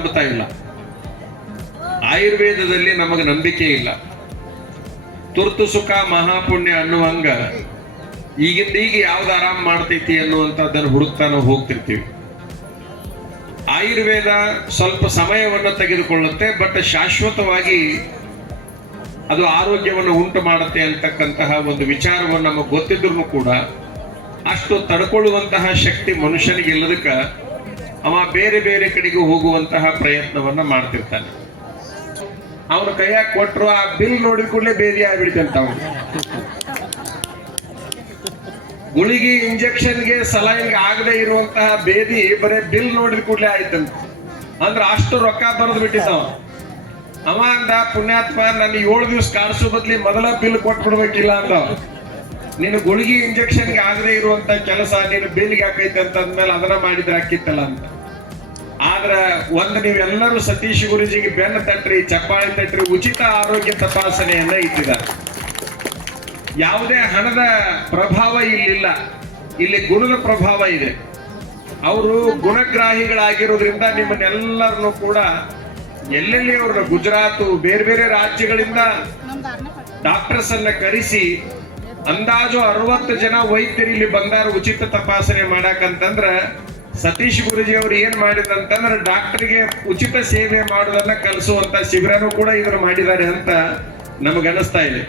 ನಂಬ್ತಾ ಇಲ್ಲ. ಆಯುರ್ವೇದದಲ್ಲಿ ನಮಗೆ ನಂಬಿಕೆ ಇಲ್ಲ. ತುರ್ತು ಸುಖ ಮಹಾಪುಣ್ಯ ಅನ್ನುವಂಗ ಈಗಿಂದ ಈಗ ಯಾವ್ದು ಆರಾಮ್ ಮಾಡ್ತೈತಿ ಅನ್ನುವಂಥದ್ದನ್ನು ಹುಡುಕ್ತಾ ನಾವು ಹೋಗ್ತಿರ್ತೀವಿ. ಆಯುರ್ವೇದ ಸ್ವಲ್ಪ ಸಮಯವನ್ನು ತೆಗೆದುಕೊಳ್ಳುತ್ತೆ, ಬಟ್ ಶಾಶ್ವತವಾಗಿ ಅದು ಆರೋಗ್ಯವನ್ನು ಉಂಟು ಮಾಡುತ್ತೆ ಅಂತಕ್ಕಂತಹ ಒಂದು ವಿಚಾರವನ್ನು ನಮಗೆ ಗೊತ್ತಿದ್ರು ಕೂಡ ಅಷ್ಟು ತಡ್ಕೊಳ್ಳುವಂತಹ ಶಕ್ತಿ ಮನುಷ್ಯನಿಗೆ ಇಲ್ಲದಕ್ಕ ಅವ ಬೇರೆ ಬೇರೆ ಕಡೆಗೂ ಹೋಗುವಂತಹ ಪ್ರಯತ್ನವನ್ನ ಮಾಡ್ತಿರ್ತಾನೆ. ಅವನ ಕೈಯಾಗ ಕೊಟ್ಟರು ಆ ಬಿಲ್ ನೋಡಿದ ಕೂಡಲೇ ಬೇದಿ ಆಗ್ಬಿಡ್ತಂತ. ಅವನು ಗುಳಿಗೆ ಇಂಜೆಕ್ಷನ್ಗೆ ಸಲೈನ್ಗೆ ಆಗದೆ ಇರುವಂತಹ ಬೇದಿ ಬರೇ ಬಿಲ್ ನೋಡಿದ ಕೂಡಲೇ ಆಯ್ತಂತ. ಅಂದ್ರೆ ಅಷ್ಟು ರೊಕ್ಕ ಬರೆದು ಬಿಟ್ಟಿದ್ದಾವ. ಅವ ಅಂದ ಪುಣ್ಯಾತ್ಮ, ನನ್ನ 7 ದಿವಸ ಕಾಣಿಸೋ ಬದ್ಲಿ ಮೊದಲ ಬಿಲ್ ಕೊಟ್ಬಿಡ್ಬೇಕಿಲ್ಲ ಅಂದ. ನೀನು ಗುಳಿಗೆ ಇಂಜೆಕ್ಷನ್ಗೆ ಆಗದೆ ಇರುವಂತ ಕೆಲಸ ನೀನು ಬಿಲ್ಗೆ ಹಾಕೈತೆ ಅಂತಂದ್ಮೇಲೆ ಅದನ್ನ ಮಾಡಿದ್ರೆ ಹಾಕಿತ್ತಲ್ಲ ಅಂತ. ಆದ್ರ ನೀವೆಲ್ಲರೂ ಸತೀಶ್ ಗುರುಜಿಗೆ ಬೆನ್ನು ತಟ್ರಿ, ಚಪ್ಪಾಳಿ ತಟ್ರಿ, ಉಚಿತ ಆರೋಗ್ಯ ತಪಾಸಣೆಯನ್ನ ಇಟ್ಟಿದ್ದಾರೆ. ಯಾವುದೇ ಹಣದ ಪ್ರಭಾವ ಇಲ್ಲಿಲ್ಲ, ಇಲ್ಲಿ ಗುಣದ ಪ್ರಭಾವ ಇದೆ. ಅವರು ಗುಣಗ್ರಾಹಿಗಳಾಗಿರೋದ್ರಿಂದ ನಿಮ್ಮನ್ನೆಲ್ಲರನ್ನು ಕೂಡ ಎಲ್ಲೆಲ್ಲಿ ಅವ್ರನ್ನ ಗುಜರಾತ್ ಬೇರೆ ಬೇರೆ ರಾಜ್ಯಗಳಿಂದ ಡಾಕ್ಟರ್ಸ್ ಅನ್ನ ಕರೆಸಿ ಅಂದಾಜು 60 ಜನ ವೈದ್ಯರು ಇಲ್ಲಿ ಬಂದಾರ ಉಚಿತ ತಪಾಸಣೆ ಮಾಡಕಂತಂದ್ರ ಸತೀಶ್ ಗುರುಜಿ ಅವ್ರು ಏನ್ ಮಾಡಿದಂತಂದ್ರೆ ಡಾಕ್ಟರ್ಗೆ ಉಚಿತ ಸೇವೆ ಮಾಡೋದನ್ನ ಕಲಿಸುವಂತ ಶಿಬಿರನೂ ಕೂಡ ಇವರು ಮಾಡಿದ್ದಾರೆ ಅಂತ ನಮಗನಿಸ್ತಾ ಇದೆ.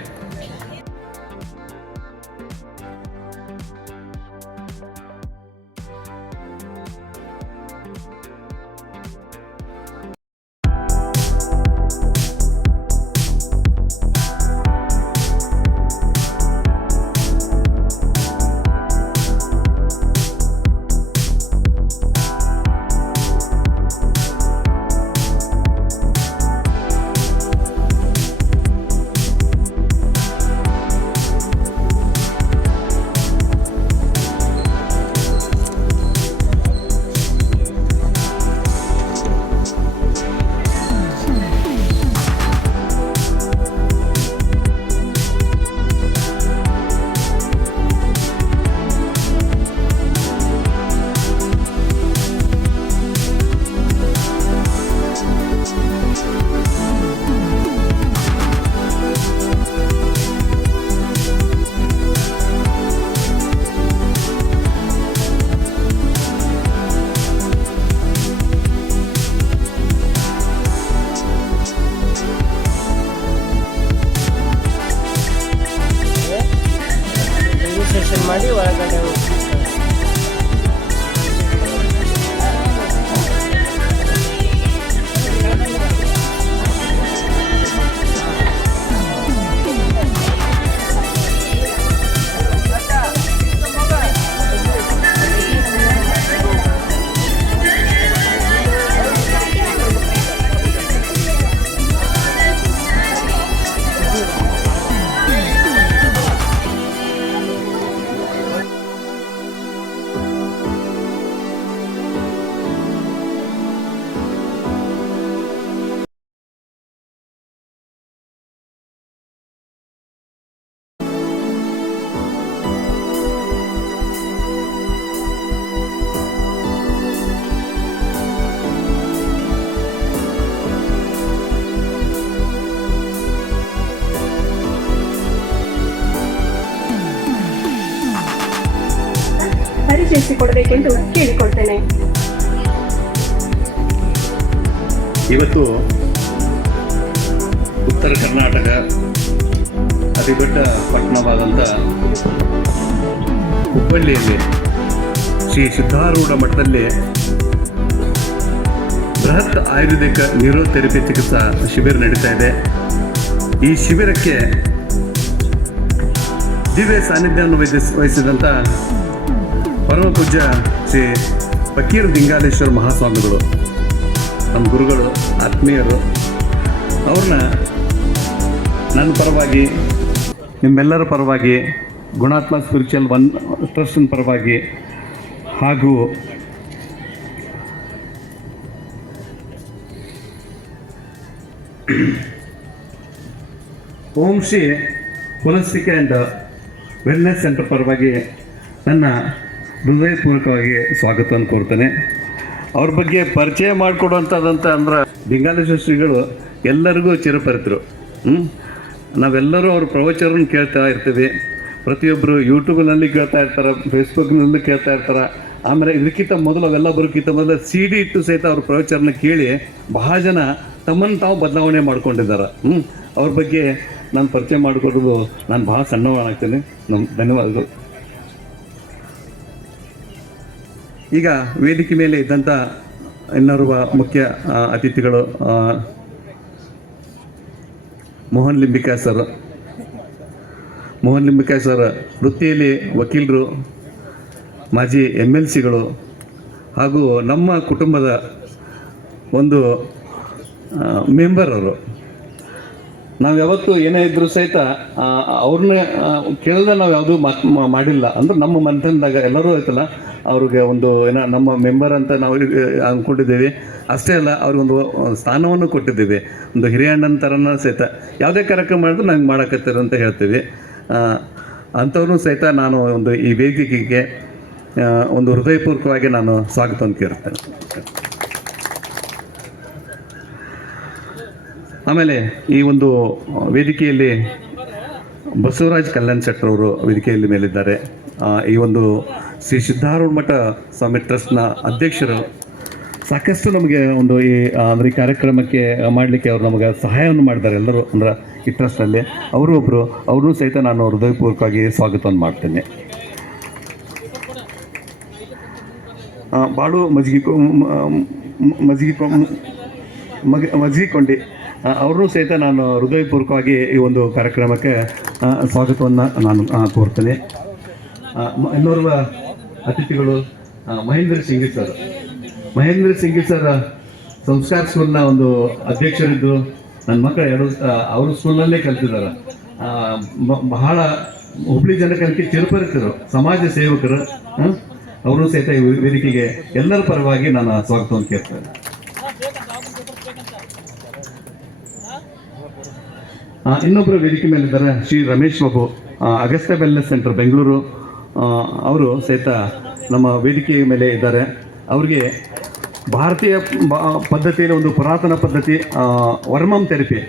ಮಾಡಿ ಒಳಗಡೆ ಹೋಗ್ತೀವಿ. ಪರಿಚಯಿಸಿಕೊಡಬೇಕೆಂದು ಕೇಳಿಕೊಳ್ತೇನೆ. ಇವತ್ತು ಉತ್ತರ ಕರ್ನಾಟಕ ಅತಿದೊಡ್ಡ ಪಟ್ಟಣವಾದಂಥ ಹುಬ್ಬಳ್ಳಿಯಲ್ಲಿ ಶ್ರೀ ಸಿದ್ಧಾರೂಢ ಮಠದಲ್ಲಿ ಬೃಹತ್ ಆಯುರ್ವೇದಿಕ ನ್ಯೂರೋಥೆರಪಿ ಚಿಕಿತ್ಸಾ ಶಿಬಿರ ನಡೀತಾ ಇದೆ. ಈ ಶಿಬಿರಕ್ಕೆ ದಿವ್ಯ ಸಾನ್ನಿಧ್ಯವನ್ನು ವಹಿಸಿದಂಥ ಪರಮ ಪೂಜ್ಯ ಶ್ರೀ ಫಕೀರ್ ದಿಂಗಾಲೇಶ್ವರ ಮಹಾಸ್ವಾಮಿಗಳು, ನಮ್ಮ ಗುರುಗಳು, ಆತ್ಮೀಯರು, ಅವ್ರನ್ನ ನನ್ನ ಪರವಾಗಿ, ನಿಮ್ಮೆಲ್ಲರ ಪರವಾಗಿ, ಗುಣಾತ್ಮ ಸ್ಪಿರಿಚುವಲ್ ಟ್ರಸ್ಟಿನ ಪರವಾಗಿ ಹಾಗೂ Om Shri holistic and wellness centre ಪರವಾಗಿ ನನ್ನ ಹೃದಯಪೂರ್ವಕವಾಗಿ ಸ್ವಾಗತವನ್ನು ಕೋರ್ತೇನೆ. ಅವ್ರ ಬಗ್ಗೆ ಪರಿಚಯ ಮಾಡಿಕೊಡುವಂಥದ್ದಂತ ಅಂದ್ರೆ ಲಿಂಗಾಲೇಶ್ವರ ಶ್ರೀಗಳು ಎಲ್ಲರಿಗೂ ಚಿರಪರಿತರು. ನಾವೆಲ್ಲರೂ ಅವ್ರ ಪ್ರವಚನ ಕೇಳ್ತಾ ಇರ್ತೀವಿ. ಪ್ರತಿಯೊಬ್ಬರು ಯೂಟ್ಯೂಬ್ನಲ್ಲಿ ಕೇಳ್ತಾ ಇರ್ತಾರೆ, ಫೇಸ್ಬುಕ್ನಲ್ಲಿ ಕೇಳ್ತಾ ಇರ್ತಾರೆ. ಆಮೇಲೆ ಇದಕ್ಕಿಂತ ಮೊದಲು ಅವೆಲ್ಲ ಬರೋಕ್ಕಿಂತ ಮೊದಲು CD ಇಟ್ಟು ಸಹಿತ ಅವ್ರ ಪ್ರವಚನ ಕೇಳಿ ಬಹಳ ಜನ ತಮ್ಮನ್ನು ತಾವು ಬದಲಾವಣೆ ಮಾಡ್ಕೊಂಡಿದ್ದಾರೆ. ಅವ್ರ ಬಗ್ಗೆ ನಾನು ಪರಿಚಯ ಮಾಡಿಕೊಡೋದು ನಾನು ಭಾಳ ಸಣ್ಣವನಾಗ್ತೇನೆ. ಧನ್ಯವಾದಗಳು. ಈಗ ವೇದಿಕೆ ಮೇಲೆ ಇದ್ದಂಥ ಇನ್ನೋರ್ವ ಮುಖ್ಯ ಅತಿಥಿಗಳು ಮೋಹನ್ ಲಿಂಬಿಕಾಯ್ ಸರ್. ಮೋಹನ್ ಲಿಂಬಿಕಾಯ್ ಸರ್ ವೃತ್ತಿಯಲ್ಲಿ ವಕೀಲರು, ಮಾಜಿ MLCಗಳು ಹಾಗೂ ನಮ್ಮ ಕುಟುಂಬದ ಒಂದು ಮೆಂಬರ್ ಅವರು. ನಾವು ಯಾವತ್ತೂ ಏನೇ ಇದ್ದರೂ ಸಹಿತ ಅವ್ರನ್ನ ಕೇಳ್ದೆ ನಾವು ಯಾವುದೂ ಮಾಡಿಲ್ಲ. ಅಂದ್ರೆ ನಮ್ಮ ಮನೆತನದಾಗ ಎಲ್ಲರೂ ಆಯ್ತಲ್ಲ ಅವ್ರಿಗೆ ಒಂದು ನಮ್ಮ ಮೆಂಬರ್ ಅಂತ ನಾವು ಅಂದ್ಕೊಂಡಿದ್ದೀವಿ. ಅಷ್ಟೇ ಅಲ್ಲ, ಅವ್ರಿಗೊಂದು ಸ್ಥಾನವನ್ನು ಕೊಟ್ಟಿದ್ದೀವಿ. ಒಂದು ಹಿರಿಯ ಅಣ್ಣನ ಥರನ ಸಹಿತ ಯಾವುದೇ ಕಾರ್ಯಕ್ರಮ ಮಾಡಿದ್ರು ನಂಗೆ ಮಾಡಕತ್ತೀರ ಅಂತ ಹೇಳ್ತೀವಿ. ಅಂಥವ್ರನ್ನೂ ಸಹಿತ ನಾನು ಒಂದು ಈ ವೇದಿಕೆಗೆ ಒಂದು ಹೃದಯಪೂರ್ವಕವಾಗಿ ನಾನು ಸ್ವಾಗತವನ್ನು ಕೇಳ್ತೇನೆ. ಆಮೇಲೆ ಈ ಒಂದು ವೇದಿಕೆಯಲ್ಲಿ ಬಸವರಾಜ್ ಕಲ್ಯಾಣ್ ಶೆಟ್ಟರವರು ವೇದಿಕೆಯಲ್ಲಿ ಮೇಲಿದ್ದಾರೆ. ಈ ಒಂದು ಶ್ರೀ ಸಿದ್ಧಾರೂಢ ಮಠ ಸ್ವಾಮಿ ಟ್ರಸ್ಟ್ನ ಅಧ್ಯಕ್ಷರು. ಸಾಕಷ್ಟು ನಮಗೆ ಒಂದು ಅಂದರೆ ಈ ಕಾರ್ಯಕ್ರಮಕ್ಕೆ ಮಾಡಲಿಕ್ಕೆ ಅವರು ನಮಗೆ ಸಹಾಯವನ್ನು ಮಾಡಿದ್ದಾರೆ ಎಲ್ಲರೂ. ಅಂದ್ರೆ ಈ ಟ್ರಸ್ಟಲ್ಲಿ ಅವರು ಒಬ್ಬರು, ಅವ್ರನ್ನೂ ಸಹಿತ ನಾನು ಹೃದಯಪೂರ್ವಕವಾಗಿ ಸ್ವಾಗತವನ್ನು ಮಾಡ್ತೇನೆ. ಬಾಳು ಮಜ್ಗಿಕೊಂಡಿ ಅವ್ರನ್ನೂ ಸಹಿತ ನಾನು ಹೃದಯಪೂರ್ವಕವಾಗಿ ಈ ಒಂದು ಕಾರ್ಯಕ್ರಮಕ್ಕೆ ಸ್ವಾಗತವನ್ನು ನಾನು ಕೋರ್ತೇನೆ. ಇನ್ನೋರ್ವ ಅತಿಥಿಗಳು ಮಹೇಂದ್ರ ಸಿಂಗಿ ಸರ್. ಮಹೇಂದ್ರ ಸಿಂಗಿ ಸರ್ ಸಂಸ್ಕಾರ ಸ್ಕೂಲ್ನ ಒಂದು ಅಧ್ಯಕ್ಷರಿದ್ದು ನನ್ನ ಮಕ್ಕಳು ಅವ್ರ ಸ್ಕೂಲ್ನಲ್ಲೇ ಕಲ್ತಿದ್ದಾರೆ. ಬಹಳ ಹುಬ್ಳಿ ಜನಕ್ಕೆ ಚಿರಪರಿತರು, ಸಮಾಜ ಸೇವಕರು. ಅವರು ಸಹಿತ ಈ ವೇದಿಕೆಗೆ ಎಲ್ಲರ ಪರವಾಗಿ ನಾನು ಸ್ವಾಗತವನ್ನು ಕೇಳ್ತೇನೆ. ಇನ್ನೊಬ್ಬರು ವೇದಿಕೆ ಮೇಲಿದ್ದಾರೆ ಶ್ರೀ ರಮೇಶ್ ಬಾಬು, ಅಗಸ್ತ್ಯ ವೆಲ್ನೆಸ್ ಸೆಂಟರ್ ಬೆಂಗಳೂರು. ಅವರು ಸಹಿತ ನಮ್ಮ ವೇದಿಕೆಯ ಮೇಲೆ ಇದ್ದಾರೆ. ಅವರಿಗೆ ಭಾರತೀಯ ಪದ್ಧತಿಯಲ್ಲಿ ಒಂದು ಪುರಾತನ ಪದ್ಧತಿ ವರ್ಮಮ್ ಥೆರಪಿ,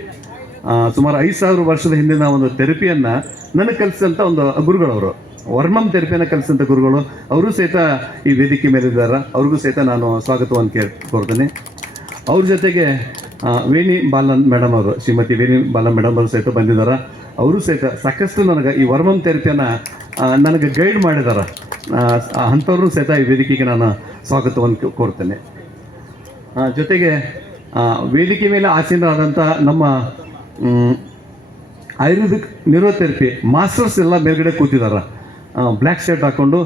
ಸುಮಾರು 5,000 ವರ್ಷದ ಹಿಂದಿನ ಒಂದು ಥೆರಪಿಯನ್ನು ನನಗೆ ಕಲಿಸಿದಂಥ ಒಂದು ಗುರುಗಳವರು. ವರ್ಮಮ್ ಥೆರಪಿಯನ್ನು ಕಲಿಸಿದಂಥ ಗುರುಗಳು ಅವರು ಸಹಿತ ಈ ವೇದಿಕೆ ಮೇಲಿದ್ದಾರೆ. ಅವ್ರಿಗೂ ಸಹಿತ ನಾನು ಸ್ವಾಗತವನ್ನು ಕೋರ್ತೇನೆ. ಅವ್ರ ಜೊತೆಗೆ ವೇಣಿ ಬಾಲನ್ ಮೇಡಮ್ ಅವರು, ಶ್ರೀಮತಿ ವೇಣಿ ಬಾಲನ್ ಮೇಡಮ್ ಅವರು ಸಹಿತ ಬಂದಿದ್ದಾರೆ. ಅವರು ಸಹಿತ ಸಾಕಷ್ಟು ನನಗೆ ಈ ವರ್ಮಮ್ ಥೆರಪಿಯನ್ನು ನನಗೆ ಗೈಡ್ ಮಾಡಿದ್ದಾರೆ. ಅಂಥವ್ರೂ ಸಹಿತ ಈ ವೇದಿಕೆಗೆ ನಾನು ಸ್ವಾಗತವನ್ನು ಕೋರ್ತೇನೆ. ಜೊತೆಗೆ ವೇದಿಕೆ ಮೇಲೆ ಆಸೀನರಾದಂಥ ನಮ್ಮ ಆಯುರ್ವೇದಿಕ್ ನ್ಯೂರೋಥೆರಪಿ ಮಾಸ್ಟರ್ಸ್ ಎಲ್ಲ ಮೇಲ್ಗಡೆ ಕೂತಿದ್ದಾರೆ, ಬ್ಲ್ಯಾಕ್ ಶರ್ಟ್ ಹಾಕ್ಕೊಂಡು.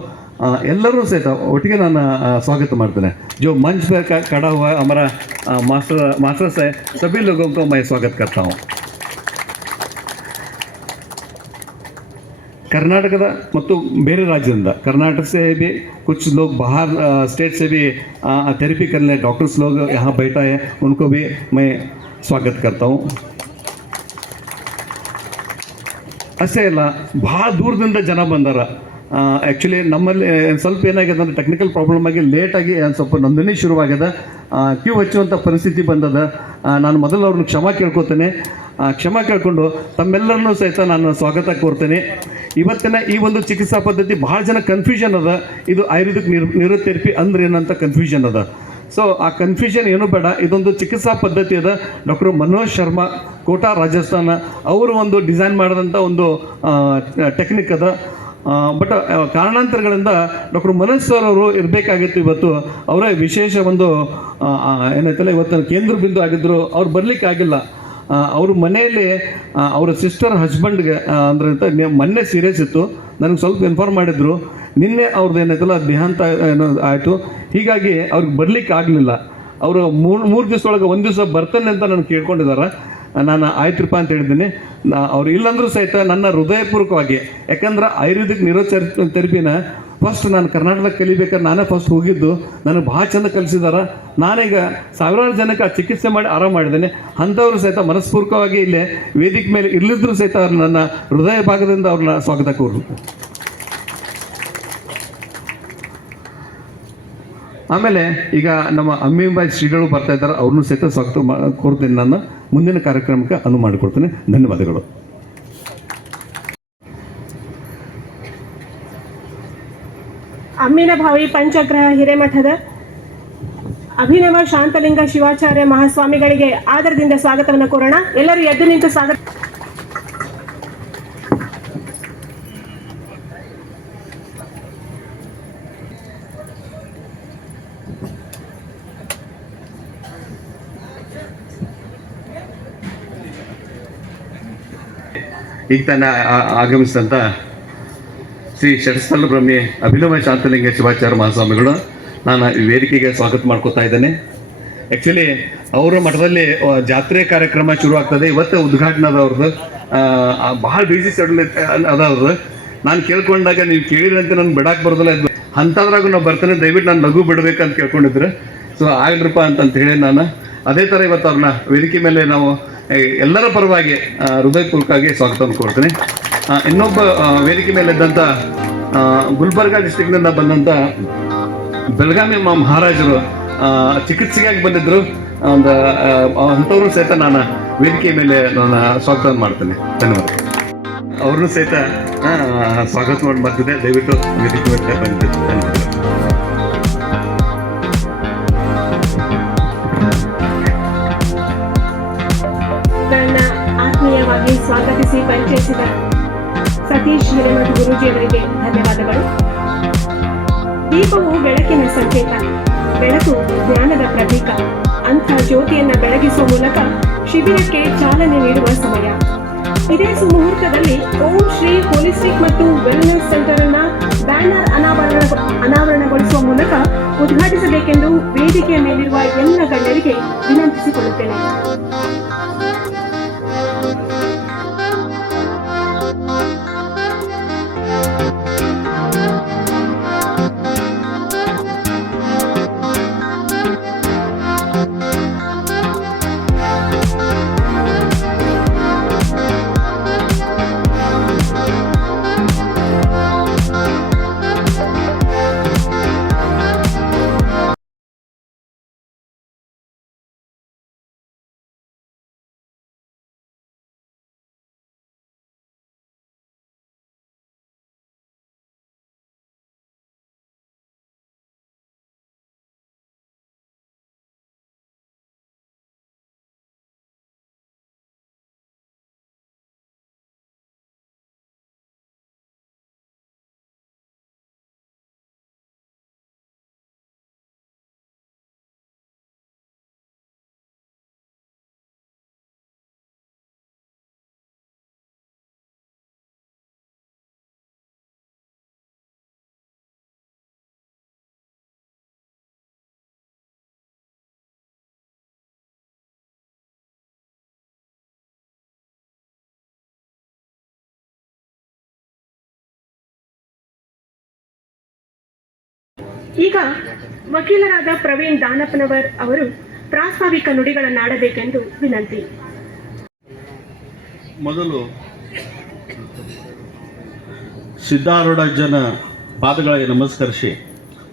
ಎಲ್ಲರೂ ಸಹಿತ ಒಟ್ಟಿಗೆ ನಾನು स्वागत ಮಾಡ್ತೇನೆ. जो मंच पर खड़ा हुआ हमारा मास्टर्स है, सभी लोगों को मैं स्वागत करता हूँ. कर्नाटक ಮತ್ತು ಬೇರೆ ರಾಜ್ಯದಿಂದ, कर्नाटक से भी कुछ लोग बाहर स्टेट से भी थेरेपी करने डॉक्टर्स लोग यहाँ बैठा है, उनको भी मैं स्वागत करता हूँ. ಅಷ್ಟೇ ಅಲ್ಲ, ಭಾಳ ದೂರದಿಂದ ಜನ ಬಂದಾರ. ಆ್ಯಕ್ಚುಲಿ ನಮ್ಮಲ್ಲಿ ಸ್ವಲ್ಪ ಏನಾಗಿದೆ ಅಂದರೆ ಟೆಕ್ನಿಕಲ್ ಪ್ರಾಬ್ಲಮ್ ಆಗಿ ಲೇಟಾಗಿ ಸ್ವಲ್ಪ ನೋಂದಣಿ ಶುರುವಾಗಿದೆ. ಕ್ಯೂ ಹಚ್ಚುವಂಥ ಪರಿಸ್ಥಿತಿ ಬಂದದ. ನಾನು ಮೊದಲು ಅವ್ರನ್ನ ಕ್ಷಮಾ ಕೇಳ್ಕೊತೇನೆ. ಕ್ಷಮಾ ಕೇಳ್ಕೊಂಡು ತಮ್ಮೆಲ್ಲರನ್ನೂ ಸಹಿತ ನಾನು ಸ್ವಾಗತ ಕೋರ್ತೇನೆ. ಇವತ್ತಿನ ಈ ಒಂದು ಚಿಕಿತ್ಸಾ ಪದ್ಧತಿ ಭಾಳ ಜನ ಕನ್ಫ್ಯೂಷನ್ ಅದ. ಇದು ಆಯುರ್ವೇದಿಕ್ ನ್ಯೂರೋಥೆರಪಿ ಅಂದ್ರೆ ಏನಂತ ಕನ್ಫ್ಯೂಷನ್ ಅದ. ಸೊ ಆ ಕನ್ಫ್ಯೂಷನ್ ಏನೂ ಬೇಡ. ಇದೊಂದು ಚಿಕಿತ್ಸಾ ಪದ್ಧತಿ ಅದ. ಡಾಕ್ಟರ್ ಮನೋಜ್ ಶರ್ಮಾ, ಕೋಟಾ, ರಾಜಸ್ಥಾನ, ಅವರು ಒಂದು ಡಿಸೈನ್ ಮಾಡಿದಂಥ ಒಂದು ಟೆಕ್ನಿಕ್ ಅದ. ಬಟ್ ಕಾರಣಾಂತರಗಳಿಂದ ಡಾಕ್ಟರ್ ಮನೋಜ್ ಸರ್ ಅವರು ಇರಬೇಕಾಗಿತ್ತು. ಇವತ್ತು ಅವರೇ ವಿಶೇಷ ಒಂದು ಏನೈತಲ್ಲ ಇವತ್ತು ಕೇಂದ್ರ ಬಿಂದು ಆಗಿದ್ದರು. ಅವ್ರು ಬರಲಿಕ್ಕೆ ಆಗಿಲ್ಲ. ಅವ್ರ ಮನೆಯಲ್ಲಿ ಅವರ ಸಿಸ್ಟರ್ ಹಸ್ಬೆಂಡ್ಗೆ ಅಂದರೆ ಮೊನ್ನೆ ಸೀರಿಯಸ್ ಇತ್ತು. ನನಗೆ ಸ್ವಲ್ಪ ಇನ್ಫಾರ್ಮ್ ಮಾಡಿದ್ರು. ನಿನ್ನೆ ಅವ್ರದ್ದು ಏನೈತಲ್ಲ ದೇಹಾಂತ ಏನೋ ಆಯಿತು. ಹೀಗಾಗಿ ಅವ್ರಿಗೆ ಬರಲಿಕ್ಕೆ ಆಗಲಿಲ್ಲ. ಅವರು ಮೂರು ದಿವಸದೊಳಗೆ ಒಂದು ದಿವಸ ಬರ್ತಾನೆ ಅಂತ ನಾನು ಕೇಳ್ಕೊಂಡಿದ್ದಾರೆ. ನಾನು ಆಯ್ತುಪ್ಪ ಅಂತ ಹೇಳಿದ್ದೀನಿ. ಅವ್ರು ಇಲ್ಲಂದ್ರೂ ಸಹಿತ ನನ್ನ ಹೃದಯಪೂರ್ವಕವಾಗಿ, ಯಾಕಂದ್ರೆ ಆಯುರ್ವೇದಿಕ್ ಥೆರಪಿನ ಫಸ್ಟ್ ನಾನು ಕರ್ನಾಟಕದಾಗ ಕಲಿಬೇಕಾದ್ರೆ ನಾನೇ ಫಸ್ಟ್ ಹೋಗಿದ್ದು. ನನಗೆ ಭಾಳ ಚೆಂದ ಕಲಿಸಿದಾರೆ. ನಾನೀಗ ಸಾವಿರಾರು ಜನಕ್ಕೆ ಆ ಚಿಕಿತ್ಸೆ ಮಾಡಿ ಆರಾಮ ಮಾಡಿದ್ದೇನೆ. ಅಂಥವ್ರು ಸಹಿತ ಮನಸ್ಪೂರ್ವಕವಾಗಿ ಇಲ್ಲೇ ವೇದಿಕೆ ಮೇಲೆ ಇರಲಿದ್ರು ಸಹಿತ ಅವ್ರು ನನ್ನ ಹೃದಯ ಭಾಗದಿಂದ ಅವ್ರನ್ನ ಸ್ವಾಗತ ಕೋರು. ಆಮೇಲೆ ಈಗ ನಮ್ಮ ಅಮ್ಮಿಬಾಯಿ ಶ್ರೀಗಳು ಬರ್ತಾ ಇದ್ದಾರೆ, ಅವ್ರನ್ನೂ ಸಹಿತ ಸ್ವಾಗತ ಕೋರ್ತೀನಿ. ನಾನು ಮುಂದಿನ ಕಾರ್ಯಕ್ರಮಕ್ಕೆ ಅನುವು ಮಾಡಿಕೊಡ್ತೀನಿ. ಧನ್ಯವಾದಗಳು. ಅಮ್ಮಿನಭಾವಿ ಪಂಚಗ್ರಹ ಹಿರೇಮಠದ ಅಭಿನವ ಶಾಂತಲಿಂಗ ಶಿವಾಚಾರ್ಯ ಮಹಾಸ್ವಾಮಿಗಳಿಗೆ ಆದರದಿಂದ ಸ್ವಾಗತವನ್ನು ಕೋರೋಣ. ಎಲ್ಲರೂ ಎದ್ದು ನಿಂತು ಸ್ವಾಗತ. ಈಗ ತಾನೇ ಆಗಮಿಸಿದಂಥ ಶ್ರೀ ಷಟ್ಸ್ಥಲ ಬ್ರಹ್ಮಿ ಅಭಿನವ ಶಾಂತಲಿಂಗ ಶಿವಾಚಾರ್ಯ ಮಹಾಸ್ವಾಮಿಗಳು, ನಾನು ಈ ವೇದಿಕೆಗೆ ಸ್ವಾಗತ ಮಾಡ್ಕೋತಾ ಇದ್ದೇನೆ. ಆ್ಯಕ್ಚುಲಿ ಅವರ ಮಠದಲ್ಲಿ ಜಾತ್ರೆ ಕಾರ್ಯಕ್ರಮ ಶುರು ಆಗ್ತದೆ. ಇವತ್ತು ಉದ್ಘಾಟನೆ ಅದ ಅವ್ರದ್ದು. ಭಾಳ ಬಿಸಿ ಶೆಡ್ಯೂಲ್ ಅದ ಅವ್ರದ್ದು. ನಾನು ಕೇಳ್ಕೊಂಡಾಗ ನೀವು ಕೇಳಿದ್ರಂತೆ ನಾನು ಬಿಡಕ್ಕೆ ಬರೋದಿಲ್ಲ, ಅಂಥದ್ರಾಗ ನಾವು ಬರ್ತೇನೆ, ದಯವಿಟ್ಟು ನಾನು ಲಘು ಬಿಡಬೇಕಂತ ಕೇಳ್ಕೊಂಡಿದ್ರು. ಸೊ ಆಗ್ಲಿರಪ್ಪ ಅಂತ ಹೇಳಿ ನಾನು ಅದೇ ಥರ ಇವತ್ತು ಅವ್ರನ್ನ ವೇದಿಕೆ ಮೇಲೆ ನಾವು ಎಲ್ಲರ ಪರವಾಗಿ ಹೃದಯಪೂರ್ವಕವಾಗಿ ಸ್ವಾಗತವನ್ನು ಕೊಡ್ತೀನಿ. ಇನ್ನೊಬ್ಬ ವೇದಿಕೆ ಮೇಲೆ ಇದ್ದಂಥ ಗುಲ್ಬರ್ಗಾ ಡಿಸ್ಟಿಕ್ನಿಂದ ಬಂದಂಥ ಬೆಳಗಾವಿ ಮಹಾರಾಜರು ಚಿಕಿತ್ಸೆಗಾಗಿ ಬಂದಿದ್ದರು. ಒಂದು ಅಂಥವ್ರು ಸಹಿತ ನಾನು ವೇದಿಕೆ ಮೇಲೆ ನಾನು ಸ್ವಾಗತವನ್ನು ಮಾಡ್ತೇನೆ. ಧನ್ಯವಾದ. ಅವ್ರನ್ನೂ ಸಹಿತ ಸ್ವಾಗತ ಮಾಡಿ ಬರ್ತಿದ್ದೆ. ದಯವಿಟ್ಟು ವೇದಿಕೆ ಮೇಲೆ ಬಂದಿದ್ದೆ. ಧನ್ಯವಾದ. ಆತ್ಮೀಯವಾಗಿ ಸ್ವಾಗತಿಸಿ ಪರಿಚಯಿಸಿದ ಸತೀಶ್ ಹಿರೇಮಠ ಗುರೂಜಿಯವರಿಗೆ ಧನ್ಯವಾದಗಳು. ದೀಪವು ಬೆಳಕಿನ ಸಂಕೇತ, ಬೆಳಕು ಜ್ಞಾನದ ಪ್ರತೀಕ. ಅಂಥ ಜ್ಯೋತಿಯನ್ನ ಬೆಳಗಿಸುವ ಮೂಲಕ ಶಿಬಿರಕ್ಕೆ ಚಾಲನೆ ನೀಡುವ ಸಮಯ. ಇದೇ ಸುಮುಹೂರ್ತದಲ್ಲಿ ಓಂ ಶ್ರೀ ಹೋಲಿಸ್ಟಿಕ್ ಮತ್ತು ವೆಲ್ನೆಸ್ ಸೆಂಟರ್ ಅನ್ನ ಬ್ಯಾನರ್ ಅನಾವರಣಗೊಳಿಸುವ ಮೂಲಕ ಉದ್ಘಾಟಿಸಬೇಕೆಂದು ವೇದಿಕೆಯ ಮೇಲಿರುವ ಎಲ್ಲ ಗಣ್ಯರಿಗೆ ವಿನಂತಿಸಿಕೊಳ್ಳುತ್ತೇನೆ. ಈಗ ವಕೀಲರಾದ ಪ್ರವೀಣ್ ದಾನಪ್ಪನವರ್ ಅವರು ಪ್ರಾಸ್ತಾವಿಕ ನುಡಿಗಳನ್ನಾಡಬೇಕೆಂದು ವಿನಂತಿ. ಮೊದಲು ಸಿದ್ಧಾರೂಢಜ್ಜನ ಪಾದಗಳಿಗೆ ನಮಸ್ಕರಿಸಿ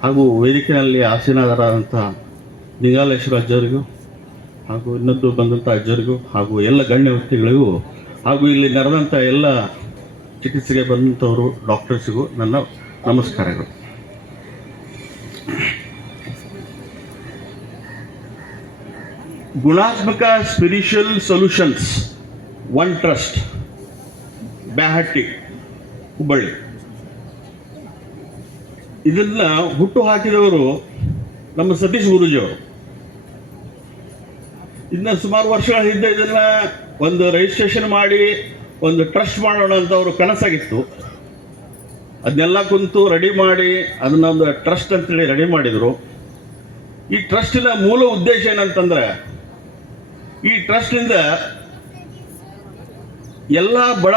ಹಾಗೂ ವೇದಿಕೆಯಲ್ಲಿ ಆಸೀನರಾದಂಥ ನಿಂಗಾಲೇಶ್ವರ ಅಜ್ಜರಿಗೂ ಹಾಗೂ ಇನ್ನೊಂದು ಬಂದಂಥ ಅಜ್ಜರಿಗೂ ಹಾಗೂ ಎಲ್ಲ ಗಣ್ಯ ವ್ಯಕ್ತಿಗಳಿಗೂ ಹಾಗೂ ಇಲ್ಲಿ ನಡೆದಂಥ ಎಲ್ಲ ಚಿಕಿತ್ಸೆಗೆ ಬಂದಂಥವರು ಡಾಕ್ಟರ್ಸಿಗೂ ನನ್ನ ನಮಸ್ಕಾರಗಳು. ಗುಣಾತ್ಮಕ spiritual solutions one trust, Byahatti, Hubballi. ಇದನ್ನ ಹುಟ್ಟು ಹಾಕಿದವರು ನಮ್ಮ ಸತೀಶ್ ಗುರೂಜಿಯವರು. ಇದನ್ನ ಸುಮಾರು ವರ್ಷಗಳ ಹಿಂದೆ ಇದನ್ನ ಒಂದು ರಿಜಿಸ್ಟ್ರೇಷನ್ ಮಾಡಿ ಒಂದು ಟ್ರಸ್ಟ್ ಮಾಡೋಣ ಅಂತ ಅವರು ಕನಸಾಗಿತ್ತು. ಅದನ್ನೆಲ್ಲ ಕುಂತು ರೆಡಿ ಮಾಡಿ ಅದನ್ನೊಂದು ಟ್ರಸ್ಟ್ ಅಂತೇಳಿ ರೆಡಿ ಮಾಡಿದರು. ಈ ಟ್ರಸ್ಟಿನ ಮೂಲ ಉದ್ದೇಶ ಏನಂತಂದ್ರೆ, ಈ ಟ್ರಸ್ಟಿಂದ ಎಲ್ಲ ಬಡ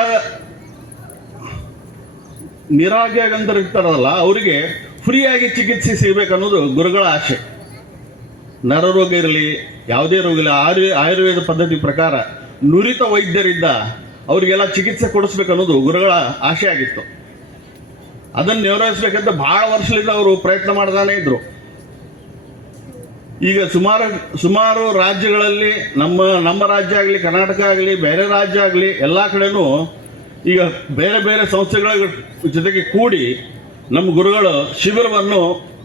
ನಿರಾರೋಗ್ಯವಂತರಿರ್ತಾರಲ್ಲ ಅವರಿಗೆ ಫ್ರೀಯಾಗಿ ಚಿಕಿತ್ಸೆ ಸಿಗಬೇಕನ್ನೋದು ಗುರುಗಳ ಆಸೆ. ನರರೋಗ ಇರಲಿ, ಯಾವುದೇ ರೋಗ ಇರಲಿ, ಆಯುರ್ವೇದ ಪದ್ಧತಿ ಪ್ರಕಾರ ನುರಿತ ವೈದ್ಯರಿಂದ ಅವರಿಗೆಲ್ಲ ಚಿಕಿತ್ಸೆ ಕೊಡಿಸ್ಬೇಕನ್ನೋದು ಗುರುಗಳ ಆಸೆ ಆಗಿತ್ತು. ಅದನ್ನು ನೆರವೇರಿಸಬೇಕಂತ ಭಾಳ ವರ್ಷದಿಂದ ಅವರು ಪ್ರಯತ್ನ ಮಾಡ್ತಾನೆ ಇದ್ರು. ಈಗ ಸುಮಾರು ರಾಜ್ಯಗಳಲ್ಲಿ ನಮ್ಮ ರಾಜ್ಯ ಆಗಲಿ, ಕರ್ನಾಟಕ ಆಗಲಿ, ಬೇರೆ ರಾಜ್ಯ ಆಗಲಿ, ಎಲ್ಲ ಕಡೆನೂ ಈಗ ಬೇರೆ ಬೇರೆ ಸಂಸ್ಥೆಗಳ ಜೊತೆಗೆ ಕೂಡಿ ನಮ್ಮ ಗುರುಗಳು ಶಿಬಿರವನ್ನು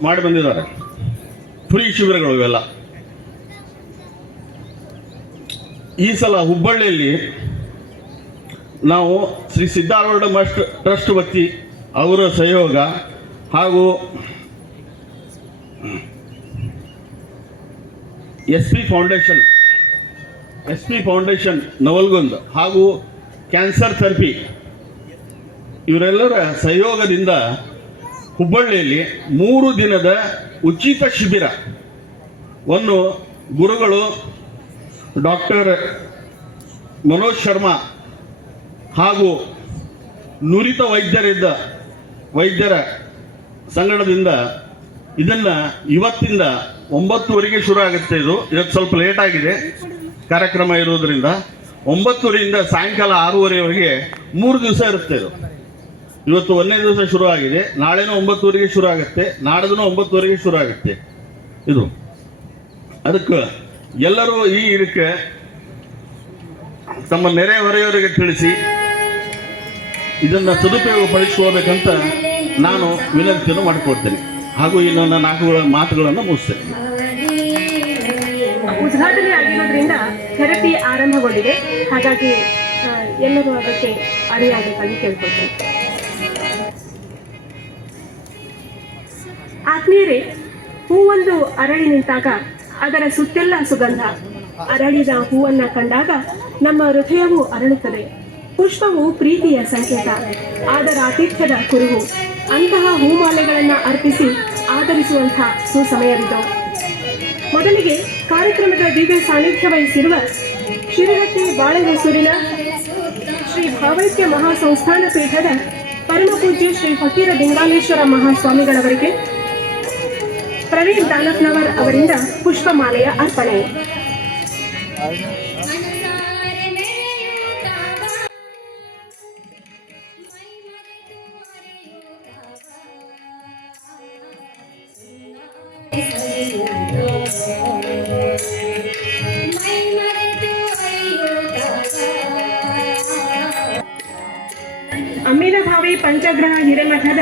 ಮಾಡಿ ಬಂದಿದ್ದಾರೆ. ಫ್ರೀ ಶಿಬಿರಗಳು ಇವೆಲ್ಲ. ಈ ಸಲ ಹುಬ್ಬಳ್ಳಿಯಲ್ಲಿ ನಾವು ಶ್ರೀ ಸಿದ್ಧಾರೂಢ ಮಠ ಟ್ರಸ್ಟ್ ವತಿ ಅವರ ಸಹಯೋಗ ಹಾಗೂ ಎಸ್ ಪಿ ಫೌಂಡೇಶನ್ ನವಲ್ಗುಂದ್ ಹಾಗೂ ಕ್ಯಾನ್ಸರ್ ಥೆರಪಿ ಇವರೆಲ್ಲರ ಸಹಯೋಗದಿಂದ ಹುಬ್ಬಳ್ಳಿಯಲ್ಲಿ 3 ದಿನದ ಉಚಿತ ಶಿಬಿರವನ್ನು ಗುರುಗಳು ಡಾಕ್ಟರ್ ಮನೋಜ್ ಶರ್ಮಾ ಹಾಗೂ ನುರಿತ ವೈದ್ಯರ ಸಂಗಡದಿಂದ ಇದನ್ನು ಇವತ್ತಿಂದ 9:00 ಶುರು ಆಗುತ್ತೆ. ಇವತ್ತು ಸ್ವಲ್ಪ ಲೇಟ್ ಆಗಿದೆ ಕಾರ್ಯಕ್ರಮ ಇರೋದ್ರಿಂದ. 9:00ರಿಂದ ಸಾಯಂಕಾಲ 6:30ವರೆಗೆ 3 ದಿವಸ ಇರುತ್ತೆ. ಇವತ್ತು 1ನೇ ದಿವಸ ಶುರು ಆಗಿದೆ, ನಾಳೆನೂ 9:00 ಶುರು ಆಗುತ್ತೆ, ನಾಡ್ದೂ 9:00 ಶುರು ಆಗುತ್ತೆ. ಅದಕ್ಕೆ ಎಲ್ಲರೂ ಇದಕ್ಕೆ ತಮ್ಮ ನೆರೆಹೊರೆಯವರಿಗೆ ತಿಳಿಸಿ ಇದನ್ನು ಸದುಪಯೋಗ ಪಡಿಸ್ಕೋಬೇಕಂತ ನಾನು ವಿನಂತಿಯನ್ನು ಮಾಡಿಕೊಡ್ತೇನೆ. ಹಾಗೂ ಇನ್ನು ನನ್ನ ಮಾತುಗಳನ್ನು ಮುಗಿಸ್ತೇನೆ. ಉದ್ಘಾಟನೆ ಆಗಿರೋದ್ರಿಂದ ಥೆರಪಿ ಆರಂಭಗೊಂಡಿದೆ. ಹಾಗಾಗಿ ಎಲ್ಲರೂ ಅದಕ್ಕೆ ಅಣಿಯಾಗಬೇಕಾಗಿ ಕೇಳ್ಕೊಳ್ತೇನೆ. ಆತ್ಮೀಯರೇ, ಹೂವೊಂದು ಅರಳಿ ನಿಂತಾಗ ಅದರ ಸುತ್ತೆಲ್ಲ ಸುಗಂಧ. ಅರಳಿದ ಹೂವನ್ನ ಕಂಡಾಗ ನಮ್ಮ ಹೃದಯವು ಅರಳುತ್ತದೆ. ಪುಷ್ಪವು ಪ್ರೀತಿಯ ಸಂಕೇತ, ಆದರ ಆತಿಥ್ಯದ ಕುರುಹು. ಅಂತಹ ಹೂಮಾಲೆಗಳನ್ನು ಅರ್ಪಿಸಿ ಆದರಿಸುವಂತಹ ಸುಸಮಯವಿದು. ಮೊದಲಿಗೆ ಕಾರ್ಯಕ್ರಮದ ದಿವ್ಯ ಸಾನ್ನಿಧ್ಯ ವಹಿಸಿರುವ ಶಿರಹಟ್ಟಿ ಬಾಳೆಹೊಸೂರಿನ ಶ್ರೀ ಭಾವೈಕ್ಯ ಮಹಾಸಂಸ್ಥಾನ ಪೀಠದ ಪರಮಪೂಜ್ಯ ಶ್ರೀ ಫಕೀರ ಲಿಂಗಾಲೇಶ್ವರ ಮಹಾಸ್ವಾಮಿಗಳವರಿಗೆ ಪ್ರವೀಣ್ ದಾನಪ್ನವರ್ ಅವರಿಂದ ಪುಷ್ಪಮಾಲೆಯ ಅರ್ಪಣೆ. ಅಮ್ಮಿನಭಾವಿ ಪಂಚಗ್ರಹ ಹಿರೇಮಠದ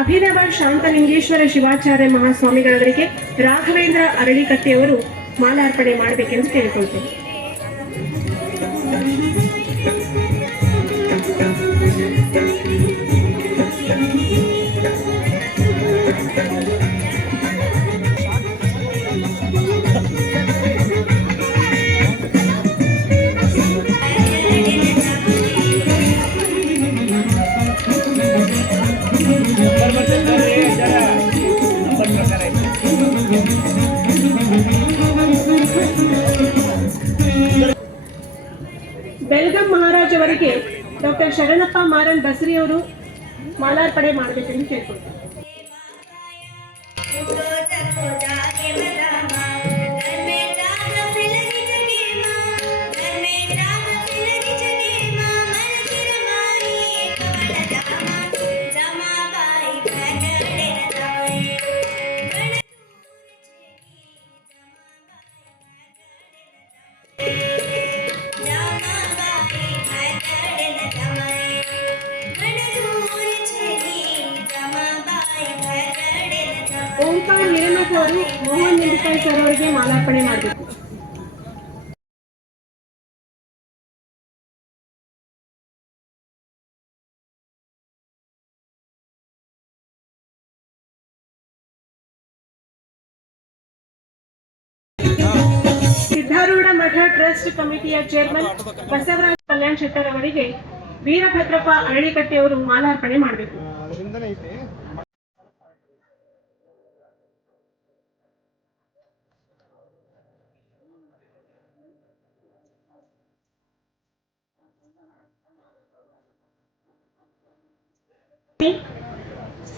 ಅಭಿನವ ಶಾಂತಲಿಂಗೇಶ್ವರ ಶಿವಾಚಾರ್ಯ ಮಹಾಸ್ವಾಮಿಗಳವರಿಗೆ ರಾಘವೇಂದ್ರ ಅರಳಿಕಟ್ಟಿಯವರು ಮಾಲಾರ್ಪಣೆ ಮಾಡಬೇಕೆಂದು ಕೇಳಿಕೊಳ್ತೇನೆ. ಬೆಳಗಾಂ ಮಹಾರಾಜ್ ಅವರಿಗೆ ಡಾಕ್ಟರ್ ಶರಣಪ್ಪ ಮಾರನ್ ಬಸರಿ ಅವರು ಮಾಲಾರ್ಪಣೆ ಮಾಡಬೇಕೆಂದು ಕೇಳ್ಕೊಳ್ತಾರೆ. ಓಂಕಾರ ಹಿರೇಮಠ ಅವರು ಮೋಹನ್ ನಿಂಬಿಕಾಯಿ ಸರ್ ಅವರಿಗೆ ಮಾಲಾರ್ಪಣೆ ಮಾಡಬೇಕು. ಸಿದ್ಧಾರೂಢ ಮಠ ಟ್ರಸ್ಟ್ ಕಮಿಟಿಯ ಚೇರ್ಮನ್ ಬಸವರಾಜ ಕಲ್ಯಾಣ್ ಶೆಟ್ಟರ್ ಅವರಿಗೆ ವೀರಭದ್ರಪ್ಪ ಅರಳಿಕಟ್ಟಿ ಅವರು ಮಾಲಾರ್ಪಣೆ ಮಾಡಬೇಕು.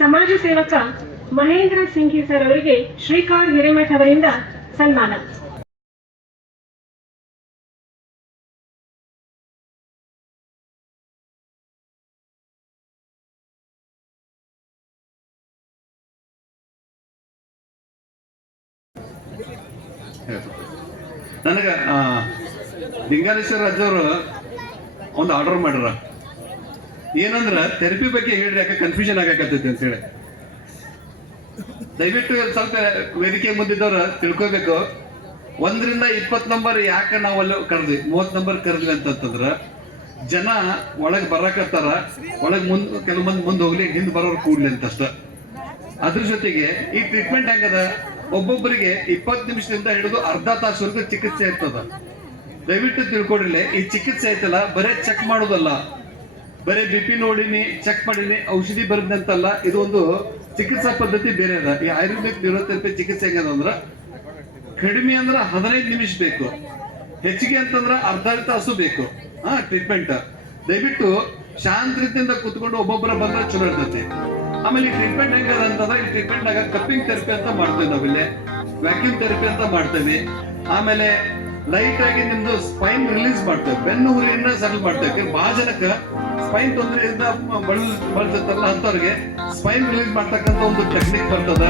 ಸಮಾಜ ಸೇವಕ ಮಹೇಂದ್ರ ಸಿಂಘಿ ಸರ್ ಅವರಿಗೆ ಶ್ರೀಕಾಂತ್ ಹಿರೇಮಠ ಅವರಿಂದ ಸನ್ಮಾನ. ನನಗೆ ಲಿಂಗಾಲೇಶ್ವರ ರಾಜವರು ಒಂದು ಆರ್ಡರ್ ಮಾಡ್ಯಾರ, ಏನಂದ್ರೆ ಥೆರಪಿ ಬಗ್ಗೆ ಹೇಳ್ರಿ, ಯಾಕೆ ಕನ್ಫ್ಯೂಷನ್ ಆಗಕತ್ತೈತಿ ಅಂತೇಳಿ. ದಯವಿಟ್ಟು ಸ್ವಲ್ಪ ವೇದಿಕೆ ಮುಂದಿದ್ದವ್ರು ತಿಳ್ಕೊಬೇಕು. 1 ರಿಂದ 20 ನಂಬರ್ ಯಾಕೆ ನಾವು ಅಲ್ಲಿ ಕರೆದ್ವಿ, 30 ನಂಬರ್ ಕರೆದ್ವಿ ಅಂತಂದ್ರ ಜನ ಒಳಗೆ ಬರಕತ್ತಾರ, ಒಳಗೆ ಕೆಲವು ಮಂದಿ ಮುಂದೆ ಹೋಗ್ಲಿ, ಹಿಂದೆ ಬರೋರು ಕೂಡ್ಲಿ ಅಂತ ಅಷ್ಟ. ಅದ್ರ ಜೊತೆಗೆ ಈ ಟ್ರೀಟ್ಮೆಂಟ್ ಹೆಂಗದ, ಒಬ್ಬೊಬ್ಬರಿಗೆ 20 ನಿಮಿಷದಿಂದ ಹಿಡಿದು ಅರ್ಧ ತಾಸವರೆಗೂ ಚಿಕಿತ್ಸೆ ಇರ್ತದ. ದಯವಿಟ್ಟು ತಿಳ್ಕೊಡ್ರಿ, ಈ ಚಿಕಿತ್ಸೆ ಐತಲ್ಲ ಬರೇ ಚೆಕ್ ಮಾಡೋದಲ್ಲ, ಬರೇ BP ನೋಡಿನಿ ಚೆಕ್ ಮಾಡೀನಿ ಔಷಧಿ ಬರದಂತಲ್ಲ, ಇದು ಒಂದು ಚಿಕಿತ್ಸಾ ಪದ್ಧತಿ ಬೇರೆ ಅದ. ಈ ಆಯುರ್ವೇದಿಕ್ ನ್ಯೂರೋಥೆರಪಿ ಚಿಕಿತ್ಸೆ ಹೆಂಗದಂದ್ರ ಕಡಿಮೆ ಅಂದ್ರ 15 ನಿಮಿಷ ಬೇಕು, ಹೆಚ್ಚಿಗೆ ಅಂತಂದ್ರ ಅರ್ಧ ತಾಸು ಬೇಕು ಟ್ರೀಟ್ಮೆಂಟ್. ದಯವಿಟ್ಟು ಶಾಂತ ರೀತಿಯಿಂದ ಕೂತ್ಕೊಂಡು ಒಬ್ಬೊಬ್ಬರ ಬಂದ್ರೆ ಚಲೋ ಇರ್ತೈತಿ. ಆಮೇಲೆ ಈ ಟ್ರೀಟ್ಮೆಂಟ್ ಹೆಂಗದ ಅಂತಂದ್ರೆ, ಈ ಟ್ರೀಟ್ಮೆಂಟ್ ಆಗ ಕಪ್ಪಿಂಗ್ ಥೆರಪಿ ಅಂತ ಮಾಡ್ತೇವೆ ನಾವಿಲ್ಲಿ, ವ್ಯಾಕ್ಯೂಮ್ ಥೆರಪಿ ಅಂತ ಮಾಡ್ತೇವೆ. ಆಮೇಲೆ ಲೈಟ್ ಆಗಿ ನಿಮ್ದು ಸ್ಪೈನ್ ರಿಲೀಸ್ ಮಾಡ್ತೇವೆ, ಬೆನ್ನು ಹುರಿಯನ್ನ ಸೆಟಲ್ ಮಾಡ್ತೇವೆ. ಬಹಳ ಜನಕ್ಕೆ ಸ್ಪೈನ್ ತೊಂದರೆಯಿಂದ ಬಳಸಿರ್ತಾರಲ್ಲ ಅಂತವ್ರಿಗೆ ಸ್ಪೈನ್ ರಿಲೀಸ್ ಮಾಡ್ತಕ್ಕಂಥ ಒಂದು ಟೆಕ್ನಿಕ್ ಬರ್ತದ.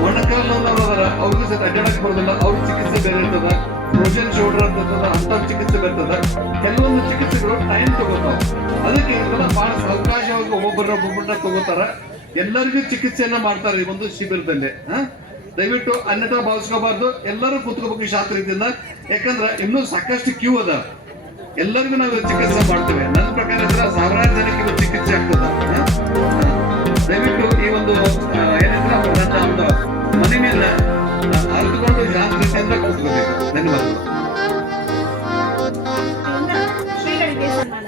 ಮೊಣಕಾಲವ್ರು ಅದರ ಅವ್ರಿಗೂ ಸಹ ಅಡ್ಡಾಡಕ್ ಬರೋದಿಲ್ಲ, ಅವ್ರ ಚಿಕಿತ್ಸೆ ಬೇರೆ ಇರ್ತದ. ಫ್ರೋಜನ್ ಶೋಲ್ಡರ್ ಅಂತದ ಅಂತ ಚಿಕಿತ್ಸೆ ಬರ್ತದ. ಕೆಲವೊಂದು ಚಿಕಿತ್ಸೆಗಳು ಟೈಮ್ ತಗೋತಾವ, ಅದಕ್ಕೆ ಬಹಳ ಅವಕಾಶವಾಗಿ ಒಬ್ಬೊಬ್ಬರನ್ನ ತಗೋತಾರ. ಎಲ್ಲರಿಗೂ ಚಿಕಿತ್ಸೆಯನ್ನ ಮಾಡ್ತಾರೆ ಈ ಒಂದು ಶಿಬಿರದಲ್ಲಿ. ದಯವಿಟ್ಟು ಅನ್ಯತಾ ಭಾವಿಸ್ಕೋಬಾರ್ದು, ಎಲ್ಲರೂ ಕೂತ್ಕೋಬೇಕು ಶಾಂತ ರೀತಿಯಿಂದ. ಯಾಕಂದ್ರೆ ಇನ್ನೂ ಸಾಕಷ್ಟು ಕ್ಯೂ ಅದ, ಎಲ್ಲರಿಗೂ ನಾವು ಚಿಕಿತ್ಸೆ ಮಾಡ್ತೇವೆ. ನನ್ನ ಪ್ರಕಾರ ಇದ್ರೆ 1000 ಜನಕ್ಕೆ ಚಿಕಿತ್ಸೆ ಆಗ್ತದ. ದಯವಿಟ್ಟು ಈ ಒಂದು ಏನಿದ್ರೆ ನನ್ನ ಒಂದು ಮನೆ ಮೇಲೆ ಅರಿತುಕೊಂಡು ಶಾಂತ ರೀತಿಯಿಂದ ಕೂತ್ಕೋಬೇಕು. ಧನ್ಯವಾದಗಳು. ಶ್ರೀಗಳಿಗೆ ಸನ್ಮಾನ.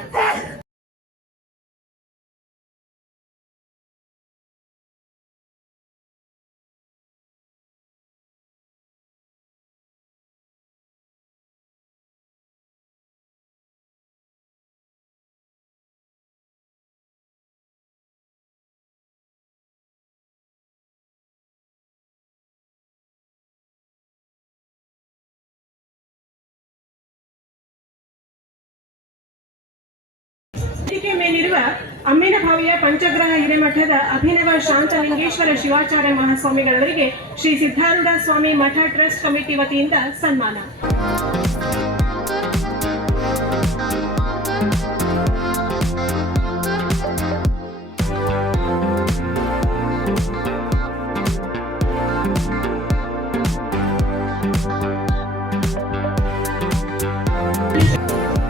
ವೇದಿಕೆ ಮೇಲಿರುವ ಅಮ್ಮಿನಭಾವಿಯ ಪಂಚಗ್ರಹ ಹಿರೇಮಠದ ಅಭಿನವ ಶಾಂತಲಿಂಗೇಶ್ವರ ಶಿವಾಚಾರ್ಯ ಮಹಾಸ್ವಾಮಿಗಳವರಿಗೆ ಶ್ರೀ ಸಿದ್ಧಾರೂಢ ಸ್ವಾಮಿ ಮಠ ಟ್ರಸ್ಟ್ ಕಮಿಟಿ ವತಿಯಿಂದ ಸನ್ಮಾನ.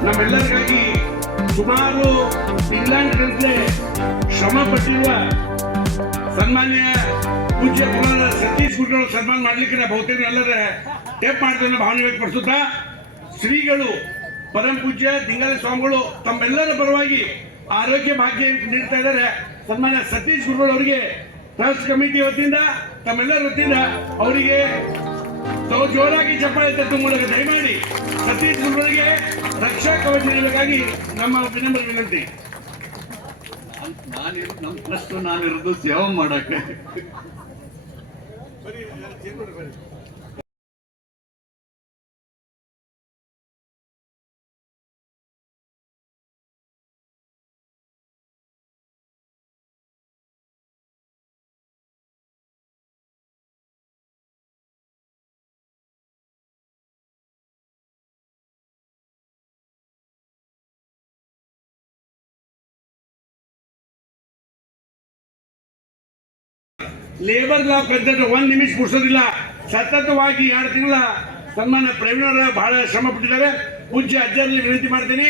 ನಮ್ಮೆಲ್ಲರಿಗಾಗಿ ಸುಮಾರು ತಿಂಗಳಾಂಗಲೇ ಶ್ರಮ ಪಟ್ಟಿರುವ ಸನ್ಮಾನ್ಯ ಪೂಜ್ಯ ಕುಮಾರ ಸತೀಶ್ ಗುರುಗಳು ಸನ್ಮಾನ ಮಾಡ್ಲಿಕ್ಕೆ ಬಹುತೇಕ ಎಲ್ಲರ ಟೇಪ್ ಮಾಡ್ತಾರೆ ಭಾವನೆ ವ್ಯಕ್ತಪಡಿಸುತ್ತಾ, ಶ್ರೀಗಳು ಪರಮ ಪೂಜ್ಯ ದಿಂಗಾಲ ಸ್ವಾಮಿಗಳು ತಮ್ಮೆಲ್ಲರ ಪರವಾಗಿ ಆರೋಗ್ಯ ಭಾಗ್ಯ ನೀಡ್ತಾ ಇದ್ದಾರೆ. ಸನ್ಮಾನ್ಯ ಸತೀಶ್ ಗುರುಗಳು ಅವರಿಗೆ ಟ್ರಸ್ಟ್ ಕಮಿಟಿ ವತಿಯಿಂದ ತಮ್ಮೆಲ್ಲರ ವತಿಯಿಂದ ಅವರಿಗೆ ಜೋರಾಗಿ ಚಪ್ಪಾಳೆ ತಟ್ಟುವ ಮೂಲಕ ದಯಮಾಡಿ ಸತೀಶ್ ಗುರುಗಳಿಗೆ ರಕ್ಷಾ ಕವಚ ನೀಡಬೇಕಾಗಿ ನಮ್ಮ ವಿನಮ್ರ ವಿನಂತಿ. ನಮ್ಮ ಟ್ರಸ್ಟ್ ನಾನಿರೋದು ಸೇವೆ ಮಾಡಕ್ಕೆ. ಲೇಬರ್ ಲಾ ಪದ್ಧತಿ 1 ನಿಮಿಷ ಕೊಡಿಸೋದಿಲ್ಲ. ಸತತವಾಗಿ 2 ತಿಂಗಳ ಸನ್ಮಾನ್ಯ ಪ್ರವೀಣ್ ಬಹಳ ಶ್ರಮ ಪಟ್ಟಿದ್ದಾರೆ. ಪೂಜ್ಯ ಅಜ್ಜರಲ್ಲಿ ವಿನಂತಿ ಮಾಡ್ತೀನಿ,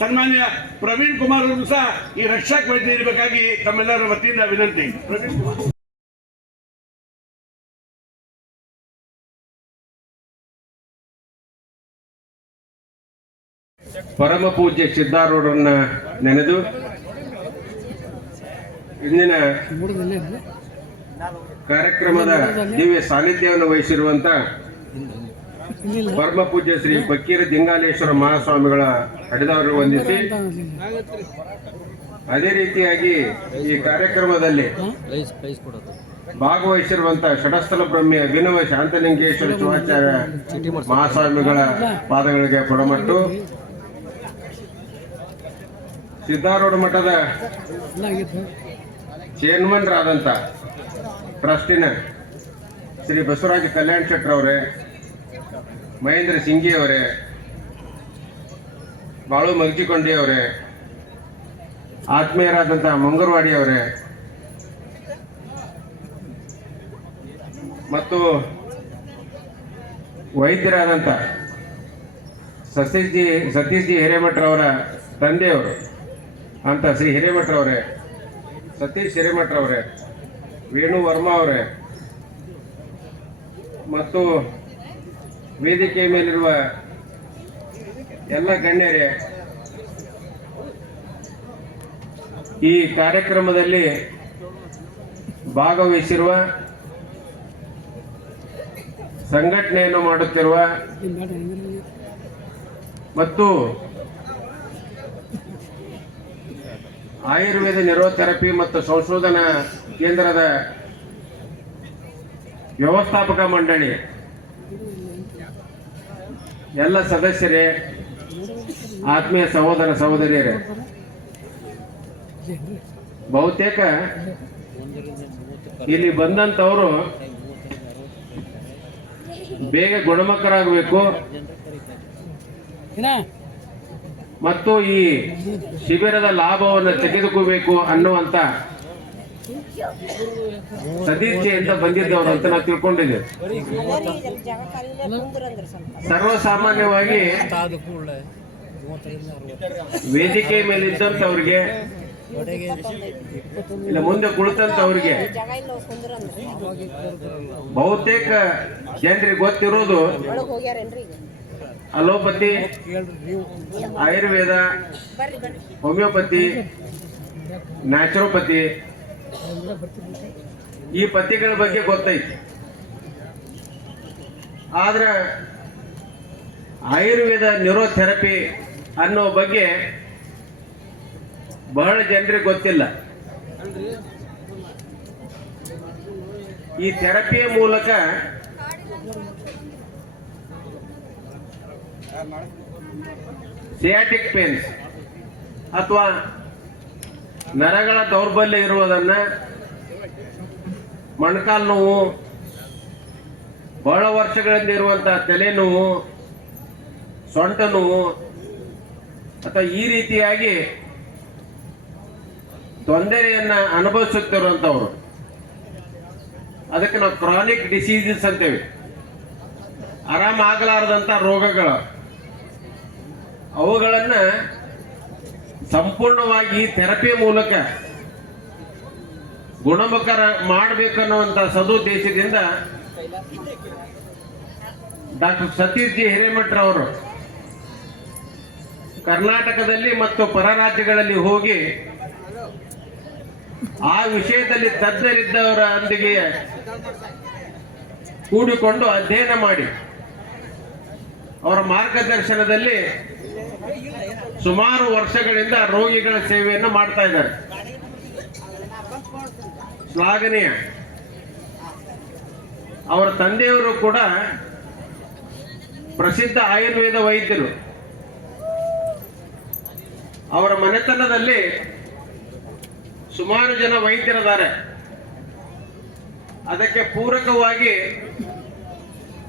ಸನ್ಮಾನ್ಯ ಪ್ರವೀಣ್ ಕುಮಾರ್ ಅವರು ಸಹ ಈ ರಕ್ಷಾ ಕವಚ ನೀಡಬೇಕಾಗಿ ತಮ್ಮೆಲ್ಲರ ವತಿಯಿಂದ ವಿನಂತಿ. ಪ್ರವೀಣ್ ಕುಮಾರ್. ಪರಮ ಪೂಜ್ಯ ಸಿದ್ಧಾರೂಢರನ್ನ ನೆನೆದು ಇಂದಿನ ಕಾರ್ಯಕ್ರಮದ ದಿವ್ಯ ಸಾನ್ನಿಧ್ಯವನ್ನು ವಹಿಸಿರುವಂತ ಪರಮ ಪೂಜ್ಯ ಶ್ರೀ ಬಕ್ಕೀರ ದಿಂಗಾಲೇಶ್ವರ ಮಹಾಸ್ವಾಮಿಗಳ ಹಡಿದವರು ವಂದಿಸಿ, ಅದೇ ರೀತಿಯಾಗಿ ಈ ಕಾರ್ಯಕ್ರಮದಲ್ಲಿ ಭಾಗವಹಿಸಿರುವಂತಹ ಷಡಸ್ಥಲ ಬ್ರಹ್ಮಿ ಅಭಿನವ ಶಾಂತಲಿಂಗೇಶ್ವರ ಶಿವಾಚಾರ್ಯ ಮಹಾಸ್ವಾಮಿಗಳ ಪಾದಗಳಿಗೆ ಕೊಡಮಟ್ಟು, ಸಿದ್ಧಾರೂಢ ಮಠದ ಚೇರ್ಮನ್ರಾದಂಥ ಟ್ರಸ್ಟಿನ ಶ್ರೀ ಬಸವರಾಜ ಕಲ್ಯಾಣ ಶೆಟ್ಟರ್ ಅವರೇ, ಮಹೇಂದ್ರ ಸಿಂಗಿ ಅವರೇ, ಬಾಳು ಮಗ್ಜಿಕೊಂಡಿ ಅವರೇ, ಆತ್ಮೀಯರಾದಂಥ ಮಂಗರವಾಡಿ ಅವರೇ ಮತ್ತು ವೈದ್ಯರಾದಂಥ ಸತೀಶ್ ಜಿ ಹಿರೇಮಠರವರ ತಂದೆಯವರು ಅಂತ ಶ್ರೀ ಹಿರೇಮಠರವರೇ, ಸತೀಶ್ ಹಿರೇಮಠರವರೇ, ವೇಣು ವರ್ಮಾ ಅವರೇ ಮತ್ತು ವೇದಿಕೆ ಮೇಲಿರುವ ಎಲ್ಲ ಗಣ್ಯರೇ, ಈ ಕಾರ್ಯಕ್ರಮದಲ್ಲಿ ಭಾಗವಹಿಸಿರುವ, ಸಂಘಟನೆಯನ್ನು ಮಾಡುತ್ತಿರುವ ಮತ್ತು ಆಯುರ್ವೇದ ನ್ಯೂರೋಥೆರಪಿ ಮತ್ತು ಸಂಶೋಧನಾ ಕೇಂದ್ರದ ವ್ಯವಸ್ಥಾಪಕ ಮಂಡಳಿ ಎಲ್ಲ ಸದಸ್ಯರೇ, ಆತ್ಮೀಯ ಸಹೋದರ ಸಹೋದರಿಯರೇ, ಬಹುತೇಕ ಇಲ್ಲಿ ಬಂದಂಥವರು ಬೇಗ ಗುಣಮುಖರಾಗಬೇಕು ಮತ್ತು ಈ ಶಿಬಿರದ ಲಾಭವನ್ನು ತೆಗೆದುಕೋಬೇಕು ಅನ್ನುವಂತ ಸದಿಚ್ಛೆಯಿಂದ ಬಂದಿದ್ದವರು ಅಂತ ನಾವು ತಿಳ್ಕೊಂಡಿದ್ದೇವೆ. ಸರ್ವಸಾಮಾನ್ಯವಾಗಿ ವೇದಿಕೆ ಮೇಲೆ ಇದ್ದಂಥವ್ರಿಗೆ, ಇಲ್ಲ ಮುಂದೆ ಕುಳಿತಂತವ್ರಿಗೆ ಬಹುತೇಕ ಜನರಿಗೆ ಗೊತ್ತಿರೋದು ಅಲೋಪತಿ, ಆಯುರ್ವೇದ, ಹೋಮಿಯೋಪತಿ, ನ್ಯಾಚುರೋಪತಿ ಈ ಪತಿಗಳ ಬಗ್ಗೆ ಗೊತ್ತೈತಿ. ಆದ್ರೆ ಆಯುರ್ವೇದ ನ್ಯೂರೋಥೆರಪಿ ಅನ್ನೋ ಬಗ್ಗೆ ಬಹಳ ಜನರಿಗೆ ಗೊತ್ತಿಲ್ಲ. ಈ ಥೆರಪಿಯ ಮೂಲಕ ಸಿಯಾಟಿಕ್ ಪೇನ್ಸ್ ಅಥವಾ ನರಗಳ ದೌರ್ಬಲ್ಯ ಇರುವುದನ್ನ, ಮೊಣಕಾಲು ನೋವು, ಬಹಳ ವರ್ಷಗಳಿಂದ ಇರುವಂತಹ ತಲೆನೋವು, ಸೊಂಟ ನೋವು ಅಥವಾ ಈ ರೀತಿಯಾಗಿ ತೊಂದರೆಯನ್ನ ಅನುಭವಿಸುತ್ತಿರುವಂತವ್ರು, ಅದಕ್ಕೆ ನಾವು ಕ್ರಾನಿಕ್ ಡಿಸೀಸಸ್ ಅಂತೇವೆ, ಆರಾಮಾಗಲಾರದಂತ ರೋಗಗಳು, ಅವುಗಳನ್ನ ಸಂಪೂರ್ಣವಾಗಿ ಥೆರಪಿ ಮೂಲಕ ಗುಣಮುಖ ಮಾಡಬೇಕನ್ನುವಂತ ಸದುದ್ದೇಶದಿಂದ ಡಾಕ್ಟರ್ ಸತೀಶ್ ಜಿ ಹಿರೇಮಠರವರು ಕರ್ನಾಟಕದಲ್ಲಿ ಮತ್ತು ಪರ ರಾಜ್ಯಗಳಲ್ಲಿ ಹೋಗಿ ಆ ವಿಷಯದಲ್ಲಿ ತಜ್ಞರಿದ್ದವರೊಂದಿಗೆ ಕೂಡಿಕೊಂಡು ಅಧ್ಯಯನ ಮಾಡಿ ಅವರ ಮಾರ್ಗದರ್ಶನದಲ್ಲಿ ಸುಮಾರು ವರ್ಷಗಳಿಂದ ರೋಗಿಗಳ ಸೇವೆಯನ್ನು ಮಾಡ್ತಾ ಇದ್ದಾರೆ. ಶ್ಲಾಘನೀಯ. ಅವರ ತಂದೆಯವರು ಕೂಡ ಪ್ರಸಿದ್ಧ ಆಯುರ್ವೇದ ವೈದ್ಯರು. ಅವರ ಮನೆತನದಲ್ಲಿ ಸುಮಾರು ಜನ ವೈದ್ಯರಿದ್ದಾರೆ. ಅದಕ್ಕೆ ಪೂರಕವಾಗಿ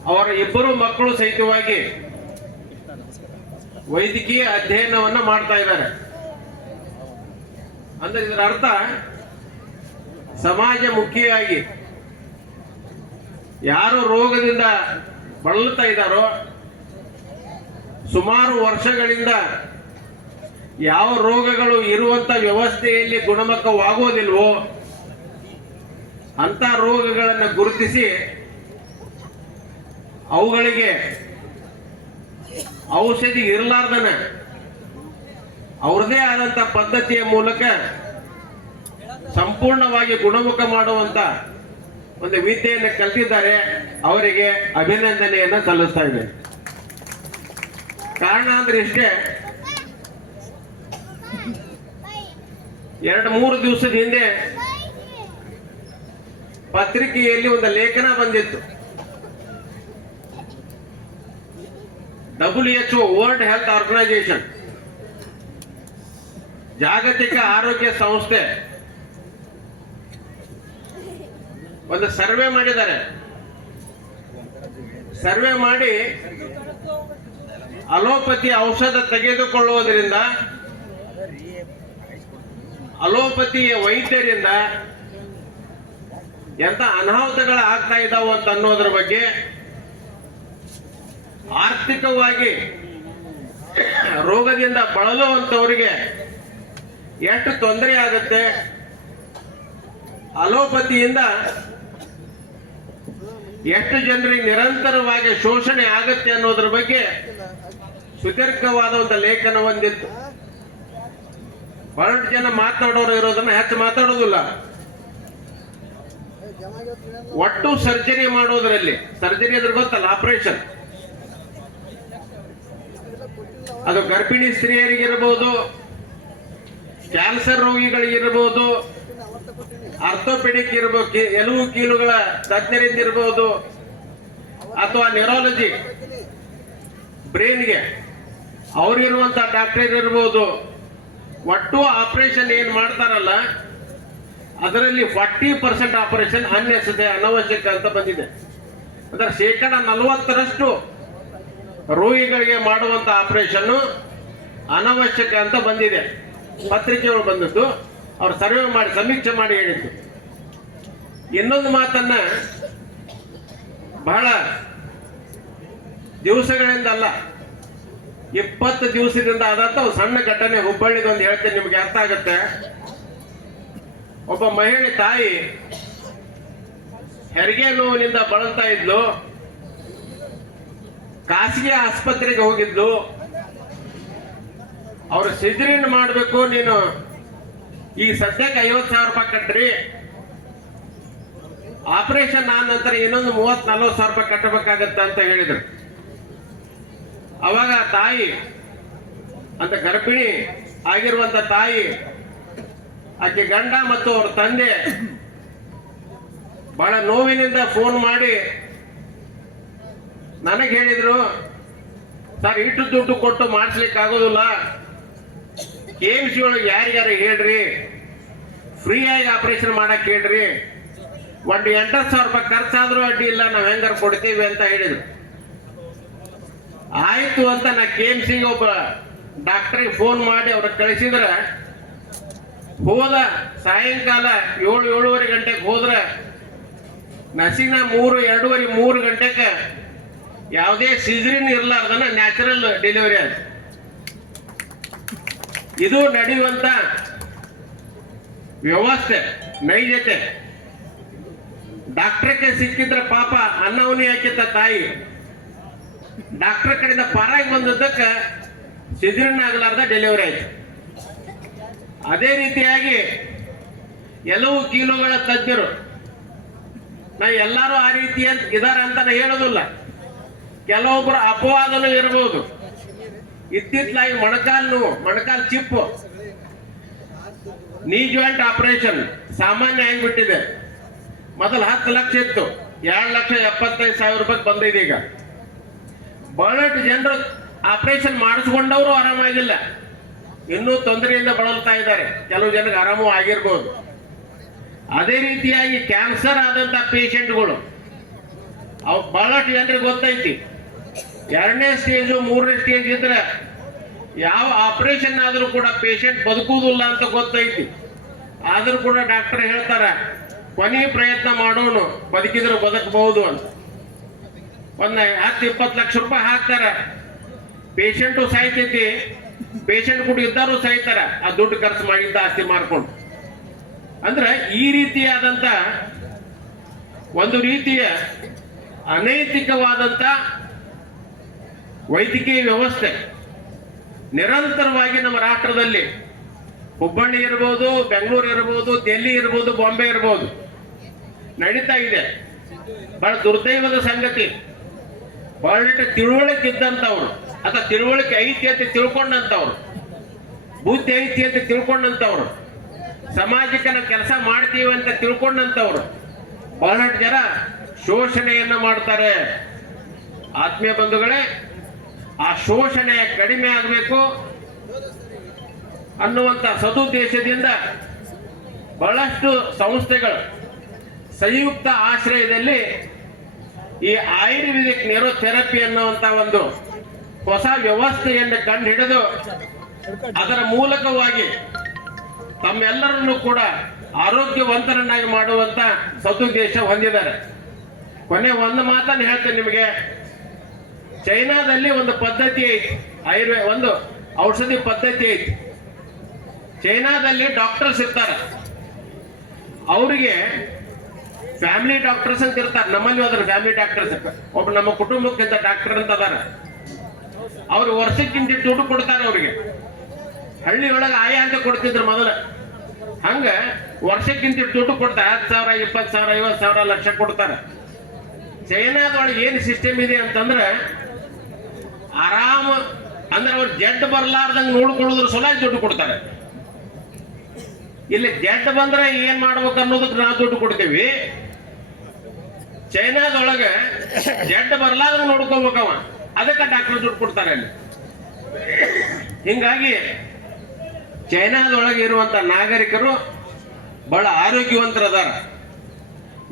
ಅವರ ಇಬ್ಬರು ಮಕ್ಕಳು ಸಹಿತವಾಗಿ ವೈದ್ಯಕೀಯ ಅಧ್ಯಯನವನ್ನು ಮಾಡ್ತಾ ಇದ್ದಾರೆ. ಅಂದ್ರೆ ಇದರ ಅರ್ಥ ಸಮಾಜಮುಖಿಯಾಗಿ ಯಾರು ರೋಗದಿಂದ ಬಳಲ್ತಾ ಇದ್ದಾರೋ, ಸುಮಾರು ವರ್ಷಗಳಿಂದ ಯಾವ ರೋಗಗಳು ಇರುವಂತ ವ್ಯವಸ್ಥೆಯಲ್ಲಿ ಗುಣಮುಖವಾಗುವುದಿಲ್ವೋ ಅಂತ ರೋಗಗಳನ್ನು ಗುರುತಿಸಿ ಅವುಗಳಿಗೆ ಔಷಧಿ ಇರಲಾರ್ದನ ಅವ್ರದೇ ಆದಂತ ಪದ್ಧತಿಯ ಮೂಲಕ ಸಂಪೂರ್ಣವಾಗಿ ಗುಣಮುಖ ಮಾಡುವಂತ ಒಂದು ವಿದ್ಯೆಯನ್ನು ಕಲಿತಿದ್ದಾರೆ. ಅವರಿಗೆ ಅಭಿನಂದನೆಯನ್ನ ಸಲ್ಲಿಸ್ತಾ ಇದ್ದೇನೆ. ಕಾರಣ ಅಂದ್ರೆ ಇಷ್ಟೇ, 2-3 ದಿವಸದ ಹಿಂದೆ ಪತ್ರಿಕೆಯಲ್ಲಿ ಒಂದು ಲೇಖನ ಬಂದಿತ್ತು. WHO ವರ್ಲ್ಡ್ ಹೆಲ್ತ್ ಆರ್ಗನೈಸೇಷನ್, ಜಾಗತಿಕ ಆರೋಗ್ಯ ಸಂಸ್ಥೆ ಒಂದು ಸರ್ವೆ ಮಾಡಿದ್ದಾರೆ. ಸರ್ವೆ ಮಾಡಿ ಅಲೋಪತಿ ಔಷಧ ತೆಗೆದುಕೊಳ್ಳುವುದರಿಂದ, ಅಲೋಪತಿ ವೈದ್ಯರಿಂದ ಎಂತ ಅನಾಹುತಗಳು ಆಗ್ತಾ ಇದ್ದಾವೆ ಅಂತ ಅನ್ನೋದ್ರ ಬಗ್ಗೆ, ಆರ್ಥಿಕವಾಗಿ ರೋಗದಿಂದ ಬಳಲುವಂತವರಿಗೆ ಎಷ್ಟು ತೊಂದರೆ ಆಗುತ್ತೆ, ಅಲೋಪತಿಯಿಂದ ಎಷ್ಟು ಜನರಿಗೆ ನಿರಂತರವಾಗಿ ಶೋಷಣೆ ಆಗುತ್ತೆ ಅನ್ನೋದ್ರ ಬಗ್ಗೆ ಸುದೀರ್ಘವಾದ ಒಂದು ಲೇಖನ ಹೊಂದಿತ್ತು. ಬಹಳಷ್ಟು ಜನ ಮಾತನಾಡೋರು ಇರೋದನ್ನ ಹೆಚ್ಚು ಮಾತಾಡೋದಿಲ್ಲ. ಒಟ್ಟು ಸರ್ಜರಿ ಮಾಡೋದ್ರಲ್ಲಿ, ಸರ್ಜರಿ ಅಂದ್ರೆ ಗೊತ್ತಲ್ಲ, ಆಪರೇಷನ್, ಅದು ಗರ್ಭಿಣಿ ಸ್ತ್ರೀಯರಿಗಿರ್ಬೋದು, ಕ್ಯಾನ್ಸರ್ ರೋಗಿಗಳಿಗಿರ್ಬೋದು, ಆರ್ಥೋಪೆಡಿಕ್ ಇರ್ಬೋದು, ಎಲುಬು ಕೀಲುಗಳ ತಜ್ಞರಿಂದ ಇರ್ಬೋದು, ಅಥವಾ ನ್ಯೂರಾಲಜಿ ಬ್ರೈನ್ಗೆ ಅವ್ರಿರುವಂತ ಡಾಕ್ಟರ್ ಇರ್ಬೋದು, ಒಟ್ಟು ಆಪರೇಷನ್ ಏನ್ ಮಾಡ್ತಾರಲ್ಲ ಅದರಲ್ಲಿ 40% ಆಪರೇಷನ್ ಅನವಶ್ಯಕ ಅಂತ ಬಂದಿದೆ. ಅಂದ್ರೆ 40% ರೋಗಿಗಳಿಗೆ ಮಾಡುವಂತ ಆಪರೇಷನ್ ಅನವಶ್ಯಕ ಅಂತ ಬಂದಿದೆ. ಪತ್ರಿಕೆಗಳು ಬಂದದ್ದು, ಅವ್ರು ಸರ್ವೆ ಮಾಡಿ ಸಮೀಕ್ಷೆ ಮಾಡಿ ಹೇಳಿದ್ದು. ಇನ್ನೊಂದು ಮಾತನ್ನ ಬಹಳ ದಿವಸಗಳಿಂದ ಅಲ್ಲ, 20 ದಿವಸದಿಂದ ಆದಂತ ಒಂದು ಸಣ್ಣ ಘಟನೆ ಹುಬ್ಬಳ್ಳಿದೊಂದು ಹೇಳ್ತೇನೆ, ನಿಮ್ಗೆ ಅರ್ಥ ಆಗುತ್ತೆ. ಒಬ್ಬ ಮಹಿಳೆ ತಾಯಿ ಹೆರಿಗೆ ನೋವಿನಿಂದ ಬಳಲ್ತಾ ಇದ್ಲು, ಖಾಸಗಿ ಆಸ್ಪತ್ರೆಗೆ ಹೋಗಿದ್ಲು. ಅವರು ಸಿಜರಿನ್ ಮಾಡಬೇಕು, ನೀನು ಈಗ ಸದ್ಯಕ್ಕೆ 50,000 ರೂಪಾಯಿ ಕಟ್ರಿ, ಆಪರೇಷನ್ ಆದ ನಂತರ ಇನ್ನೊಂದು 30-40,000 ರೂಪಾಯಿ ಕಟ್ಟಬೇಕಾಗತ್ತೆ ಅಂತ ಹೇಳಿದ್ರು. ಅವಾಗ ತಾಯಿ, ಅಂತ ಗರ್ಭಿಣಿ ಆಗಿರುವಂತ ತಾಯಿ, ಆಕೆ ಗಂಡ ಮತ್ತು ಅವ್ರ ತಂದೆ ಬಹಳ ನೋವಿನಿಂದ ಫೋನ್ ಮಾಡಿ ನನಗೆ ಹೇಳಿದ್ರು, ಸರ್ ಇಷ್ಟು ದುಡ್ಡು ಕೊಟ್ಟು ಮಾಡಿಸ್ಲಿಕ್ಕೆ ಆಗೋದಿಲ್ಲ, KMC ಒಳಗೆ ಯಾರಿಗಾರ ಹೇಳ್ರಿ, ಫ್ರೀ ಆಗಿ ಆಪರೇಷನ್ ಮಾಡಕ್ ಹೇಳ್ರಿ, ಒಂದು 8,000 ರೂಪಾಯಿ ಖರ್ಚಾದ್ರೂ ಅಡ್ಡಿ ಇಲ್ಲ, ನಾವ್ ಹೆಂಗಾರ ಕೊಡ್ತೀವಿ ಅಂತ ಹೇಳಿದ್ರು. ಆಯ್ತು ಅಂತ ನಾ KMC ಒಬ್ಬ ಡಾಕ್ಟರ್ಗೆ ಫೋನ್ ಮಾಡಿ ಅವ್ರಿಗೆ ಕಳಿಸಿದ್ರ, ಹೋದ ಸಾಯಂಕಾಲ 7-7:30 ಗಂಟೆಗೆ ಹೋದ್ರ ನಸಿನ 2:30-3 ಗಂಟೆಗೆ ಯಾವುದೇ ಸಿಜರಿನ್ ಇರ್ಲಾರ್ದನ ನ್ಯಾಚುರಲ್ ಡೆಲಿವರಿ ಆಯ್ತು. ಇದು ನಡೆಯುವಂತ ವ್ಯವಸ್ಥೆ, ನೈಜತೆ. ಡಾಕ್ಟರ್ಗೆ ಸಿಕ್ಕಿದ್ರ ಪಾಪ ಅನ್ನವನಿ ಹಾಕಿತ್ತ ತಾಯಿ, ಡಾಕ್ಟರ್ ಕಡೆಯಿಂದ ಪಾರಾಗಿ ಬಂದದ್ದಕ್ಕೆ ಸಿಜರಿನ್ ಆಗಲಾರ್ದ ಡೆಲಿವರಿ ಆಯ್ತು. ಅದೇ ರೀತಿಯಾಗಿ ಎಲುಬು ಕೀಲುಗಳ ತಜ್ಞರು, ನಾ ಎಲ್ಲರೂ ಆ ರೀತಿ ಇದಾರ ಅಂತ ಹೇಳೋದಿಲ್ಲ, ಕೆಲವೊಬ್ಬರು ಅಪವಾದನೂ ಇರಬಹುದು. ಇತ್ತಿತ್ತಲಾಗಿ ಮೊಣಕಾಲ್ ಚಿಪ್ಪು, ನೀ ಜಾಯಿಂಟ್ ಆಪರೇಷನ್ ಸಾಮಾನ್ಯ ಆಗಿಬಿಟ್ಟಿದೆ. ಮೊದಲು 10 ಲಕ್ಷ ಇತ್ತು, 2,75,000 ರೂಪಾಯಿ ಬಂದಿದೆ. ಈಗ ಬಹಳಷ್ಟು ಜನರು ಆಪರೇಷನ್ ಮಾಡಿಸ್ಕೊಂಡವರು ಆರಾಮಾಗಿಲ್ಲ, ಇನ್ನೂ ತೊಂದರೆಯಿಂದ ಬಳಲ್ತಾ ಇದ್ದಾರೆ. ಕೆಲವು ಜನಕ್ಕೆ ಆರಾಮೂ ಆಗಿರ್ಬೋದು. ಅದೇ ರೀತಿಯಾಗಿ ಕ್ಯಾನ್ಸರ್ ಆದಂತ ಪೇಷಂಟ್ಗಳು, ಅವು ಬಹಳಷ್ಟು ಜನರಿಗೆ ಗೊತ್ತೈತಿ, 2ನೇ ಸ್ಟೇಜು 3ನೇ ಸ್ಟೇಜ್ ಇದ್ರೆ ಯಾವ ಆಪರೇಷನ್ ಆದ್ರೂ ಕೂಡ ಪೇಷಂಟ್ ಬದುಕುವುದಿಲ್ಲ ಅಂತ ಗೊತ್ತೈತಿ. ಆದ್ರೂ ಕೂಡ ಡಾಕ್ಟರ್ ಹೇಳ್ತಾರ, ಕೊನೆ ಪ್ರಯತ್ನ ಮಾಡೋಣ, ಬದುಕಿದ್ರು ಬದುಕಬಹುದು ಅಂತ. ಒಂದು 10-20 ಲಕ್ಷ ರೂಪಾಯಿ ಹಾಕ್ತಾರ, ಪೇಷಂಟು ಸಾಯ್ತೈತಿ, ಪೇಷಂಟ್ ಕೂಡ ಇದ್ದಾರು ಸಾಯ್ತಾರ, ಆ ದುಡ್ಡು ಖರ್ಚು ಮಾಡಿದ್ದ ಆಸ್ತಿ ಮಾಡ್ಕೊಂಡು. ಅಂದ್ರೆ ಈ ರೀತಿಯಾದಂತ ಒಂದು ರೀತಿಯ ಅನೈತಿಕವಾದಂತ ವೈದ್ಯಕೀಯ ವ್ಯವಸ್ಥೆ ನಿರಂತರವಾಗಿ ನಮ್ಮ ರಾಷ್ಟ್ರದಲ್ಲಿ, ಹುಬ್ಬಳ್ಳಿ ಇರ್ಬೋದು, ಬೆಂಗಳೂರು ಇರ್ಬೋದು, ದಿಲ್ಲಿ ಇರ್ಬೋದು, ಬಾಂಬೆ ಇರ್ಬೋದು, ನಡೀತಾ ಇದೆ. ಬಹಳ ದುರ್ದೈವದ ಸಂಗತಿ. ಬಹಳಷ್ಟು ತಿಳುವಳಿಕೆ ಇದ್ದಂಥವ್ರು, ಅಥವಾ ತಿಳುವಳಿಕೆ ಐತಿ ಅಂತ ತಿಳ್ಕೊಂಡಂಥವ್ರು, ಬುದ್ಧಿ ಐತಿ ಅಂತ ತಿಳ್ಕೊಂಡಂಥವ್ರು, ಸಮಾಜಕ್ಕೆ ನಾವು ಕೆಲಸ ಮಾಡ್ತೀವಿ ಅಂತ ತಿಳ್ಕೊಂಡಂಥವ್ರು ಬಹಳಷ್ಟು ಜನ ಶೋಷಣೆಯನ್ನ ಮಾಡ್ತಾರೆ. ಆತ್ಮೀಯ ಬಂಧುಗಳೇ, ಆ ಶೋಷಣೆ ಕಡಿಮೆ ಆಗಬೇಕು ಅನ್ನುವಂತ ಸದುದ್ದೇಶದಿಂದ ಬಹಳಷ್ಟು ಸಂಸ್ಥೆಗಳು ಸಂಯುಕ್ತ ಆಶ್ರಯದಲ್ಲಿ ಈ ಆಯುರ್ವೇದಿಕ್ ನ್ಯೂರೋಥೆರಪಿ ಅನ್ನುವಂತ ಒಂದು ಹೊಸ ವ್ಯವಸ್ಥೆಯನ್ನು ಕಂಡು ಹಿಡಿದು ಅದರ ಮೂಲಕವಾಗಿ ತಮ್ಮೆಲ್ಲರನ್ನು ಕೂಡ ಆರೋಗ್ಯವಂತರನ್ನಾಗಿ ಮಾಡುವಂತ ಸದುದ್ದೇಶ ಹೊಂದಿದ್ದಾರೆ. ಕೊನೆ ಒಂದು ಮಾತನ್ನು ಹೇಳ್ತೇನೆ ನಿಮಗೆ. ಚೈನಾದಲ್ಲಿ ಒಂದು ಪದ್ಧತಿ ಐತಿ, ಒಂದು ಔಷಧಿ ಪದ್ಧತಿ ಐತಿ. ಚೈನಾದಲ್ಲಿ ಡಾಕ್ಟರ್ಸ್ ಇರ್ತಾರೆ, ಅವರಿಗೆ ಫ್ಯಾಮಿಲಿ ಡಾಕ್ಟರ್ಸ್ ಅಂತ ಇರ್ತಾರೆ. ನಮ್ಮಲ್ಲಿ ಹೋದ್ರೆ ಫ್ಯಾಮಿಲಿ ಡಾಕ್ಟರ್ಸ್ ಒಬ್ಬ ನಮ್ಮ ಕುಟುಂಬಕ್ಕಿಂತ ಡಾಕ್ಟರ್ ಅಂತ ಅದಾರ. ಅವ್ರು ವರ್ಷಕ್ಕಿಂತ ದುಡ್ಡು ಕೊಡ್ತಾರೆ. ಅವ್ರಿಗೆ ಹಳ್ಳಿಯೊಳಗೆ ಆಯಾ ಅಂತ ಕೊಡ್ತಿದ್ರು ಮೊದಲ, ಹಂಗ ವರ್ಷಕ್ಕಿಂತ ದುಡ್ಡು ಕೊಡ್ತಾರೆ. 10,000, 20,000, 50,000 ಲಕ್ಷ ಕೊಡ್ತಾರೆ. ಚೈನಾದೊಳಗೆ ಏನು ಸಿಸ್ಟಮ್ ಇದೆ ಅಂತಂದ್ರೆ ಆರಾಮ ಅಂದ್ರೆ ಅವ್ರು ಜಡ್ ಬರ್ಲಾರ್ದಂಗೆ ನೋಡ್ಕೊಳ್ಳೋದ್ರ ಸಲುವಾಗಿ ದುಡ್ಡು ಕೊಡ್ತಾರೆ. ಇಲ್ಲಿ ಜಡ್ ಬಂದ್ರೆ ಏನ್ ಮಾಡ್ಬೇಕು ಅನ್ನೋದಕ್ಕೆ ನಾವು ದುಡ್ಡು ಕೊಡ್ತೀವಿ. ಚೈನಾದೊಳಗೆ ಜಡ್ ಬರ್ಲಾರ್ದಂಗೆ ನೋಡ್ಕೋಬೇಕವ, ಅದಕ್ಕೆ ಡಾಕ್ಟರ್ ದುಡ್ಡು ಕೊಡ್ತಾರೆ ಅಲ್ಲಿ. ಹಿಂಗಾಗಿ ಚೈನಾದೊಳಗೆ ಇರುವಂತ ನಾಗರಿಕರು ಬಹಳ ಆರೋಗ್ಯವಂತರದಾರ.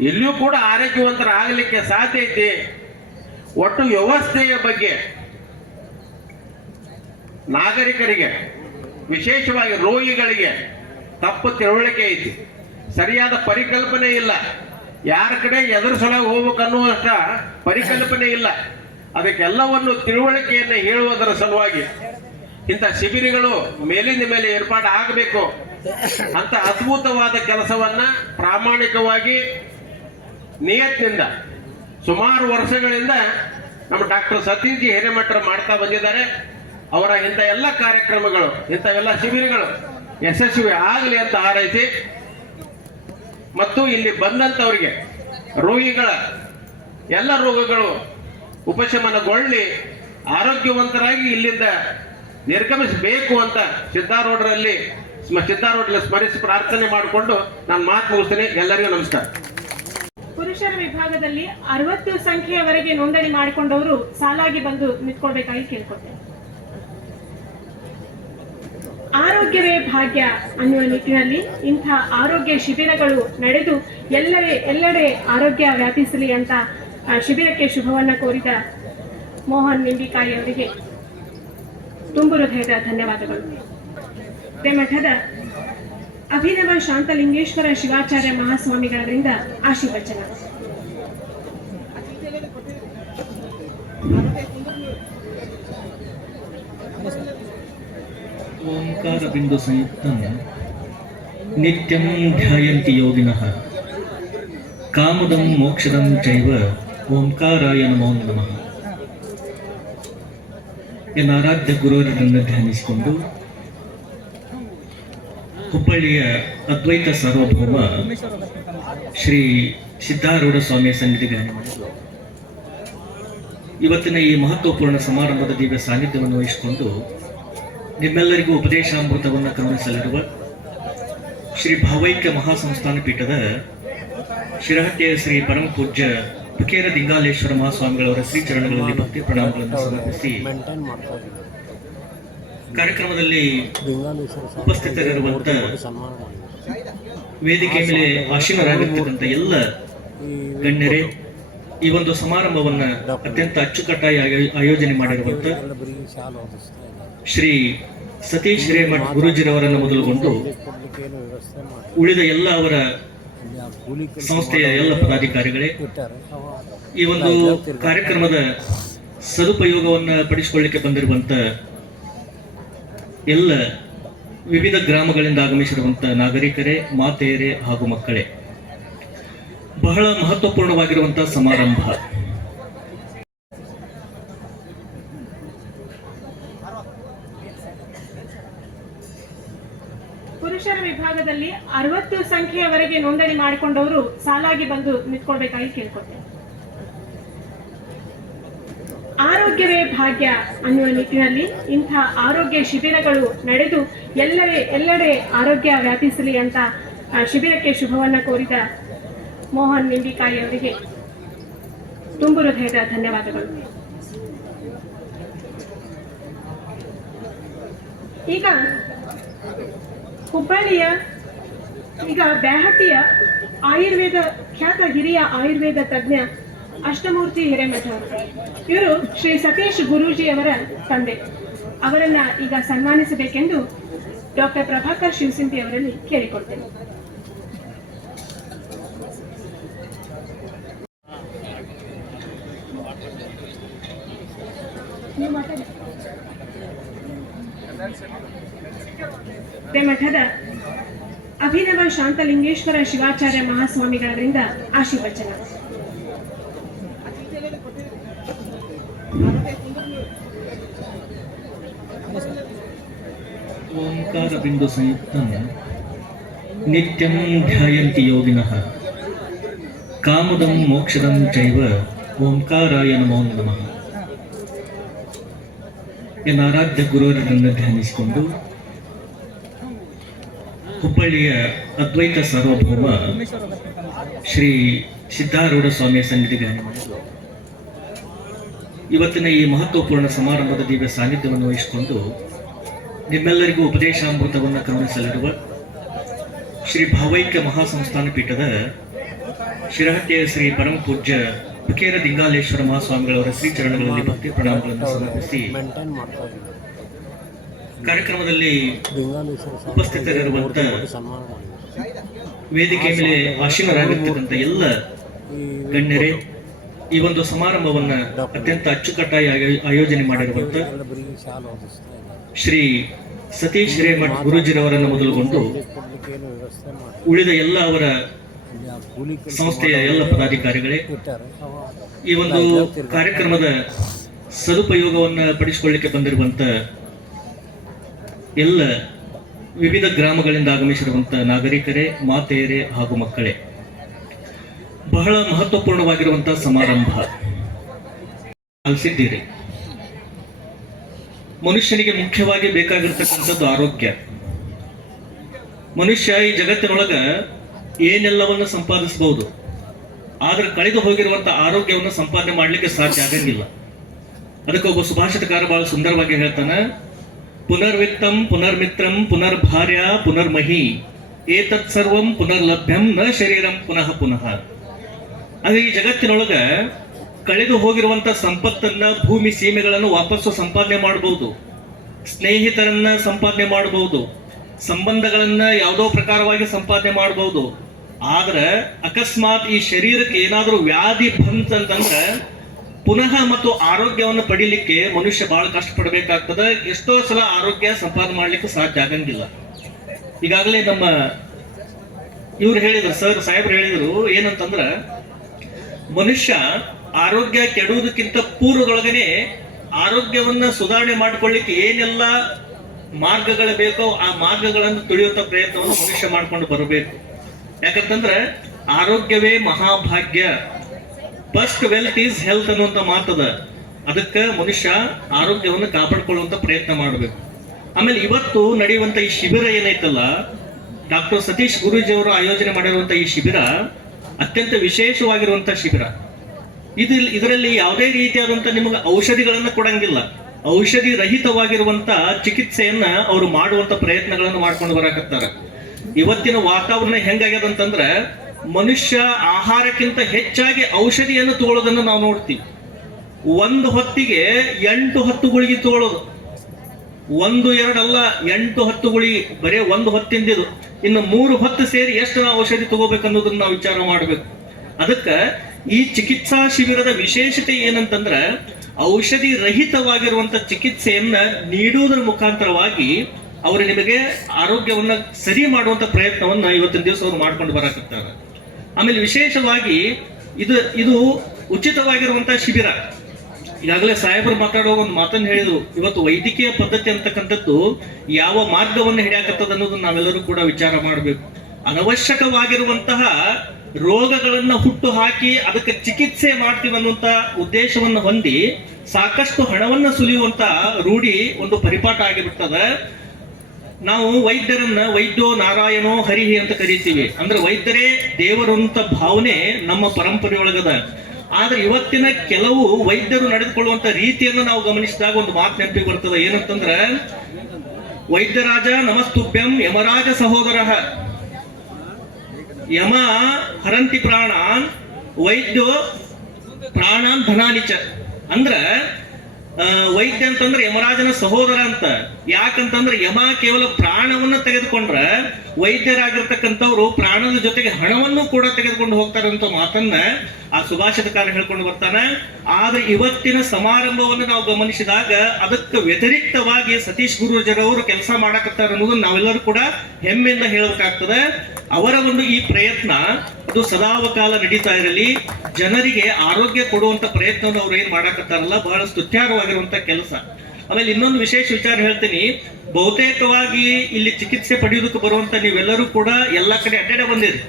ಇಲ್ಲಿಯೂ ಕೂಡ ಆರೋಗ್ಯವಂತರ ಆಗಲಿಕ್ಕೆ ಸಾಧ್ಯ ಐತಿ. ಒಟ್ಟು ವ್ಯವಸ್ಥೆಯ ಬಗ್ಗೆ ನಾಗರಿಕರಿಗೆ, ವಿಶೇಷವಾಗಿ ರೋಗಿಗಳಿಗೆ ತಪ್ಪು ತಿಳುವಳಿಕೆ ಐತಿ, ಸರಿಯಾದ ಪರಿಕಲ್ಪನೆ ಇಲ್ಲ. ಯಾರ ಕಡೆ ಎದುರು ಸಲುವಾಗಿ ಹೋಗ್ಬೇಕನ್ನುವಷ್ಟ ಪರಿಕಲ್ಪನೆ ಇಲ್ಲ. ಅದಕ್ಕೆಲ್ಲವನ್ನು ತಿಳುವಳಿಕೆಯನ್ನು ಹೇಳುವುದರ ಸಲುವಾಗಿ ಇಂಥ ಶಿಬಿರಗಳು ಮೇಲಿಂದ ಮೇಲೆ ಏರ್ಪಾಡು ಆಗಬೇಕು ಅಂತ ಅದ್ಭುತವಾದ ಕೆಲಸವನ್ನ ಪ್ರಾಮಾಣಿಕವಾಗಿ ನಿಯತ್ನಿಂದ ಸುಮಾರು ವರ್ಷಗಳಿಂದ ನಮ್ಮ ಡಾಕ್ಟರ್ ಸತೀಶ್ ಜಿ ಹಿರೇಮಠರು ಮಾಡ್ತಾ ಬಂದಿದ್ದಾರೆ. ಅವರ ಇಂಥ ಎಲ್ಲ ಕಾರ್ಯಕ್ರಮಗಳು, ಇಂಥವೆಲ್ಲ ಶಿಬಿರಗಳು ಯಶಸ್ವಿ ಆಗಲಿ ಅಂತ ಹಾರೈಸಿ, ಮತ್ತು ಇಲ್ಲಿ ಬಂದಂಥವ್ರಿಗೆ ರೋಗಿಗಳ ಎಲ್ಲ ರೋಗಗಳು ಉಪಶಮನಗೊಳ್ಳಿ ಆರೋಗ್ಯವಂತರಾಗಿ ಇಲ್ಲಿಂದ ನಿರ್ಗಮಿಸಬೇಕು ಅಂತ ಸಿದ್ದಾರೂಢರಲ್ಲಿ ಸ್ಮರಿಸಿ ಪ್ರಾರ್ಥನೆ ಮಾಡಿಕೊಂಡು ನಾನು ಮಾತು ಮುಗಿಸ್ತೇನೆ. ಎಲ್ಲರಿಗೂ ನಮಸ್ಕಾರ. ಪುರುಷರ ವಿಭಾಗದಲ್ಲಿ 60 ಸಂಖ್ಯೆಯವರೆಗೆ ನೋಂದಣಿ ಮಾಡಿಕೊಂಡವರು ಸಾಲಾಗಿ ಬಂದು ನಿಂತ್ಕೊಳ್ಬೇಕಾಗಿ ಕೇಳ್ಕೊಳ್ತೇನೆ. ಆರೋಗ್ಯವೇ ಭಾಗ್ಯ ಅನ್ನುವ ನಿಟ್ಟಿನಲ್ಲಿ ಇಂಥ ಆರೋಗ್ಯ ಶಿಬಿರಗಳು ನಡೆದು ಎಲ್ಲೆಡೆ ಆರೋಗ್ಯ ವ್ಯಾಪಿಸಲಿ ಅಂತ ಶಿಬಿರಕ್ಕೆ ಶುಭವನ್ನ ಕೋರಿದ ಮೋಹನ್ ನಿಂಬಿಕಾಯಿ ಅವರಿಗೆ ತುಂಬು ಹೃದಯದ ಧನ್ಯವಾದಗಳು. ಮಠದ ಅಭಿನವ ಶಾಂತಲಿಂಗೇಶ್ವರ ಶಿವಾಚಾರ್ಯ ಮಹಾಸ್ವಾಮಿಗಳವರಿಂದ ಆಶೀರ್ವಚನ. ಓಂಕಾರ ಬಿಂದು ಸಂಯುಕ್ತಂ ನಿತ್ಯಂ ಧ್ಯಾಯಂತಿ ಯೋಗಿನಃ ಕಾಮದಂ ಮೋಕ್ಷದಂ ಚೈವ ಓಂಕಾರಾಯ ನಮೋ ನಮಃ. ಎನ್ನ ಆರಾಧ್ಯ ಗುರುವರನ್ನು ಧ್ಯಾನಿಸಿಕೊಂಡು ಹುಬ್ಬಳ್ಳಿಯ ಅದ್ವೈತ ಸಾರ್ವಭೌಮ ಶ್ರೀ ಸಿದ್ದಾರೂಢ ಸ್ವಾಮಿಯ ಸನ್ನಿಧಿಗೆ ಮಾಡಿದರು. ಇವತ್ತಿನ ಈ ಮಹತ್ವಪೂರ್ಣ ಸಮಾರಂಭದ ದಿವ್ಯ ಸಾನ್ನಿಧ್ಯವನ್ನು ವಹಿಸಿಕೊಂಡು ನಿಮ್ಮೆಲ್ಲರಿಗೂ ಉಪದೇಶಾಮೃತವನ್ನು ಕರುಣಿಸಲಿರುವ ಶ್ರೀ ಭಾವೈಕ್ಯ ಮಹಾಸಂಸ್ಥಾನ ಪೀಠದ ಶಿರಹಟ್ಟಿಯ ಶ್ರೀ ಪರಮ ಪೂಜ್ಯ ಪುಕೇರ ದಿಂಗಾಲೇಶ್ವರ ಮಹಾಸ್ವಾಮಿಗಳವರ ಶ್ರೀಚರಣಗಳಲ್ಲಿ ಭಕ್ತಿ ಪ್ರಣಾಮಗಳನ್ನು ಸಮರ್ಪಿಸಿ ಕಾರ್ಯಕ್ರಮದಲ್ಲಿ ಉಪಸ್ಥಿತರಿರುವಂತ ವೇದಿಕೆ ಮೇಲೆ ಆಶೀನರಾಗಿರ್ತಕ್ಕಂಥ ಎಲ್ಲ ಗಣ್ಯರೇ, ಈ ಒಂದು ಸಮಾರಂಭವನ್ನ ಅತ್ಯಂತ ಅಚ್ಚುಕಟ್ಟಾಗಿ ಆಯೋಜನೆ ಮಾಡಿರುವಂತ ಶ್ರೀ ಸತೀಶ್ ಹಿರೇಮಠ್ ಗುರೂಜಿರವರನ್ನು ಮೊದಲುಗೊಂಡು ಉಳಿದ ಎಲ್ಲ ಅವರ ಸಂಸ್ಥೆಯ ಎಲ್ಲ ಪದಾಧಿಕಾರಿಗಳೇ, ಈ ಒಂದು ಕಾರ್ಯಕ್ರಮದ ಸದುಪಯೋಗವನ್ನು ಪಡಿಸಿಕೊಳ್ಳಿಕ್ಕೆ ಬಂದಿರುವಂತ ಎಲ್ಲ ವಿವಿಧ ಗ್ರಾಮಗಳಿಂದ ಆಗಮಿಸಿರುವಂತ ನಾಗರಿಕರೇ, ಮಾತೆಯರೇ ಹಾಗೂ ಮಕ್ಕಳೇ, ಬಹಳ ಮಹತ್ವಪೂರ್ಣವಾಗಿರುವಂತಹ ಸಮಾರಂಭ. ಪುರುಷರ ವಿಭಾಗದಲ್ಲಿ 60 ಸಂಖ್ಯೆಯವರೆಗೆ ನೋಂದಣಿ ಮಾಡಿಕೊಂಡವರು ಸಾಲಾಗಿ ಬಂದು ನಿಂತ್ಕೊಳ್ಬೇಕಾಗಿ ಕೇಳ್ಕೊಳ್ತೇನೆ. ಆರೋಗ್ಯವೇ ಭಾಗ್ಯ ಅನ್ನುವ ನಿಟ್ಟಿನಲ್ಲಿ ಇಂಥ ಆರೋಗ್ಯ ಶಿಬಿರಗಳು ನಡೆದು ಎಲ್ಲೆಡೆ ಆರೋಗ್ಯ ವ್ಯಾಪಿಸಲಿ ಅಂತ ಶಿಬಿರಕ್ಕೆ ಶುಭವನ್ನ ಕೋರಿದ ಮೋಹನ್ ನಿಂಬಿಕಾಯಿ ಅವರಿಗೆ ತುಂಬು ಹೃದಯದ ಧನ್ಯವಾದಗಳು. ಈಗ ಹುಬ್ಬಳ್ಳಿಯ ಬ್ಯಾಹಟ್ಟಿಯ ಖ್ಯಾತ ಹಿರಿಯ ಆಯುರ್ವೇದ ತಜ್ಞ ಅಷ್ಟಮೂರ್ತಿ ಹಿರೇಮಠ ಅವರು. ಇವರು ಶ್ರೀ ಸತೀಶ್ ಗುರೂಜಿ ಅವರ ತಂದೆ. ಅವರನ್ನ ಈಗ ಸನ್ಮಾನಿಸಬೇಕೆಂದು ಡಾಕ್ಟರ್ ಪ್ರಭಾಕರ್ ಶಿವಸಿಂಪಿ ಅವರಲ್ಲಿ ಕೇಳಿಕೊಳ್ತೇನೆ. ಮಠದ ಅಭಿನವ ಶಾಂತಲಿಂಗೇಶ್ವರ ಶಿವಾಚಾರ್ಯ ಮಹಾಸ್ವಾಮಿಗಳವರಿಂದ ಆಶೀರ್ವಚನ. ಓಂಕಾರ ಬಿಂದು ಸಂಯುಕ್ತಂ ನಿತ್ಯಂ ಧ್ಯಾಯಂತಿ ಯೋಗಿನಃ ಕಾಮದಂ ಮೋಕ್ಷದಂ ಚೈವ ಓಂಕಾರಾಯ ನಮೋ ನಮಃ. ಎನ್ನ ಆರಾಧ್ಯ ಗುರುವರನ್ನು ಧ್ಯಾನಿಸಿಕೊಂಡು ಹುಬ್ಬಳ್ಳಿಯ ಅದ್ವೈತ ಸಾರ್ವಭೌಮ ಶ್ರೀ ಸಿದ್ಧಾರೂಢ ಸ್ವಾಮಿಯ ಸನ್ನಿಧಿಗೆ ಆಗಮಿಸಿದರು. ಇವತ್ತಿನ ಈ ಮಹತ್ವಪೂರ್ಣ ಸಮಾರಂಭದ ದಿವ್ಯ ಸಾನ್ನಿಧ್ಯವನ್ನು ವಹಿಸಿಕೊಂಡು ನಿಮ್ಮೆಲ್ಲರಿಗೂ ಉಪದೇಶಾಮೃತವನ್ನು ಕರುಣಿಸಲಿರುವ ಶ್ರೀ ಭಾವೈಕ್ಯ ಮಹಾಸಂಸ್ಥಾನ ಪೀಠದ ಶಿರಹಟ್ಟಿಯ ಶ್ರೀ ಪರಮ ಪೂಜ್ಯ ಬಕೇರ ದಿಂಗಾಲೇಶ್ವರ ಮಹಾಸ್ವಾಮಿಗಳವರ ಶ್ರೀಚರಣಗಳಲ್ಲಿ ಭಕ್ತಿ ಪ್ರಣಾಮಗಳನ್ನು ಸಮರ್ಪಿಸಿ ಕಾರ್ಯಕ್ರಮದಲ್ಲಿ ಉಪಸ್ಥಿತರಿರುವಂತ ವೇದಿಕೆ ಮೇಲೆ ಆಶೀನರಾಗಿರ್ತಕ್ಕಂಥ ಎಲ್ಲ ಗಣ್ಯರೇ, ಈ ಒಂದು ಸಮಾರಂಭವನ್ನ ಅತ್ಯಂತ ಅಚ್ಚುಕಟ್ಟಾಗಿ ಆಯೋಜನೆ ಮಾಡಿರುವಂತ ಶ್ರೀ ಸತೀಶ್ ಹಿರೇಮಠ ಗುರೂಜಿರವರನ್ನು ಮೊದಲುಗೊಂಡು ಉಳಿದ ಎಲ್ಲ ಅವರ ಸಂಸ್ಥೆಯ ಎಲ್ಲ ಪದಾಧಿಕಾರಿಗಳೇ, ಈ ಒಂದು ಕಾರ್ಯಕ್ರಮದ ಸದುಪಯೋಗವನ್ನು ಪಡಿಸಿಕೊಳ್ಳಿಕ್ಕೆ ಬಂದಿರುವಂತ ಎಲ್ಲ ವಿವಿಧ ಗ್ರಾಮಗಳಿಂದ ಆಗಮಿಸಿರುವಂತ ನಾಗರಿಕರೇ, ಮಾತೆಯರೇ ಹಾಗೂ ಮಕ್ಕಳೇ, ಬಹಳ ಮಹತ್ವಪೂರ್ಣವಾಗಿರುವಂತಹ ಸಮಾರಂಭ ಆಲಿಸಿದ್ದೀರಿ. ಮನುಷ್ಯನಿಗೆ ಮುಖ್ಯವಾಗಿ ಬೇಕಾಗಿರ್ತಕ್ಕಂಥದ್ದು ಆರೋಗ್ಯ. ಮನುಷ್ಯ ಈ ಜಗತ್ತಿನೊಳಗ ಏನೆಲ್ಲವನ್ನ ಸಂಪಾದಿಸಬಹುದು, ಆದ್ರೆ ಕಳೆದು ಹೋಗಿರುವಂತ ಆರೋಗ್ಯವನ್ನು ಸಂಪಾದನೆ ಮಾಡ್ಲಿಕ್ಕೆ ಸಾಧ್ಯ ಆಗಂಗಿಲ್ಲ. ಅದಕ್ಕೆ ಒಬ್ಬ ಸುಭಾಷಿತಕಾರ ಬಹಳ ಸುಂದರವಾಗಿ ಹೇಳ್ತಾನೆ, ಪುನರ್ವಿತ್ತಂ ಪುನರ್ಮಿತ್ರಂ ಪುನರ್ಭಾರ್ಯ ಪುನರ್ಮಹಿ ಏತತ್ ಸರ್ವಂ ಪುನರ್ಲಭ್ಯಂ ನ ಶರೀರಂ ಪುನಃ ಪುನಃ. ಅದು ಈ ಜಗತ್ತಿನೊಳಗ ಕಳೆದು ಹೋಗಿರುವಂತ ಸಂಪತ್ತನ್ನ, ಭೂಮಿ ಸೀಮೆಗಳನ್ನು ವಾಪಸ್ಸು ಸಂಪಾದನೆ ಮಾಡಬಹುದು, ಸ್ನೇಹಿತರನ್ನ ಸಂಪಾದನೆ ಮಾಡಬಹುದು, ಸಂಬಂಧಗಳನ್ನ ಯಾವುದೋ ಪ್ರಕಾರವಾಗಿ ಸಂಪಾದನೆ ಮಾಡಬಹುದು. ಆದ್ರೆ ಅಕಸ್ಮಾತ್ ಈ ಶರೀರಕ್ಕೆ ಏನಾದರೂ ವ್ಯಾಧಿ ಬಂತಂತಂದ್ರೆ ಪುನಃ ಮತ್ತು ಆರೋಗ್ಯವನ್ನು ಪಡಿಲಿಕ್ಕೆ ಮನುಷ್ಯ ಬಹಳ ಕಷ್ಟಪಡಬೇಕಾಗ್ತದೆ. ಎಷ್ಟೋ ಸಲ ಆರೋಗ್ಯ ಸಂಪಾದನೆ ಮಾಡ್ಲಿಕ್ಕೆ ಸಾಧ್ಯ ಆಗಂಗಿಲ್ಲ. ಈಗಾಗಲೇ ನಮ್ಮ ಇವ್ರು ಹೇಳಿದ್ರು, ಸಾಹೇಬ್ರು ಹೇಳಿದ್ರು ಏನಂತಂದ್ರ, ಮನುಷ್ಯ ಆರೋಗ್ಯ ಕೆಡುವುದಕ್ಕಿಂತ ಪೂರ್ವದೊಳಗನೆ ಆರೋಗ್ಯವನ್ನ ಸುಧಾರಣೆ ಮಾಡಿಕೊಳ್ಳಿಕ್ಕೆ ಏನೆಲ್ಲ ಮಾರ್ಗಗಳು ಬೇಕೋ ಆ ಮಾರ್ಗಗಳನ್ನು ತುಳಿಯುವಂತ ಪ್ರಯತ್ನವನ್ನು ಮನುಷ್ಯ ಮಾಡ್ಕೊಂಡು ಬರಬೇಕು. ಯಾಕಂತಂದ್ರೆ ಆರೋಗ್ಯವೇ ಮಹಾಭಾಗ್ಯ, ಫಸ್ಟ್ ವೆಲ್ತ್ ಈಸ್ ಹೆಲ್ತ್ ಅನ್ನುವಂತ ಮಾತದ. ಅದಕ್ಕೆ ಮನುಷ್ಯ ಆರೋಗ್ಯವನ್ನು ಕಾಪಾಡಿಕೊಳ್ಳುವಂತ ಪ್ರಯತ್ನ ಮಾಡಬೇಕು. ಆಮೇಲೆ ಇವತ್ತು ನಡೆಯುವಂತ ಈ ಶಿಬಿರ ಏನೈತಲ್ಲ, ಡಾಕ್ಟರ್ ಸತೀಶ್ ಗುರೂಜಿ ಅವರು ಆಯೋಜನೆ ಮಾಡಿರುವಂತ ಈ ಶಿಬಿರ ಅತ್ಯಂತ ವಿಶೇಷವಾಗಿರುವಂತ ಶಿಬಿರ. ಇದರಲ್ಲಿ ಯಾವುದೇ ರೀತಿಯಾದಂತ ನಿಮಗೆ ಔಷಧಿಗಳನ್ನ ಕೊಡಂಗಿಲ್ಲ. ಔಷಧಿ ರಹಿತವಾಗಿರುವಂತ ಚಿಕಿತ್ಸೆಯನ್ನ ಅವರು ಮಾಡುವಂತ ಪ್ರಯತ್ನಗಳನ್ನು ಮಾಡ್ಕೊಂಡು ಬರಾಕತ್ತಾರ. ಇವತ್ತಿನ ವಾತಾವರಣ ಹೆಂಗಾಗ್ಯದಂತಂದ್ರ ಮನುಷ್ಯ ಆಹಾರಕ್ಕಿಂತ ಹೆಚ್ಚಾಗಿ ಔಷಧಿಯನ್ನು ತಗೊಳ್ಳೋದನ್ನು ನಾವು ನೋಡ್ತೀವಿ. ಒಂದು ಹೊತ್ತಿಗೆ 8-10 ಗುಳಿಗೆ ತಗೊಳ್ಳೋದು, 1-2 ಅಲ್ಲ, 8-10 ಗುಳಿಗೆ ಬರೀ ಒಂದು ಹೊತ್ತಿಂದಿದು. ಇನ್ನು 3 ಹೊತ್ತು ಸೇರಿ ಎಷ್ಟು ನಾವು ಔಷಧಿ ತಗೋಬೇಕನ್ನೋದನ್ನ ನಾವು ವಿಚಾರ ಮಾಡಬೇಕು. ಅದಕ್ಕೆ ಈ ಚಿಕಿತ್ಸಾ ಶಿಬಿರದ ವಿಶೇಷತೆ ಏನಂತಂದ್ರ ಔಷಧಿ ರಹಿತವಾಗಿರುವಂತ ಚಿಕಿತ್ಸೆಯನ್ನ ನೀಡುವುದರ ಮುಖಾಂತರವಾಗಿ ಅವರು ನಿಮಗೆ ಆರೋಗ್ಯವನ್ನ ಸರಿ ಮಾಡುವಂತ ಪ್ರಯತ್ನವನ್ನ ಇವತ್ತಿನ ದಿವಸ ಅವರು ಮಾಡ್ಕೊಂಡು ಬರಾಕತ್ತಾರೆ. ಆಮೇಲೆ ವಿಶೇಷವಾಗಿ ಇದು ಉಚಿತವಾಗಿರುವಂತಹ ಶಿಬಿರ. ಈಗಾಗಲೇ ಸಾಹೇಬರು ಮಾತಾಡೋ ಒಂದು ಮಾತನ್ನು ಹೇಳಿದ್ರು, ಇವತ್ತು ವೈದ್ಯಕೀಯ ಪದ್ಧತಿ ಅಂತಕ್ಕಂಥದ್ದು ಯಾವ ಮಾರ್ಗವನ್ನು ಹಿಡಿಯಾಕತ್ತದ ಅನ್ನೋದನ್ನ ನಾವೆಲ್ಲರೂ ಕೂಡ ವಿಚಾರ ಮಾಡಬೇಕು. ಅನವಶ್ಯಕವಾಗಿರುವಂತಹ ರೋಗಗಳನ್ನ ಹುಟ್ಟು ಹಾಕಿ ಅದಕ್ಕೆ ಚಿಕಿತ್ಸೆ ಮಾಡ್ತೀವಿ ಅನ್ನುವಂತ ಉದ್ದೇಶವನ್ನು ಹೊಂದಿ ಸಾಕಷ್ಟು ಹಣವನ್ನ ಸುಲಿಯುವಂತ ರೂಢಿ ಒಂದು ಪರಿಪಾಠ ಆಗಿಬಿಟ್ಟದ. ನಾವು ವೈದ್ಯರನ್ನ ವೈದ್ಯೋ ನಾರಾಯಣೋ ಹರಿಹಿ ಅಂತ ಕರೀತೀವಿ. ಅಂದ್ರೆ ವೈದ್ಯರೇ ದೇವರು ಅಂತ ಭಾವನೆ ನಮ್ಮ ಪರಂಪರೆಯೊಳಗದ. ಆದ್ರೆ ಇವತ್ತಿನ ಕೆಲವು ವೈದ್ಯರು ನಡೆದುಕೊಳ್ಳುವಂತ ರೀತಿಯನ್ನು ನಾವು ಗಮನಿಸಿದಾಗ ಒಂದು ಮಾತು ನೆನಪಿಗೆ ಬರ್ತದೆ. ಏನಂತಂದ್ರ, ವೈದ್ಯರಾಜ ನಮಸ್ತುಭ್ಯಂ ಯಮರಾಜ ಸಹೋದರ, ಯಮ ಹರಂತಿ ಪ್ರಾಣಾನ್ ವೈದ್ಯೋ ಪ್ರಾಣಾನ್ ಧನಾನಿಚ ಅಂದ್ರ ವೈದ್ಯ ಅಂತಂದ್ರೆ ಯಮರಾಜನ ಸಹೋದರ ಅಂತ. ಯಾಕಂತಂದ್ರೆ ಯಮ ಕೇವಲ ಪ್ರಾಣವನ್ನ ತೆಗೆದುಕೊಂಡ್ರ ವೈದ್ಯರಾಗಿರ್ತಕ್ಕಂಥವ್ರು ಪ್ರಾಣದ ಜೊತೆಗೆ ಹಣವನ್ನು ಕೂಡ ತೆಗೆದುಕೊಂಡು ಹೋಗ್ತಾರೆ ಅಂತ ಮಾತನ್ನ ಆ ಸುಭಾಷಿತಕಾರ ಹೇಳ್ಕೊಂಡು ಬರ್ತಾನೆ. ಆದ್ರೆ ಇವತ್ತಿನ ಸಮಾರಂಭವನ್ನು ನಾವು ಗಮನಿಸಿದಾಗ ಅದಕ್ಕೆ ವ್ಯತಿರಿಕ್ತವಾಗಿ ಸತೀಶ್ ಗುರೂಜರವರು ಕೆಲಸ ಮಾಡಕತ್ತಾರೆ ಅನ್ನೋದನ್ನ ನಾವೆಲ್ಲರೂ ಕೂಡ ಹೆಮ್ಮೆಯಿಂದ ಹೇಳಬೇಕಾಗ್ತದೆ. ಅವರ ಒಂದು ಈ ಪ್ರಯತ್ನ ಅದು ಸದಾವಕಾಲ ನಡೀತಾ ಇರಲಿ. ಜನರಿಗೆ ಆರೋಗ್ಯ ಕೊಡುವಂತ ಪ್ರಯತ್ನವನ್ನು ಅವ್ರು ಏನ್ ಮಾಡಕತ್ತಾರಲ್ಲ, ಬಹಳ ಸ್ತುತ್ಯಾರ್ಹವಾಗಿರುವಂತ ಕೆಲಸ. ಆಮೇಲೆ ಇನ್ನೊಂದು ವಿಶೇಷ ವಿಚಾರ ಹೇಳ್ತೀನಿ. ಬಹುತೇಕವಾಗಿ ಇಲ್ಲಿ ಚಿಕಿತ್ಸೆ ಪಡೆಯುವುದಕ್ಕೆ ಬರುವಂತ ನೀವೆಲ್ಲರೂ ಕೂಡ ಎಲ್ಲಾ ಕಡೆ ಅಡ್ಡಾಡ ಬಂದಿರಿ,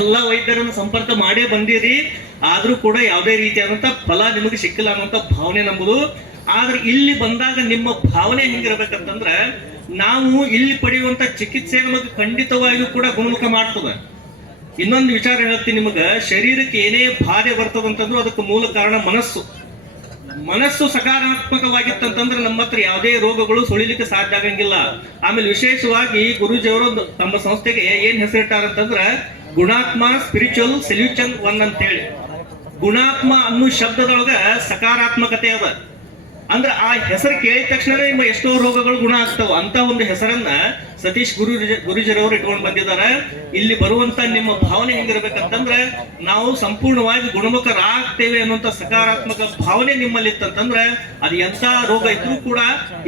ಎಲ್ಲಾ ವೈದ್ಯರನ್ನು ಸಂಪರ್ಕ ಮಾಡೇ ಬಂದಿರಿ. ಆದ್ರೂ ಕೂಡ ಯಾವುದೇ ರೀತಿಯಾದಂತ ಫಲ ನಿಮಗೆ ಸಿಕ್ಕಿಲ್ಲ ಅನ್ನುವಂತ ಭಾವನೆ ನಂಬುದು. ಆದ್ರೆ ಇಲ್ಲಿ ಬಂದಾಗ ನಿಮ್ಮ ಭಾವನೆ ಹೆಂಗಿರ್ಬೇಕಂತಂದ್ರ, ನಾವು ಇಲ್ಲಿ ಪಡೆಯುವಂತ ಚಿಕಿತ್ಸೆ ನಮಗೆ ಖಂಡಿತವಾಗಿಯೂ ಕೂಡ ಗುಣಮುಖ ಮಾಡ್ತದೆ. ಇನ್ನೊಂದು ವಿಚಾರ ಹೇಳ್ತೀನಿ ನಿಮಗ, ಶರೀರಕ್ಕೆ ಏನೇ ಬಾಧೆ ಬರ್ತದಂತಂದ್ರೂ ಅದಕ್ಕೆ ಮೂಲ ಕಾರಣ ಮನಸ್ಸು ಸಕಾರಾತ್ಮಕವಾಗಿತ್ತಂತಂದ್ರೆ ನಮ್ಮ ಹತ್ರ ಯಾವುದೇ ರೋಗಗಳು ಸುಳಿಲಿಕ್ಕೆ ಸಾಧ್ಯ ಆಗಂಗಿಲ್ಲ. ಆಮೇಲೆ ವಿಶೇಷವಾಗಿ ಗುರೂಜಿಯವರು ತಮ್ಮ ಸಂಸ್ಥೆಗೆ ಏನ್ ಹೆಸರಿಟ್ಟಾರಂತಂದ್ರ ಗುಣಾತ್ಮ ಸ್ಪಿರಿಚುವಲ್ ಸೊಲ್ಯೂಷನ್ 1 ಅಂತ ಹೇಳಿ. ಗುಣಾತ್ಮ ಅನ್ನೋ ಶಬ್ದದೊಳಗ ಸಕಾರಾತ್ಮಕತೆ ಅದ. ಅಂದ್ರೆ ಆ ಹೆಸರು ಕೇಳಿದ ತಕ್ಷಣ ನಿಮ್ಮ ಎಷ್ಟೋ ರೋಗಗಳು ಗುಣ ಆಗ್ತಾವ. ಅಂತ ಒಂದು ಹೆಸರನ್ನ ಸತೀಶ್ ಗುರೂಜಿರವರು ಇಟ್ಕೊಂಡು ಬಂದಿದ್ದಾರೆ. ಇಲ್ಲಿ ಬರುವಂತ ನಿಮ್ಮ ಭಾವನೆ ಹೆಂಗಿರ್ಬೇಕಂತಂದ್ರೆ, ನಾವು ಸಂಪೂರ್ಣವಾಗಿ ಗುಣಮುಖರಾಗ್ತೇವೆ ಅನ್ನುವಂತ ಸಕಾರಾತ್ಮಕ ಭಾವನೆ ನಿಮ್ಮಲ್ಲಿ ಇತ್ತಂತಂದ್ರೆ ಅದು ಎಂತ ರೋಗ ಇದ್ರೂ ಕೂಡ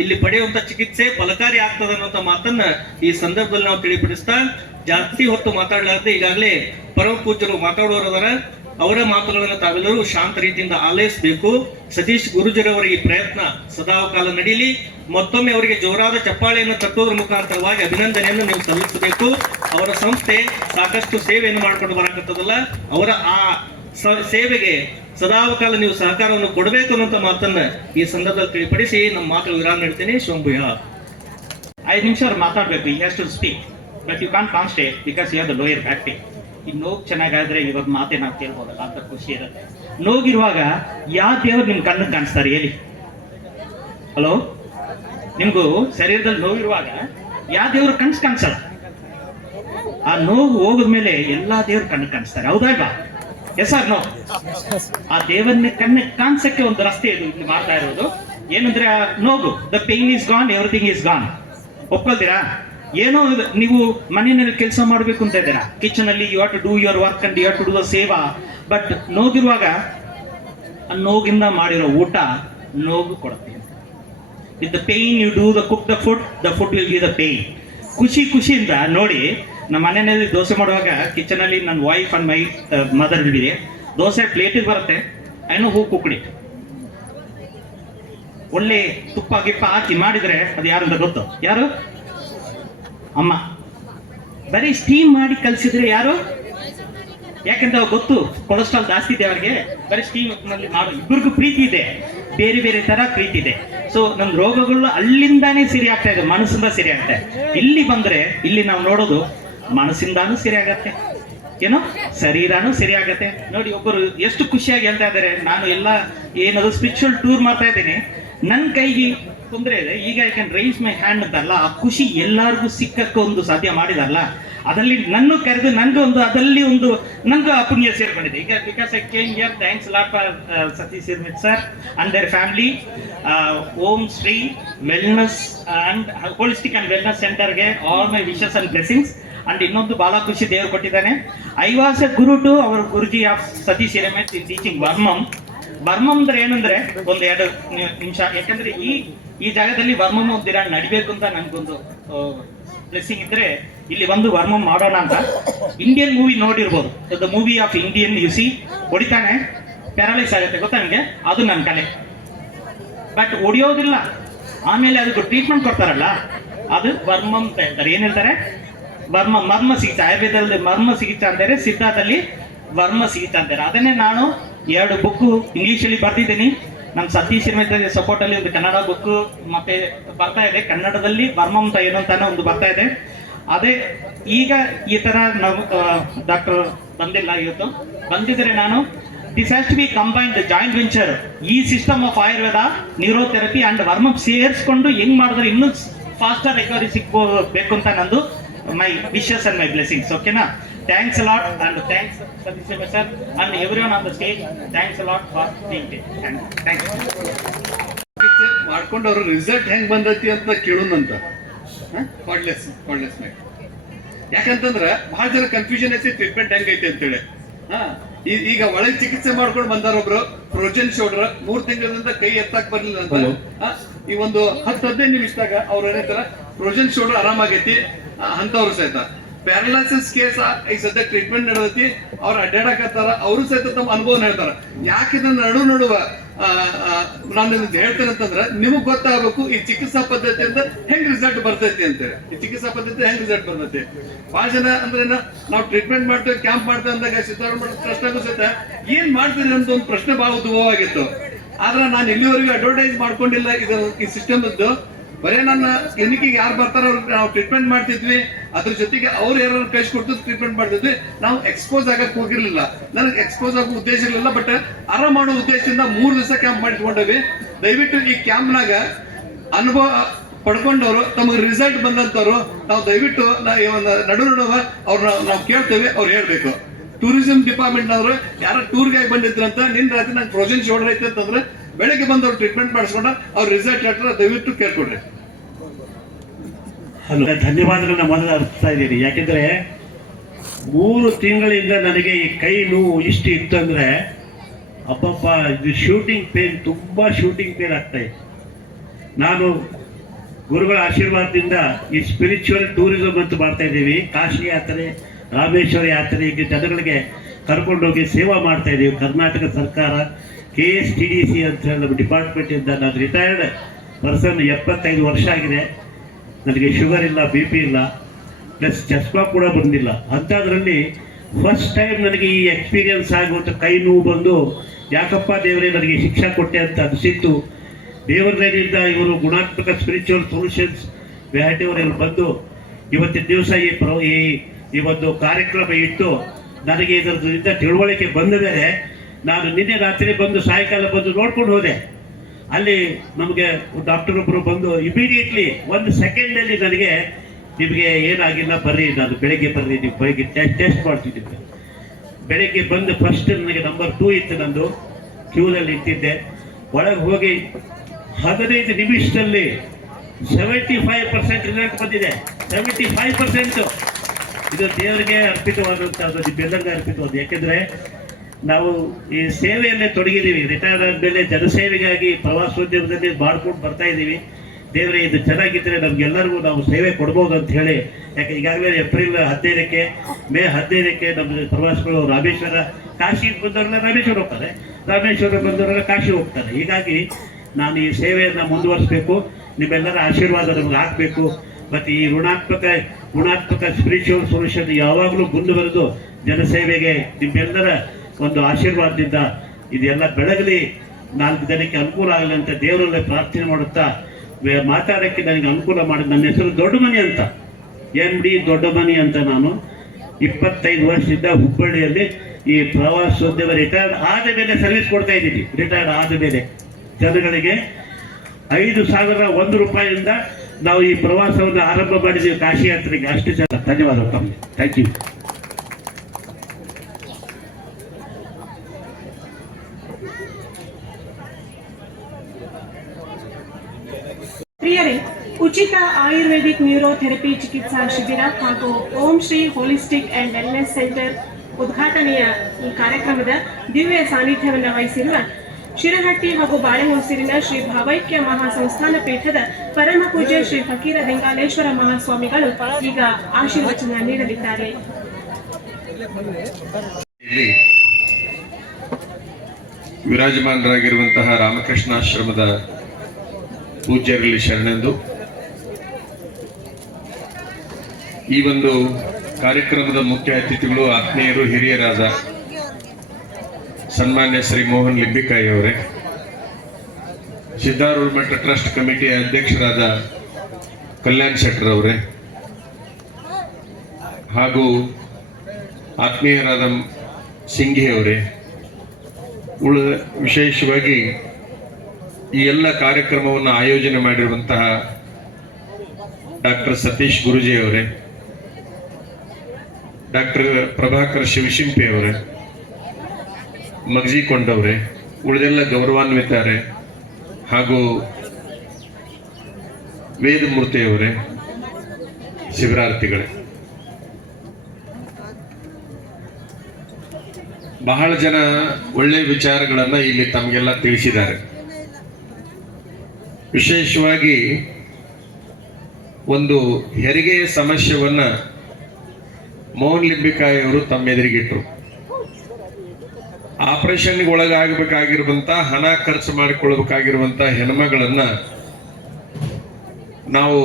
ಇಲ್ಲಿ ಪಡೆಯುವಂತ ಚಿಕಿತ್ಸೆ ಫಲಕಾರಿ ಆಗ್ತದೆ ಅನ್ನುವಂತ ಮಾತನ್ನ ಈ ಸಂದರ್ಭದಲ್ಲಿ ನಾವು ತಿಳಿಪಡಿಸ್ತಾ, ಜಾಸ್ತಿ ಹೊತ್ತು ಮಾತಾಡಲಾರ್ದೆ ಈಗಾಗಲೇ ಪರಮ ಪೂಜ್ಯರು ಮಾತಾಡುವವರದಾರ. ಅವರ ಮಾತುಗಳನ್ನು ತಾವೆಲ್ಲರೂ ಶಾಂತ ರೀತಿಯಿಂದ ಆಲೈಸಬೇಕು. ಸತೀಶ್ ಗುರೂಜಿರವರ ಈ ಪ್ರಯತ್ನ ಸದಾಕಾಲ ನಡೀಲಿ. ಮತ್ತೊಮ್ಮೆ ಅವರಿಗೆ ಜೋರಾದ ಚಪ್ಪಾಳೆಯನ್ನು ತಟ್ಟೋದ್ರ ಮುಖಾಂತರವಾಗಿ ಅಭಿನಂದನೆಯನ್ನು ನೀವು ಸಲ್ಲಿಸಬೇಕು. ಅವರ ಸಂಸ್ಥೆ ಸಾಕಷ್ಟು ಸೇವೆಯನ್ನು ಮಾಡ್ಕೊಂಡು ಬರಕತ್ತದಲ್ಲ, ಅವರ ಆ ಸೇವೆಗೆ ಸದಾಕಾಲ ನೀವು ಸಹಕಾರವನ್ನು ಕೊಡಬೇಕು ಅನ್ನುವಂತ ಮಾತನ್ನ ಈ ಸಂದರ್ಭದಲ್ಲಿ ತಿಳಿಪಡಿಸಿ ನಮ್ಮ ಮಾತುಗಳು ವಿರಾಮ ನೀಡ್ತೇನೆ. ಶೋಂಭುಯ 5 ನಿಮಿಷ ಅವ್ರು ಮಾತಾಡ್ಬೇಕು. You have to speak but you can't concentrate because you have the lower back pain. ಈ ನೋವು ಚೆನ್ನಾಗಾದ್ರೆ ಇವಾಗ ಮಾತೇ ನಾವು ಕೇಳ್ಬೋದಲ್ಲ ಅಂತ ಖುಷಿ ಇರುತ್ತೆ. ನೋಗಿರುವಾಗ ಯಾವ ದೇವರು ನಿಮ್ ಕಣ್ಣಿಗೆ ಕಾಣಿಸ್ತಾರೆ ಹೇಳಿ? ಹಲೋ, ನಿಮ್ಗೂ ಶರೀರದಲ್ಲಿ ನೋವಿರುವಾಗ ಯಾವ ದೇವ್ರ ಕಣ್ಸ್ ಕಾಣಿಸಲ್ಲ. ಆ ನೋವು ಹೋಗಿದ್ಮೇಲೆ ಎಲ್ಲಾ ದೇವ್ರ ಕಣ್ಣಿಗೆ ಕಾಣಿಸ್ತಾರೆ, ಹೌದಲ್ವಾ? Yes or no? ಆ ದೇವರನ್ನ ಕಣ್ಣಿಗೆ ಕಾಣಿಸಕ್ಕೆ ಒಂದು ರಸ್ತೆ ಇದು ಇಲ್ಲಿ ಮಾಡ್ತಾ ಇರೋದು. ಏನಂದ್ರೆ ಆ ನೋವು, the pain is gone, everything is gone. ಒಪ್ಕೊಳ್ತೀರಾ? ಏನೋ ನೀವು ಮನೆಯಲ್ಲಿ ಕೆಲಸ ಮಾಡಬೇಕು ಅಂತ ಇದ್ದೀರಾ, ಕಿಚನ್ ಅಲ್ಲಿ you have to do your work and you have to do the seva. But ನೋಗಿರುವಾಗ ನೋಗಿಂದ ಮಾಡಿರೋ ಊಟ ನೋವು ಕೊಡುತ್ತೆ. With the pain you do the cook the food will give the pain. ಖುಷಿಯಿಂದ ನೋಡಿ, ನಮ್ಮ ಮನೆಯಲ್ಲಿ ದೋಸೆ ಮಾಡುವಾಗ ಕಿಚನ್ ಅಲ್ಲಿ ನನ್ನ ವೈಫ್ ಅಂಡ್ ಮೈ ಮದರ್ ಇಲ್ಲಿದೆ. ದೋಸೆ ಪ್ಲೇಟಿಗೆ ಬರುತ್ತೆ, ಐನೋ ಹೂ ಕುಕ್ಡಿ. ಒಳ್ಳೆ ತುಪ್ಪ ಗಿಪ್ಪ ಹಾಕಿ ಮಾಡಿದ್ರೆ ಅದು ಯಾರು ಅಂತ ಗೊತ್ತು? ಯಾರು? ಅಮ್ಮ. ಬರೀ ಸ್ಟೀಮ್ ಮಾಡಿ ಕಲಿಸಿದ್ರೆ ಯಾರು? ಯಾಕಂದ್ರೆ ಅವ್ರು ಗೊತ್ತು ಕೊಲೆಸ್ಟ್ರಾಲ್ ಜಾಸ್ತಿ ಇದೆ ಅವ್ರಿಗೆ. ಬರೀ ಸ್ಟೀಮ್ ನಲ್ಲಿ ಮಾಡೋ ಇಬ್ಬರಿಗೂ ಪ್ರೀತಿ ಇದೆ, ಬೇರೆ ಬೇರೆ ತರ ಪ್ರೀತಿ ಇದೆ. ಸೊ ನಮ್ ರೋಗಗಳು ಅಲ್ಲಿಂದಾನೇ ಸರಿ ಆಗ್ತಾ ಇದೆ, ಮನಸ್ಸಿಂದ ಸರಿ ಆಗ್ತಾ ಇದೆ. ಇಲ್ಲಿ ಬಂದ್ರೆ ಇಲ್ಲಿ ನಾವು ನೋಡೋದು ಮನಸ್ಸಿಂದಾನು ಸರಿ ಆಗತ್ತೆ, ಏನೋ ಶರೀರನೂ ಸರಿ ಆಗತ್ತೆ. ನೋಡಿ, ಒಬ್ಬರು ಎಷ್ಟು ಖುಷಿಯಾಗಿ ಹೇಳ್ತಾ ಇದ್ದಾರೆ, ನಾನು ಎಲ್ಲ ಏನದು ಸ್ಪಿರಿಚುವಲ್ ಟೂರ್ ಮಾಡ್ತಾ ಇದ್ದೀನಿ, ನನ್ನ ಕೈಗೆ ತೊಂದರೆ ಇದೆ, ಈಗ I can raise my hand ಅಂತಾರಲ್ಲ, ಆ ಖುಷಿ ಎಲ್ಲರಿಗೂ ಸಿಕ್ಕಕ್ಕೆ ಒಂದು ಸಾಧ್ಯ ಮಾಡಿದಾರಲ್ಲ, ಅದರಲ್ಲಿ ನನ್ನ ಕರೆದು ಅದರಲ್ಲಿ ಒಂದು ನಂಗೂ ಆ ಪುಣ್ಯ ಸೇರ್ಕೊಂಡಿದೆ. ಈಗ because I came here, thanks lot for Satish Sirmit sir and their family. Om Shri wellness and holistic and wellness ಸೆಂಟರ್ಗೆ all my wishes and blessings. And ಇನ್ನೊಂದು ಬಹಳ ಖುಷಿ ದೇವರು ಕೊಟ್ಟಿದ್ದಾನೆ. I was a guru to our guruji of Satish Sirmit in teaching varmam. Varmam ಅಂದ್ರೆ ಏನಂದ್ರೆ ಒಂದು 2 ನಿಮಿಷ, ಯಾಕಂದ್ರೆ ಈ ಜಾಗದಲ್ಲಿ ವರ್ಮಂ ಒಂದಿರ ನಡಿಬೇಕು ಅಂತ ನನ್ಗೊಂದು ಬ್ಲೆಸ್ಸಿಂಗ್ ಇದ್ರೆ ಇಲ್ಲಿ ಒಂದು ವರ್ಮಂ ಮಾಡೋಣ ಅಂತ. ಇಂಡಿಯನ್ ಮೂವಿ ನೋಡಿರ್ಬೋದು, the movie of Indian you see, ಹೊಡಿತಾನೆ ಪ್ಯಾರಲೈಸ್ ಆಗುತ್ತೆ, ಗೊತ್ತಾ ನಿಮಗೆ? ಅದು ನನ್ನ ಕಲೆ. ಬಟ್ ಹೊಡಿಯೋದಿಲ್ಲ, ಆಮೇಲೆ ಅದಕ್ಕೆ ಟ್ರೀಟ್ಮೆಂಟ್ ಕೊಡ್ತಾರಲ್ಲ, ಅದು ವರ್ಮಂ ಅಂತ ಹೇಳ್ತಾರೆ. ಏನ್ ಹೇಳ್ತಾರೆ? ಮರ್ಮ ಚಿಕಿತ್ಸೆ. ಆಯುರ್ವೇದದಲ್ಲಿ ಮರ್ಮ ಚಿಕಿತ್ಸೆ ಅಂತಾರೆ, ಸಿದ್ಧಾದಲ್ಲಿ ವರ್ಮ ಚಿಕಿತ್ಸೆ ಅಂತಾರೆ. ಅದನ್ನೇ ನಾನು 2 ಬುಕ್ಕು ಇಂಗ್ಲಿಷಲ್ಲಿ ಬರ್ದಿದ್ದೀನಿ. ನಮ್ಮ ಸತೀಶ್ ಸಿರ್ಮಿತ್ ಸಪೋರ್ಟ್ ಅಲ್ಲಿ ಒಂದು ಕನ್ನಡ ಬುಕ್ ಮತ್ತೆ ಬರ್ತಾ ಇದೆ, ಕನ್ನಡದಲ್ಲಿ ವರ್ಮ ಅಂತ ಏನು ಅಂತಾನೆ ಒಂದು ಬರ್ತಾ ಇದೆ. ಅದೇ ಈಗ ಈ ತರ ನಾವು ಡಾಕ್ಟರ್ ಬಂದಿಲ್ಲ, ಇವತ್ತು ಬಂದಿದ್ರೆ ನಾನು this has to be combined joint venture. ಈ system of Ayurveda, neurotherapy and varma ಸೇರಿಸ್ಕೊಂಡು ಹೆಂಗ್ ಮಾಡಿದ್ರೆ ಇನ್ನೂ ಫಾಸ್ಟರ್ ರಿಕವರಿ ಸಿಗ್ಬೇಕು ಅಂತ ನಂದು my wishes and my blessings. ಓಕೆನಾ? Thanks a lot, and thanks Satish sir and everyone on the stage. Thanks a lot for being here. And thanks. ಮಾಡ್ಕೊಂಡು ಅವ್ರ ರಿಸಲ್ಟ್ ಹೆಂಗ್ ಬಂದೈತಿ ಅಂತ ಕೇಳೋಣಂತ. ಕಾಡ್ಲೆಸ್ ಯಾಕಂತಂದ್ರೆ ಬಹಳ ಜನ ಕನ್ಫ್ಯೂಷನ್ ಐತಿ ಟ್ರೀಟ್ಮೆಂಟ್ ಹೆಂಗೈತಿ ಅಂತೇಳಿ. ಈಗ ಒಳಗೆ ಚಿಕಿತ್ಸೆ ಮಾಡ್ಕೊಂಡು ಬಂದಾರ ಒಬ್ರು ಫ್ರೋಜನ್ ಶೋಲ್ಡರ್ 3 ತಿಂಗಳಿಂದ ಕೈ ಎತ್ತಾಕ್ ಬರ್ಲಿಲ್ಲ ಅಂತ. ಈ ಒಂದು 10-15 ನಿಮಿಷದಾಗ ಅವ್ರು ಏನಂತಾರ ಫ್ರೋಜನ್ ಶೋಲ್ಡರ್ ಆರಾಮಾಗೈತಿ ಅಂತವ್ರು ಸಹಿತ. ಪ್ಯಾರಲೈಸಿಸ್ ಕೇಸ್ ಈಗ ಸದ್ಯ ಟ್ರೀಟ್ಮೆಂಟ್ ನಡೆದೈತಿ, ಅವ್ರು ಅಡ್ಡಾಡಕತ್ತಾರ, ಅವರು ಸಹಿತ ತಮ್ಮ ಅನುಭವ ಹೇಳ್ತಾರ. ಯಾಕೆ ಇದನ್ನ ನಡುವ ನಾನು ಹೇಳ್ತೇನೆ ಅಂತಂದ್ರೆ ನಿಮಗ್ ಗೊತ್ತಾಗಬೇಕು ಈ ಚಿಕಿತ್ಸಾ ಪದ್ಧತಿಯಿಂದ ಹೆಂಗ್ ರಿಸಲ್ಟ್ ಬರ್ತೈತಿ ಅಂತೇಳಿ. ಈ ಚಿಕಿತ್ಸಾ ಪದ್ಧತಿ ಹೆಂಗ್ ರಿಸಲ್ಟ್ ಬರ್ತೈತಿ. ಬಹಳ ಜನ ಅಂದ್ರೆ ನಾವು ಟ್ರೀಟ್ಮೆಂಟ್ ಮಾಡ್ತೇವೆ, ಕ್ಯಾಂಪ್ ಮಾಡ್ತೇವೆ ಅಂದಾಗ ಸಿದ್ಧಾರೂಢ ಟ್ರಸ್ಟ್ನಾಗೂ ಸಹಿತ ಏನ್ ಮಾಡ್ತೀರಿ ಅಂತ ಒಂದು ಪ್ರಶ್ನೆ ಬಹಳ ಉದ್ಭವವಾಗಿತ್ತು. ಆದ್ರೆ ನಾನು ಇಲ್ಲಿವರೆಗೂ ಅಡ್ವರ್ಟೈಸ್ ಮಾಡ್ಕೊಂಡಿಲ್ಲ ಈ ಸಿಸ್ಟಮ್ ಇದ್ದು. ಬರೇ ನನ್ನ ಕ್ಲಿನಿಕ್ಗೆ ಯಾರು ಬರ್ತಾರೋ ನಾವು ಟ್ರೀಟ್ಮೆಂಟ್ ಮಾಡ್ತಿದ್ವಿ, ಅದ್ರ ಜೊತೆಗೆ ಅವ್ರು ಯಾರು ಕಳಿಸ್ಕೊಡ್ತು ಟ್ರೀಟ್ಮೆಂಟ್ ಮಾಡ್ತಿದ್ವಿ. ನಾವು ಎಕ್ಸ್ಪೋಸ್ ಆಗಕ್ ಹೋಗಿರ್ಲಿಲ್ಲ, ನನಗೆ ಎಕ್ಸ್ಪೋಸ್ ಆಗೋ ಉದ್ದೇಶ ಇರಲಿಲ್ಲ. ಬಟ್ ಆರಾಮ್ ಮಾಡೋ ಉದ್ದೇಶದಿಂದ 3 ದಿವಸ ಕ್ಯಾಂಪ್ ಮಾಡಿಟ್ಕೊಂಡವಿ. ದಯವಿಟ್ಟು ಈ ಕ್ಯಾಂಪ್ನಾಗ ಅನುಭವ ಪಡ್ಕೊಂಡವ್ರು, ತಮಗೆ ರಿಸಲ್ಟ್ ಬಂದಂತವ್ರು ನಾವು ದಯವಿಟ್ಟು ನಡುವ ಅವ್ರನ್ನ ನಾವು ಕೇಳ್ತೇವೆ, ಅವ್ರು ಹೇಳ್ಬೇಕು. ಟೂರಿಸಂ ಡಿಪಾರ್ಟ್ಮೆಂಟ್ ನವರು ಯಾರ ಟೂರ್ಗಾಗಿ ಬಂದಿದ್ರಂತ ನಿನ್ನ ರಾತ್ರಿ ನಂಗೆ ಫ್ರೋಜನ್ ಶೋಲ್ಡರ್ ಐತೆ ಅಂತಂದ್ರೆ ಬೆಳಗ್ಗೆ ಬಂದವ್ರು ಟ್ರೀಟ್ಮೆಂಟ್ ಮಾಡಿಸ್ಕೊಂಡ ಅವ್ರ ರಿಸಲ್ಟ್ ಲೆಟರ್ ದಯವಿಟ್ಟು ಕೇಳ್ಕೊಡ್ರಿ. ಹಲೋ, ಧನ್ಯವಾದಗಳನ್ನ ಮೊದಲು ಅರ್ಪಿಸ್ತಾ ಇದ್ದೀನಿ. ಯಾಕೆಂದ್ರೆ 3 ತಿಂಗಳಿಂದ ನನಗೆ ಈ ಕೈ ನೋವು ಇಷ್ಟು ಇತ್ತು ಅಂದ್ರೆ ಅಬ್ಬಪ್ಪ, ಇದು ಶೂಟಿಂಗ್ ಪೇನ್, ತುಂಬಾ ಶೂಟಿಂಗ್ ಪೇನ್ ಆಗ್ತಾ ಇತ್ತು. ನಾನು ಗುರುಗಳ ಆಶೀರ್ವಾದದಿಂದ ಈ ಸ್ಪಿರಿಚುವಲ್ ಟೂರಿಸಂ ಅಂತ ಮಾಡ್ತಾ ಇದ್ದೀವಿ. ಕಾಶಿ ಯಾತ್ರೆ, ರಾಮೇಶ್ವರ ಯಾತ್ರೆ, ಈಗ ಜನಗಳಿಗೆ ಕರ್ಕೊಂಡೋಗಿ ಸೇವಾ ಮಾಡ್ತಾ ಇದ್ದೀವಿ. ಕರ್ನಾಟಕ ಸರ್ಕಾರ KSTDC ಅಂತ ಹೇಳಿ ನಮ್ಮ ಡಿಪಾರ್ಟ್ಮೆಂಟ್ ಇಂದ ನಾನು ರಿಟೈರ್ಡ್ ಪರ್ಸನ್, 75 ವರ್ಷ ಆಗಿದೆ. ನನಗೆ ಶುಗರ್ ಇಲ್ಲ, BP ಇಲ್ಲ, ಪ್ಲಸ್ ಚಸ್ಮಾ ಕೂಡ ಬಂದಿಲ್ಲ. ಅಂಥದ್ರಲ್ಲಿ ಫಸ್ಟ್ ಟೈಮ್ ನನಗೆ ಈ ಎಕ್ಸ್ಪೀರಿಯನ್ಸ್ ಆಗುವಂಥ ಕೈ ನೋವು ಬಂದು ಯಾಕಪ್ಪ ದೇವರೇ ನನಗೆ ಶಿಕ್ಷಾ ಕೊಟ್ಟೆ ಅಂತ ಅನಿಸಿತ್ತು. ದೇವರದಿಂದ ಇವರು ಗುಣಾತ್ಮಕ ಸ್ಪಿರಿಚುವಲ್ ಸೊಲ್ಯೂಷನ್ಸ್ ವ್ಯಾಟಿಯವರು ಬಂದು ಇವತ್ತಿನ ದಿವಸ ಈ ಒಂದು ಕಾರ್ಯಕ್ರಮ ಇಟ್ಟು ನನಗೆ ಇದರಿಂದ ತಿಳುವಳಿಕೆ ಬಂದ ಮೇಲೆ ನಾನು ನಿನ್ನೆ ರಾತ್ರಿ ಬಂದು ಸಾಯಂಕಾಲ ಬಂದು ನೋಡ್ಕೊಂಡು ಹೋದೆ. ಅಲ್ಲಿ ನಮಗೆ ಡಾಕ್ಟರ್ ಒಬ್ಬರು ಬಂದು ಇಮಿಡಿಯೇಟ್ಲಿ 1 ಸೆಕೆಂಡಲ್ಲಿ ನನಗೆ ನಿಮಗೆ ಏನಾಗಿಲ್ಲ, ಬರ್ರಿ ನಾನು ಬೆಳಗ್ಗೆ ಬರ್ರಿ, ನೀವು ಬೆಳಗ್ಗೆ ಟೆಸ್ಟ್ ಮಾಡ್ತಿದ್ದೆ. ಬೆಳಗ್ಗೆ ಬಂದು ಫಸ್ಟ್ ನನಗೆ ನಂಬರ್ 2 ಇತ್ತು, ನಂದು ಕ್ಯೂನಲ್ಲಿ ನಿಂತಿದ್ದೆ. ಒಳಗೆ ಹೋಗಿ 15 ನಿಮಿಷದಲ್ಲಿ 75% ರಿಸಲ್ಟ್ ಬಂದಿದೆ. 75% ಇದು ದೇವರಿಗೆ ಅರ್ಪಿತವಾದಂಥದ್ದು, ನಿಮ್ಮೆಲ್ಲರಿಗೂ ಅರ್ಪಿತವಾದ. ಯಾಕೆಂದರೆ ನಾವು ಈ ಸೇವೆಯಲ್ಲೇ ತೊಡಗಿದ್ದೀವಿ. ರಿಟೈರ್ಡ್ ಆದಮೇಲೆ ಜನಸೇವೆಗಾಗಿ ಪ್ರವಾಸೋದ್ಯಮದಲ್ಲಿ ಮಾಡ್ಕೊಂಡು ಬರ್ತಾ ಇದ್ದೀವಿ. ದೇವರೇ ಇದು ಚೆನ್ನಾಗಿದ್ದರೆ ನಮಗೆಲ್ಲರಿಗೂ ನಾವು ಸೇವೆ ಕೊಡ್ಬೋದು ಅಂತ ಹೇಳಿ. ಯಾಕೆ ಈಗಾಗಲೇ ಏಪ್ರಿಲ್ 15ಕ್ಕೆ, ಮೇ 15ಕ್ಕೆ ನಮ್ಮ ಪ್ರವಾಸಗಳು ರಾಮೇಶ್ವರ, ಕಾಶಿ ಬಂದವರೆಲ್ಲ ರಾಮೇಶ್ವರ ಹೋಗ್ತಾರೆ, ರಾಮೇಶ್ವರ ಬಂದವರೆಲ್ಲ ಕಾಶಿ ಹೋಗ್ತಾರೆ. ಹೀಗಾಗಿ ನಾನು ಈ ಸೇವೆಯನ್ನು ಮುಂದುವರಿಸಬೇಕು, ನಿಮ್ಮೆಲ್ಲರ ಆಶೀರ್ವಾದ ನಮ್ಗೆ ಆಗಬೇಕು. ಮತ್ತು ಈ ಗುಣಾತ್ಮಕ ಸ್ಪಿರಿಚುವಲ್ ಸೊಲ್ಯೂಷನ್ ಯಾವಾಗಲೂ ಮುಂದುವರೆದು ಜನಸೇವೆಗೆ ನಿಮ್ಮೆಲ್ಲರ ಒಂದು ಆಶೀರ್ವಾದದಿಂದ ಇದೆಲ್ಲ ಬೆಳಗಲಿ, 4 ಜನಕ್ಕೆ ಅನುಕೂಲ ಆಗಲಿ ಅಂತ ದೇವರಲ್ಲೇ ಪ್ರಾರ್ಥನೆ ಮಾಡುತ್ತಾ ಮಾತಾಡೋಕ್ಕೆ ನನಗೆ ಅನುಕೂಲ ಮಾಡಿ. ನನ್ನ ಹೆಸರು ದೊಡ್ಡಮನಿ ಅಂತ, MD ದೊಡ್ಡಮನಿ ಅಂತ. ನಾನು 25 ವರ್ಷದಿಂದ ಹುಬ್ಬಳ್ಳಿಯಲ್ಲಿ ಈ ಪ್ರವಾಸೋದ್ಯಮ ರಿಟೈರ್ಡ್ ಆದ ಮೇಲೆ ಸರ್ವಿಸ್ ಕೊಡ್ತಾ ಇದ್ದೀನಿ. ರಿಟೈರ್ಡ್ ಆದ ಮೇಲೆ ಜನಗಳಿಗೆ 5,001 ರೂಪಾಯಿಯಿಂದ ನಾವು ಈ ಪ್ರವಾಸವನ್ನು ಆರಂಭ ಮಾಡಿದ್ದೀವಿ, ಕಾಶಿ ಯಾತ್ರೆಗೆ. ಅಷ್ಟು ಜನ ಧನ್ಯವಾದ ತಮಗೆ. Thank you. ಪ್ರಿಯರೇ, ಉಚಿತ ಆಯುರ್ವೇದಿಕ್ ನ್ಯೂರೋಥೆರಪಿ ಚಿಕಿತ್ಸಾ ಶಿಬಿರ ಹಾಗೂ Om Shri holistic and wellness centre ಉದ್ಘಾಟನೆಯ ಈ ಕಾರ್ಯಕ್ರಮದ ದಿವ್ಯ ಸಾನ್ನಿಧ್ಯವನ್ನು ವಹಿಸಿರುವ ಶಿರಹಟ್ಟಿ ಹಾಗೂ ಬಾಳೆಹೊಸೂರಿನ ಶ್ರೀ ಭಾವೈಕ್ಯ ಮಹಾಸಂಸ್ಥಾನ ಪೀಠದ ಪರಮ ಪೂಜ್ಯ ಶ್ರೀ ಫಕೀರ ಲಿಂಗಾಲೇಶ್ವರ ಮಹಾಸ್ವಾಮಿಗಳು ಈಗ ಆಶೀರ್ವಚನ ನೀಡಲಿದ್ದಾರೆ. ವಿರಾಜಮಾನರಾಗಿರುವಂತಹ ರಾಮಕೃಷ್ಣಾಶ್ರಮದ ಪೂಜ್ಯರಲ್ಲಿ ಶರಣೆಂದು ಈ ಒಂದು ಕಾರ್ಯಕ್ರಮದ ಮುಖ್ಯ ಅತಿಥಿಗಳು ಆತ್ಮೀಯರು, ಹಿರಿಯರಾದ ಸನ್ಮಾನ್ಯ ಶ್ರೀ ಮೋಹನ್ ಲಿಂಬಿಕಾಯಿ ಅವರೇ, ಸಿದ್ಧಾರೂಢ ಮಠ ಟ್ರಸ್ಟ್ ಕಮಿಟಿಯ ಅಧ್ಯಕ್ಷರಾದ ಕಲ್ಯಾಣ್ ಶೆಟ್ಟರ್ ಅವರೇ, ಹಾಗೂ ಆತ್ಮೀಯರಾದ ಸಿಂಘಿ ಅವರೇ, ವಿಶೇಷವಾಗಿ ಈ ಎಲ್ಲ ಕಾರ್ಯಕ್ರಮವನ್ನು ಆಯೋಜನೆ ಮಾಡಿರುವಂತಹ ಡಾಕ್ಟರ್ ಸತೀಶ್ ಗುರುಜಿ ಅವರೇ, ಡಾಕ್ಟರ್ ಪ್ರಭಾಕರ್ ಶಿವಶಿಂಪಿ ಅವರೇ, ಮಗ್ಜಿ ಕೊಂಡವ್ರೆ, ಉಳಿದೆಲ್ಲ ಗೌರವಾನ್ವಿತಾರೆ ಹಾಗೂ ವೇದಮೂರ್ತಿಯವರೇ, ಶಿಬಿರಾರ್ಥಿಗಳೇ, ಬಹಳ ಜನ ಒಳ್ಳೆ ವಿಚಾರಗಳನ್ನ ಇಲ್ಲಿ ತಮಗೆಲ್ಲ ತಿಳಿಸಿದ್ದಾರೆ. ವಿಶೇಷವಾಗಿ ಒಂದು ಹೆರಿಗೆಯ ಸಮಸ್ಯೆಯನ್ನ ಮೋಹನ್ ಲಿಂಬಿಕಾಯಿ ಅವರು ತಮ್ಮ ಎದುರಿಗಿಟ್ರು. ಆಪರೇಷನ್ಗೆ ಒಳಗಾಗಬೇಕಾಗಿರುವಂತ ಹಣ ಖರ್ಚು ಮಾಡಿಕೊಳ್ಬೇಕಾಗಿರುವಂತ ಹೆಣ್ಮಗಳನ್ನ ನಾವು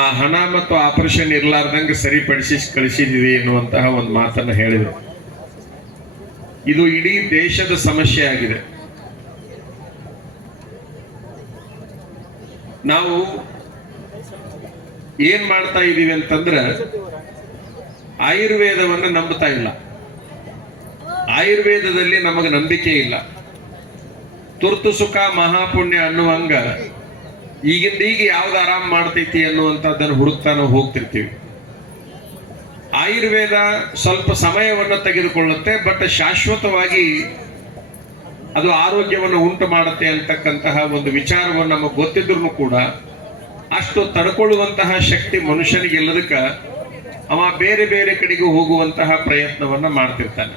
ಆ ಹಣ ಮತ್ತು ಆಪರೇಷನ್ ಇರ್ಲಾರ್ದಂಗೆ ಸರಿಪಡಿಸಿ ಕಳಿಸಿದೀವಿ ಎನ್ನುವಂತಹ ಒಂದು ಮಾತನ್ನ ಹೇಳಿದರು. ಇದು ಇಡೀ ದೇಶದ ಸಮಸ್ಯೆ ಆಗಿದೆ. ನಾವು ಏನ್ ಮಾಡ್ತಾ ಇದ್ದೀವಿ ಅಂತಂದ್ರೆ ಆಯುರ್ವೇದವನ್ನು ನಂಬುತ್ತಾ ಇಲ್ಲ. ಆಯುರ್ವೇದದಲ್ಲಿ ನಮಗೆ ನಂಬಿಕೆ ಇಲ್ಲ. ತುರ್ತು ಸುಖ ಮಹಾಪುಣ್ಯ ಅನ್ನುವಂಗ ಈಗಿಂದೀಗ ಯಾವ್ದು ಆರಾಮ್ ಮಾಡ್ತೈತಿ ಅನ್ನುವಂಥದ್ದನ್ನು ಹುಡುಕ್ತಾ ನಾವು ಹೋಗ್ತಿರ್ತೀವಿ. ಆಯುರ್ವೇದ ಸ್ವಲ್ಪ ಸಮಯವನ್ನು ತೆಗೆದುಕೊಳ್ಳುತ್ತೆ, ಬಟ್ ಶಾಶ್ವತವಾಗಿ ಅದು ಆರೋಗ್ಯವನ್ನು ಉಂಟು ಮಾಡುತ್ತೆ ಅಂತಕ್ಕಂತಹ ಒಂದು ವಿಚಾರವನ್ನು ನಮಗೆ ಗೊತ್ತಿದ್ರು ಕೂಡ ಅಷ್ಟು ತಡ್ಕೊಳ್ಳುವಂತಹ ಶಕ್ತಿ ಮನುಷ್ಯನಿಗೆ ಇಲ್ಲದಕ್ಕ ಅವ ಬೇರೆ ಬೇರೆ ಕಡೆಗೂ ಹೋಗುವಂತಹ ಪ್ರಯತ್ನವನ್ನ ಮಾಡ್ತಿರ್ತಾನೆ.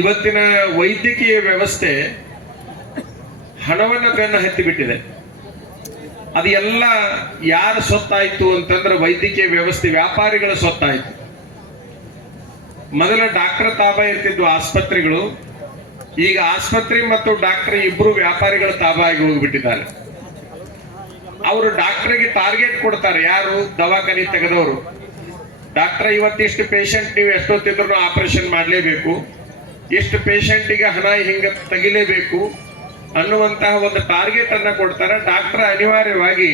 ಇವತ್ತಿನ ವೈದ್ಯಕೀಯ ವ್ಯವಸ್ಥೆ ಹಣವನ್ನ ಬೆನ್ನು ಹತ್ತಿ ಬಿಟ್ಟಿದೆ. ಅದು ಎಲ್ಲ ಯಾರ ಸೊತ್ತಾಯ್ತು ಅಂತಂದ್ರೆ ವೈದ್ಯಕೀಯ ವ್ಯವಸ್ಥೆ ವ್ಯಾಪಾರಿಗಳ ಸೊತ್ತಾಯ್ತು. ಮೊದಲ ಡಾಕ್ಟರ್ ತಾಬಾ ಇರ್ತಿದ್ವು ಆಸ್ಪತ್ರೆಗಳು, ಈಗ ಆಸ್ಪತ್ರೆ ಮತ್ತು ಡಾಕ್ಟರ್ ಇಬ್ರು ವ್ಯಾಪಾರಿಗಳ ತಾಬಾ ಆಗಿ ಹೋಗ್ಬಿಟ್ಟಿದ್ದಾರೆ. ಅವರು ಡಾಕ್ಟರ್ಗೆ ಟಾರ್ಗೆಟ್ ಕೊಡ್ತಾರೆ, ಯಾರು ದವಾಖಾನೆ ತೆಗೆದವರು. ಡಾಕ್ಟರ್ ಇವತ್ತಿಷ್ಟು ಪೇಷಂಟ್ ನೀವು ಎಷ್ಟೊತ್ತಿದ್ರು ಆಪರೇಷನ್ ಮಾಡಲೇಬೇಕು, ಎಷ್ಟು ಪೇಷಂಟಿಗೆ ಹಣ ಹಿಂಗ ತೆಗಿಲೇಬೇಕು ಅನ್ನುವಂತಹ ಒಂದು ಟಾರ್ಗೆಟ್ ಅನ್ನ ಕೊಡ್ತಾರೆ. ಡಾಕ್ಟರ್ ಅನಿವಾರ್ಯವಾಗಿ